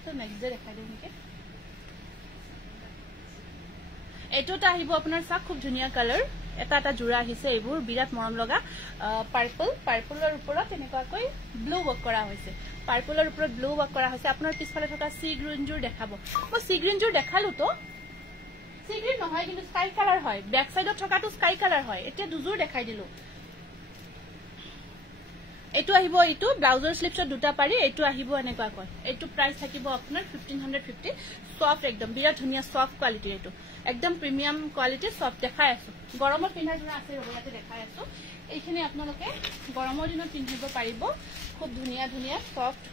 তো নেক্সট ডে দেখাই দিম নেকি এটোটা আহিব আপোনাৰ সা খুব ধুনিয়া কালাৰ এটা জোৰা আহিছে এইবোৰ বিৰাট মৰম লগা পাৰ্পলৰ ওপৰত এনেকুৱাকৈ ব্লু ওয়াৰ্ক কৰা হৈছে পাৰ্পলৰ ওপৰত ব্লু ওয়াৰ্ক কৰা হৈছে আপোনাৰ পিছফালে থকা সি গ্ৰীন জোৰ দেখাব মই সি গ্ৰীন জোৰ দেখালো তো সি গ্ৰীন নহয় কিন্তু স্কাই কালাৰ হয় ব্যাক সাইডত থকাটো স্কাই কালাৰ হয় এতিয়া দুজোৰ দেখাই দিলো এইটো আহিব এইটো ব্লাউজৰ স্লিপছত দুটা পাৰি এইটো আহিব এনেকুৱা কয় এইটো প্ৰাইস থাকিব আপোনাৰ 1550 সফট একদম বিৰাট ধুনিয়া সফট কোৱালিটি এইটো একদম প্ৰিমিয়াম কোৱালিটি সফট দেখাই আছো গৰমত পিন্ধাৰ জৰা আছে ৰবলাতে দেখাই আছো এইখিনি আপোনালোকে গৰমৰ দিনত পিন্ধিব পাৰিব খুব ধুনিয়া ধুনিয়া সফট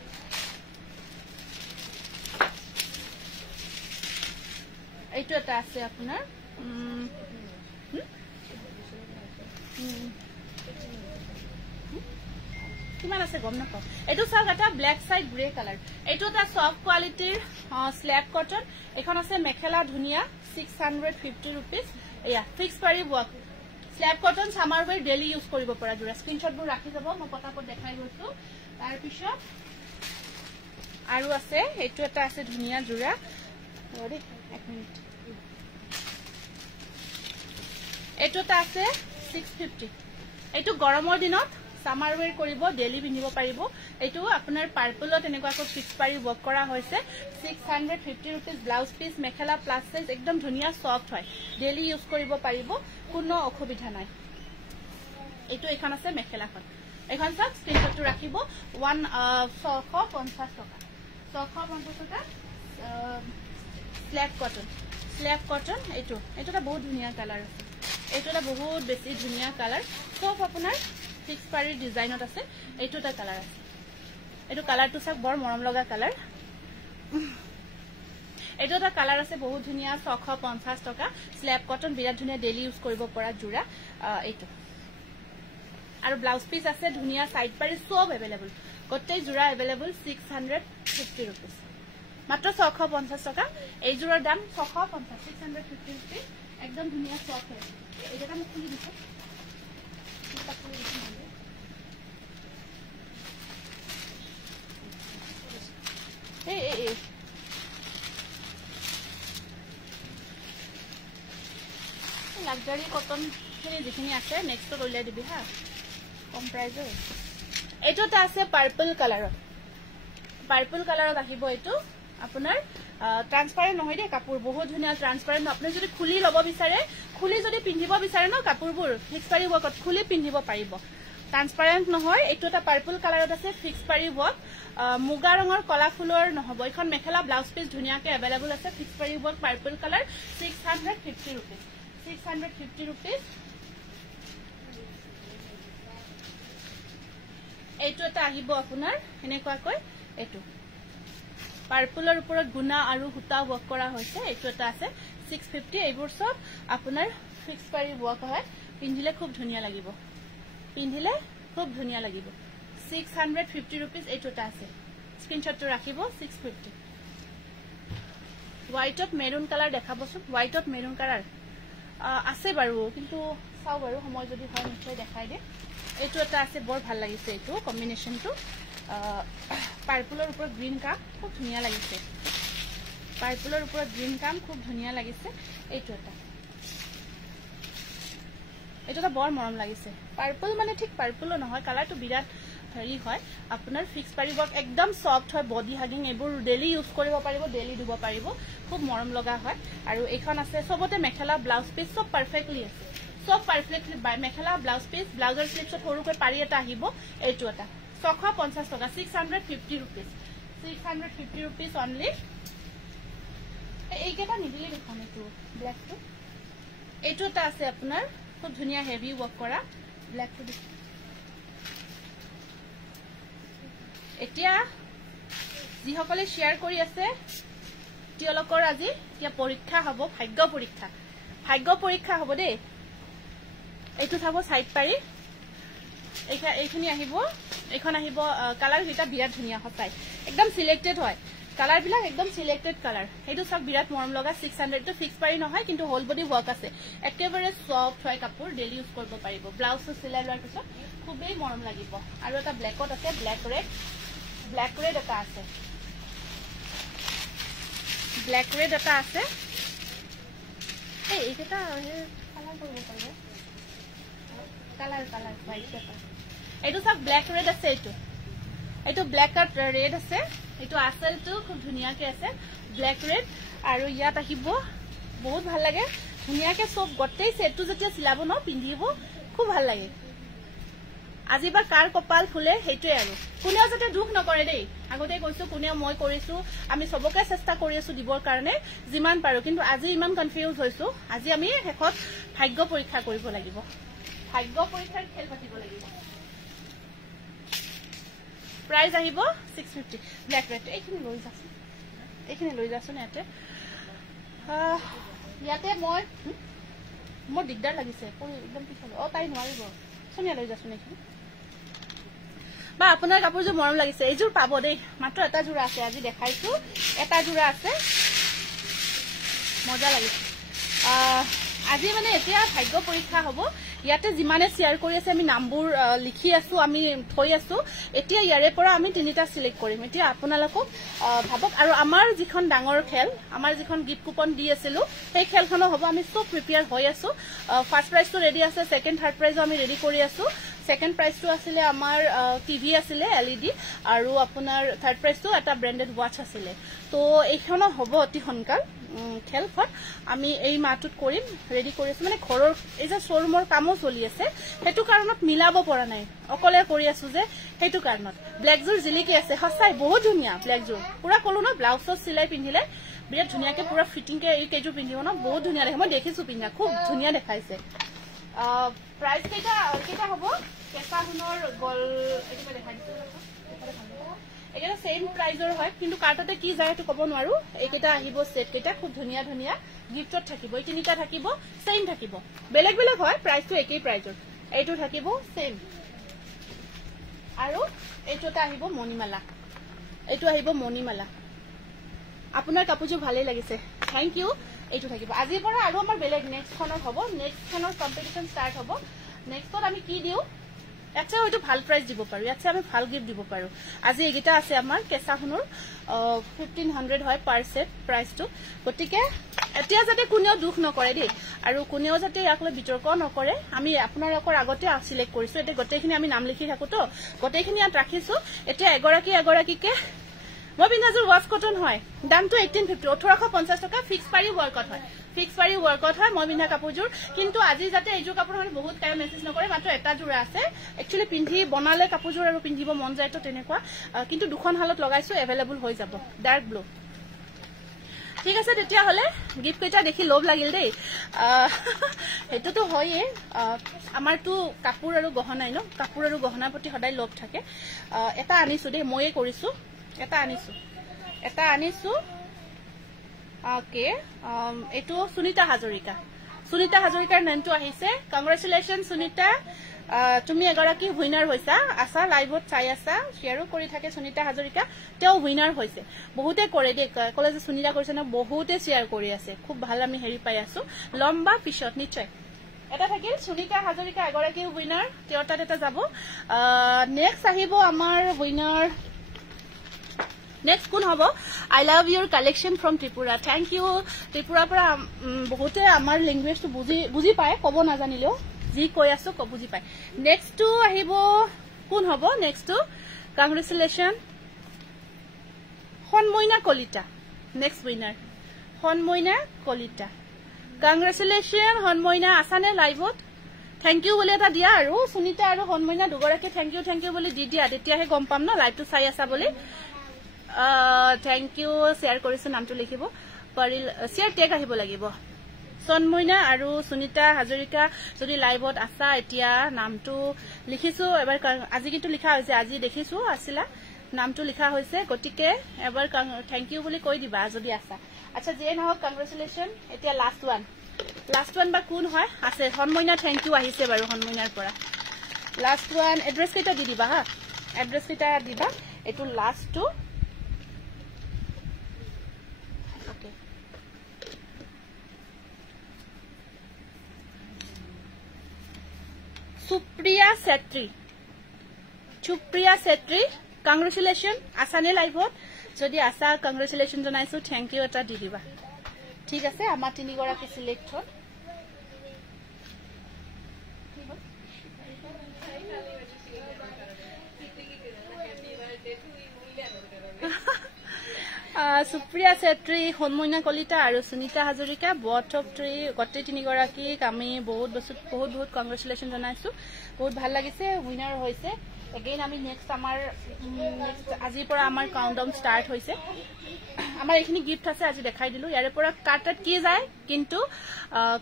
এইটো এটা আছে আপোনাৰ কিমান আছে গম নাপাও এটো চাওক এটা ব্ল্যাক সাইড গ্ৰে কালাৰ এটো এটা সফট কোয়ালিটিৰ স্ল্যাব কটন এখন আছে মেখেলা ধুনিয়া 650 रुपीस এয়া ফিক্স পাৰি work slab cotton summer way daily use কৰিব পৰা জুৰা স্ক্ৰিনশট বোৰ ৰাখি যাব মই পটাপট দেখাই গৈছো তাৰ পিছত আৰু আছে এটো এটা আছে ধুনিয়া জুৰা ওৰে এক মিনিট এটো এটা আছে 650 এটো গৰমৰ দিনত সামাৰ ওয়েৰ কৰিব ডেইলি পিন্ধিব পাৰিব এটো আপোনাৰ পাৰ্পলত এনেকুৱা কো ফিক্স পাৰি ওয়াৰ্ক কৰা হৈছে 650 रुपीस ব্লাউজ পিস মেখেলা প্লাস সাইজ একদম ধুনিয়া সফট হয় ডেইলি ইউজ কৰিব পাৰিব কোনো অসুবিধা নাই এটো এখন আছে মেখেলাখন এখন সব স্ক্ৰিনশটটো ৰাখিব 650 টকা 650 টকা স্ল্যাব কটন এটো এটা বহুত ধুনিয়া কালাৰ আছে এটো এটা বহুত বেছি ধুনিয়া কালাৰ সব আপোনাৰ ফিক্স পাৰি ডিজাইনত আছে এইটো এটা কালাৰ আছে এইটো কালাৰটো সব বৰ মৰম লগা কালাৰ এইটো এটা কালাৰ আছে বহুত ধুনিয়া 650 টকা স্ল্যাব কটন বিৰাট ধুনিয়া ডেইলি ইউজ কৰিব পৰা জুৰা এইটো আৰু ব্লাউজ পিস আছে ধুনিয়া সাইড পাৰি সব अवेलेबल গটেই জুৰা अवेलेबल 650 रुपीस মাত্ৰ 650 টকা এই জুৰাৰ দাম 650 650 रुपीस একদম ধুনিয়া সফট হয় এইটা মই খুলি দিছো লাক্সারি কটন খিনি যিখিনি আছে নেক্সট উলিয়াই দিবি হা কম প্ৰাইজৰ এইটোটা আছে পাৰ্পল কালাৰত আহিব এইটো আপোনাৰ ট্ৰান্সপাৰেন্ট নহয় দে কাপোৰ বহুত ধুনিয়া ট্ৰান্সপাৰেন্ট আপুনি যদি খুলি লব বিচাৰে খুলি যদি পিন্ধিব বিচাৰে ন কাপোৰবোৰ ফিক্স পাৰি ওয়াৰ্কত খুলি পিন্ধিব পাৰিব ট্ৰান্সপাৰেন্ট নহয় এইটো এটা পাৰ্পল কালাৰত আছে ফিক্স পাৰি ওয়াৰ্ক মুগা ৰঙৰ কলা ফুলৰ নহব এখন মেখেলা ব্লাউজ পিস ধুনিয়াকে अवेलेबल আছে ফিক্স পাৰি work purple colour 650 rupees 650 rupees এইটো এটা আহিব আপোনাৰ এনেকুৱা কই এইটো পাৰ্পলৰ ওপৰত গুনা আৰু হুতা ওয়াৰ্ক কৰা হৈছে এইটো এটা আছে 650 এইবোৰ সব আপোনাৰ ফিক্স পাৰি ওয়ার্ক হয় পিন্ধিলে খুব ধুনিয়া লাগিব 650 रुपीस এইটো এটা আছে স্ক্রিনশটটো ৰাখিব 650 হোয়াইট অফ মেৰুন কালাৰ দেখাবচোন হোয়াইট অফ মেৰুন কালাৰ আছে বাৰু কিন্তু চাও বাৰু সময় যদি হয় নিশ্চয় দেখাই দে এইটো এটা আছে বৰ ভাল লাগিছে এইটো কম্বিনেশনটো পাৰ্পলৰ ওপৰত গ্ৰীন কাম খুব ধুনিয়া লাগিছে পাৰ্পলৰ ওপৰত গ্ৰীন কাম খুব ধুনিয়া লাগিছে এইটো এটা বৰ মৰম লাগিছে পাৰ্পল মানে ঠিক পাৰ্পলও নহয় কালাৰটো বিৰাট হেৰি হয় আপোনাৰ ফিক্স পাৰি ওয়াৰ্ক একদম সফট হয় বডি হাগিং এবোৰ ডেইলি ইউজ কৰিব পাৰিব ডেইলি দিব পাৰিব খুব মৰম লগা হয় আৰু এইখন আছে সবতে মেখেলা ব্লাউজ পিস সব পাৰফেক্টলি আছে সব পাৰফেক্টলি বাই মেখেলা ব্লাউজ পিস ব্লাউজৰ স্লিপছত সৰুকৈ পাৰি এটা আহিব এইটো এটা 650 টকা 650 रुपीस 650 रुपीस অনলি এইকেটা নিদিলে দেখোন এইটো ব্ল্যাকটো এইটো এটা আছে আপোনাৰ খুব ধুনিয়া হেভি ওয়াৰ্ক কৰা ব্ল্যাকটো এতিয়া যিসকলে শেয়াৰ কৰি আছে তেওঁলোকৰ আজি এতিয়া পৰীক্ষা হ'ব ভাগ্য পৰীক্ষা হ'ব দেই এইটো চাব সাইড পাৰি এইখিনি আহিব এখন আহিব কালাৰ হিটা বিৰাট ধুনিয়া হয় একদম সিলেক্টেড হয় কালাৰ বিলাক একদম সিলেক্টেড কালাৰ এইটো সব বিৰাট মৰম লগা 600 টো ফিক্স পাৰি নহয় কিন্তু হোল বডি ওয়াৰ্ক আছে একেবাৰে সফট হয় কাপোৰ ডেইলি ইউজ কৰিব পাৰিব ব্লাউজ সিলাই লোৱাৰ পিছত খুবেই মৰম লাগিব আৰু এটা ব্ল্যাকত আছে ব্ল্যাক ৰেড এটা আছে ব্ল্যাক ৰেড এটা আছে এইটা কালাৰ কৰিব পাৰিব কালাৰ হোয়াইট এটা এইটো সব ব্ল্যাক ৰেড আছে এইটো ব্ল্যাক আৰ ৰেড আছে এইটো আসলটো খুব ধুনিয়াকে আছে ব্ল্যাক ৰেড আৰু ইয়াত আহিব বহুত ভাল লাগে ধুনিয়াকে সব গটেই সেটটো যেতিয়া সিলাব ন পিন্ধিব খুব ভাল লাগে আজি বা কাৰ কপাল ফুলে সেইটোৱে আৰু কোনেও যাতে দুখ নকৰে দেই আগতে কৈছো কোনেও মই কৰিছো আমি সবকে চেষ্টা কৰি আছো দিবৰ কাৰণে যিমান পাৰো কিন্তু আজি ইমান কনফিউজ হৈছো আজি আমি শেষত ভাগ্য পৰীক্ষা কৰিব লাগিব ভাগ্য পৰীক্ষাৰ খেল পাতিব লাগিব প্ৰাইজ আহিব 650 ব্ল্যাক ৰেড এইখিনি লৈ যাচোন ইয়াতে মোৰ দিগদাৰ লাগিছে একদম পিছলৈ তাই নোৱাৰিব সোনিয়া লৈ যাচোন এইখিনি বা আপোনাৰ কাপোৰযোৰ মৰম লাগিছে এইযোৰ পাব দেই মাত্ৰ এটা জোৰা আছে আজি দেখাইছো এটা জোৰা আছে মজা লাগিছে আজি মানে এতিয়া ভাগ্য পৰীক্ষা হ'ব ইয়াতে যিমানে শেয়াৰ কৰি আছে আমি নামবোৰ লিখি আছো আমি থৈ আছো এতিয়া ইয়াৰে পৰা আমি তিনিটা সিলেক্ট কৰিম এতিয়া আপোনালোকক ভাবক আৰু আমাৰ যিখন ডাঙৰ খেল আমাৰ যিখন গিফট কুপন দি আছিলো সেই খেলখনো হ'ব আমি সব প্ৰিপেয়াৰ হৈ আছো ফাৰ্স্ট প্ৰাইজটো ৰেডি আছে সেকেন্ড থাৰ্ড প্ৰাইজও আমি ৰেডি কৰি আছো সেকেন্ড প্ৰাইজটো আছিলে আমাৰ টিভি আছিলে এলইডি আৰু আপোনাৰ থাৰ্ড প্ৰাইজটো এটা ব্ৰ্যান্ডেড ওয়াচ আছিলে তো এইখনো হ'ব অতি সোনকাল খেলখন আমি এই মাহটোত কৰিম ৰেডি কৰি আছো মানে ঘৰৰ এই যে শ্বৰুমৰ কামো চলি আছে হেতু কাৰণত মিলাব পৰা নাই অকলে কৰি আছো যে হেতু কাৰণত ব্ল্যাক জোৰ জিলিকি আছে সঁচাই বহুত ধুনিয়া ব্ল্যাক জোৰ পুৰা কলো ন ব্লাউজত সিলাই পিন্ধিলে বিৰাট ধুনিয়াকে পুৰা ফিটিং কে এই কেজু পিন্ধিব ন বহুত ধুনিয়া দেখে মই দেখিছো পিন্ধা খুব ধুনিয়া দেখাইছে প্ৰাইস কেটা হ'ব কেঁচা সোণৰ গল এইটো দেখাই দিছো এটা সেম প্ৰাইজৰ হয় কিন্তু কাৰ্টতে কি যায় এটো ক'ব নোৱাৰো এইকেটা আহিব সেট কেটা খুব ধুনিয়া ধুনিয়া গিফটত থাকিব এই তিনিটা থাকিব সেম থাকিব বেলেগ বেলেগ হয় প্ৰাইসটো একেই প্ৰাইজৰ এইটো থাকিব সেম আৰু এইটোটা আহিব মণিমালা এইটো আহিব মণিমালা আপোনাৰ কাপোৰযোৰ ভালেই লাগিছে থ্যাংক ইউ এইটো থাকিব আজিৰ পৰা আৰু আমাৰ বেলেগ নেক্সট খনৰ হ'ব নেক্সট খনৰ কম্পিটিশন ষ্টাৰ্ট হ'ব নেক্সটত আমি কি দিও আচ্ছা হয়তো ভাল প্ৰাইজ দিব পাৰো আচ্ছা আমি ভাল গিফট দিব পাৰো আজি এগিটা আছে আমাৰ কেঁচা সোণৰ 1500 হয় পাৰ সেট প্ৰাইসটো গটিকে এতিয়া যাতে কোনেও দুখ নকৰে দেই আৰু কোনেও যাতে ইয়াকলৈ বিতৰ্ক নকৰে আমি আপোনালোকৰ আগতে সিলেক্ট কৰিছো এটা গটেখিনি আমি নাম লিখি থাকো তো গটেখিনি ইয়াত ৰাখিছো এতিয়া এগৰাকীকে মই বিনাজুৰ ওয়াচ কটন হয় দামটো 1850 1850 টকা ফিক্স পাৰি ওয়াৰ্কত হয় মই বিনা কাপোৰযোৰ কিন্তু আজি যাতে এইযোৰ কাপোৰ মানে বহুত টাইম মেসেজ নকৰে মাত্ৰ এটা জোৰা আছে একচুয়ালি পিন্ধি বনালে কাপোৰযোৰ আৰু পিন্ধিব মন যায় তো তেনেকুৱা কিন্তু দুখন হালত লগাইছো এভেইলেবল হৈ যাব ডাৰ্ক ব্লু ঠিক আছে তেতিয়া হলে গিফট কেটা দেখি লোভ লাগিল দেই হেতুটো হয়ে আমাৰটো কাপোৰ আৰু গহনাই ন কাপোৰ আৰু গহনাৰ প্ৰতি সদায় লোভ থাকে এটা আনিছো দেই ময়ে কৰিছো এটা আনিছো ওকে এটো সুনিতা হাজৰিকাৰ নামটো আহিছে কংগ্ৰেচুলেশন সুনিতা তুমি এগৰাকী উইনাৰ হৈছা আশা লাইভত চাই আছা শেয়াৰো কৰি থাকে সুনিতা হাজৰিকা তেও উইনাৰ হৈছে বহুতে কৰে দে কলেজ সুনিতা কৰিছে না বহুতে শেয়াৰ কৰি আছে খুব ভাল আমি হেৰি পাই আছো লম্বা পিছত নিশ্চয় এটা থাকিল সুনিতা হাজৰিকা এগৰাকী উইনাৰ তেও তাত এটা যাব নেক্সট আহিব আমাৰ winner Next kun hobo I love your collection from Tripura thank you Tripura para bohote amar language to buji pae kobo na janileo ji koi aso ko buji pae next to ahibo kun hobo next to congratulations Honmoina Kolita next winner Honmoina Kolita congratulations Honmoina asane live ot thank you bole eta dia aru Sunita aru Honmoina dugorake thank you bole di dia tetia he gom pam na live to sai asa bole thank you share কৰিছো নামটো লিখিব পাৰিল share tag আহিব লাগিব সনমইনা আৰু সুনিতা হাজৰিকা যদি লাইভত আছা এতিয়া নামটো লিখিছো এবাৰ আজি কিটো লিখা হৈছে আজি দেখিছো আসিলা নামটো লিখা হৈছে গটিকে এবাৰ thank you বুলি কৈ দিবা যদি আছা আচ্ছা যে নহক কংগ্ৰেচুলেশন এতিয়া লাস্ট ওয়ান বা কোন হয় আছে সনমইনা thank you আহিছে বাৰু সনমইনাৰ পৰা লাস্ট ওয়ান এড্ৰেছ কেটা দি দিবা হা এড্ৰেছ কেটা দিবা এটো last two Supriya Setri congratulations asane live jodi asa congratulations jonaisu thank you eta di diba ঠিক আছে আমাৰ তিনি গৰাকী সিলেক্ট হল সুপ্ৰিয়া চেত্ৰী, হনমইনা কলিতা আৰু Sunita Hazarika both of three গোটেই তিনিগৰাকীক আমি বহুত কংগ্ৰেচুলেশ্যন জনাইছো। বহুত ভাল লাগিছে, উইনাৰ হৈছে। এগেইন আমি নেক্সট আজিৰ পৰা আমাৰ কাউণ্টডাউন ষ্টাৰ্ট হৈছে। আমাৰ এইখিনি গিফ্ট আছে, আজি দেখাই দিলো। ইয়াৰে পৰা কাৰ্ডত কি যায় কিন্তু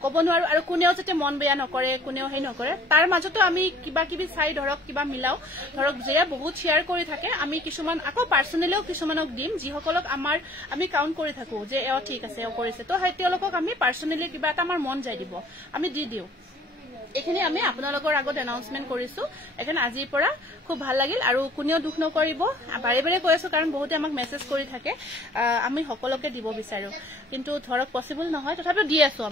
ক'ব নোৱাৰো, আৰু কোনেও যাতে মন বেয়া নকৰে, কোনেও সেই নকৰে। তাৰ মাজতো আমি কিবা কিবি চাই ধৰক কিবা মিলাও, ধৰক যিয়ে বহুত শ্বেয়াৰ কৰি থাকে আমি কিছুমান আকৌ পাৰ্চনেলিও কিছুমানক দিম, যিসকলক আমি কাউণ্ট কৰি থাকো যে ঠিক আছে কৰিছে, তো সেই তেওঁলোকক আমি পাৰ্চনেলি কিবা এটা আমাৰ মন যাই দিব, আমি দি দিওঁ। এইখিনি আমি আপোনালোকৰ আগত এনাউন্সমেন্ট কৰিছো। এখন আজিৰ পৰা খুব ভাল লাগিল, আৰু কোনেও দুখ নকৰিব, বাৰে বাৰে কৈ আছো কাৰণ বহুতে আমাক মেছেজ কৰি থাকে। আমি সকলোকে দিব বিচাৰো, কিন্তু ধৰক পচিবল নহয়, তথাপিও দি আছো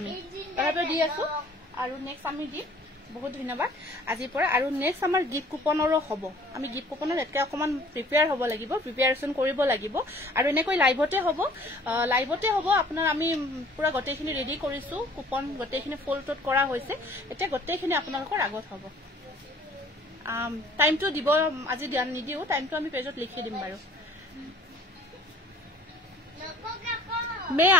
আৰু নেক্সট আমি দিম। বহুত ধন্যবাদ আজিৰ পৰা। আৰু নেক্সট আমাৰ গিফ্ট কুপনৰো হ'ব। আমি গিফ্ট কুপনত একে অকণমান প্ৰিপেয়াৰ হ'ব লাগিব, প্ৰিপেয়াৰেশ্যন কৰিব লাগিব, আৰু এনেকৈ লাইভতে হ'ব আপোনাৰ। আমি পুৰা গোটেইখিনি ৰেডি কৰিছো, কুপন গোটেইখিনি ফল্ডত কৰা হৈছে, এতিয়া গোটেইখিনি আপোনালোকৰ আগত হ'ব। টাইমটো দিব, আজি নিদিও, টাইমটো আমি পেজত লিখি দিম বাৰু। मैं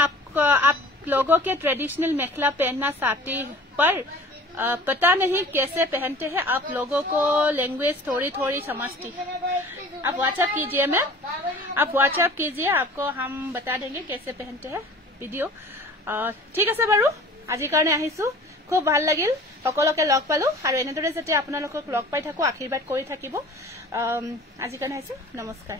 आप लोगों के ट्रेडिशनल मेखला पहनना चाहती, पर पता नहीं कैसे पहनते हैं। आप लोगों को लैंग्वेज थोड़ी थोड़ी समझती, आप व्हाट्सएप कीजिए मैम, आप व्हाट्सएप कीजिए, आपको हम बता देंगे कैसे पहनते हैं ভিডিঅ'। ঠিক আছে বাৰু, আজিৰ কাৰণে আহিছো। খুব ভাল লাগিল, সকলোকে লগ পালো, আৰু এনেদৰে যাতে আপোনালোকক লগ পাই থাকো, আশীৰ্বাদ কৰি থাকিব। আজিৰ কাৰণে আহিছো, নমস্কাৰ।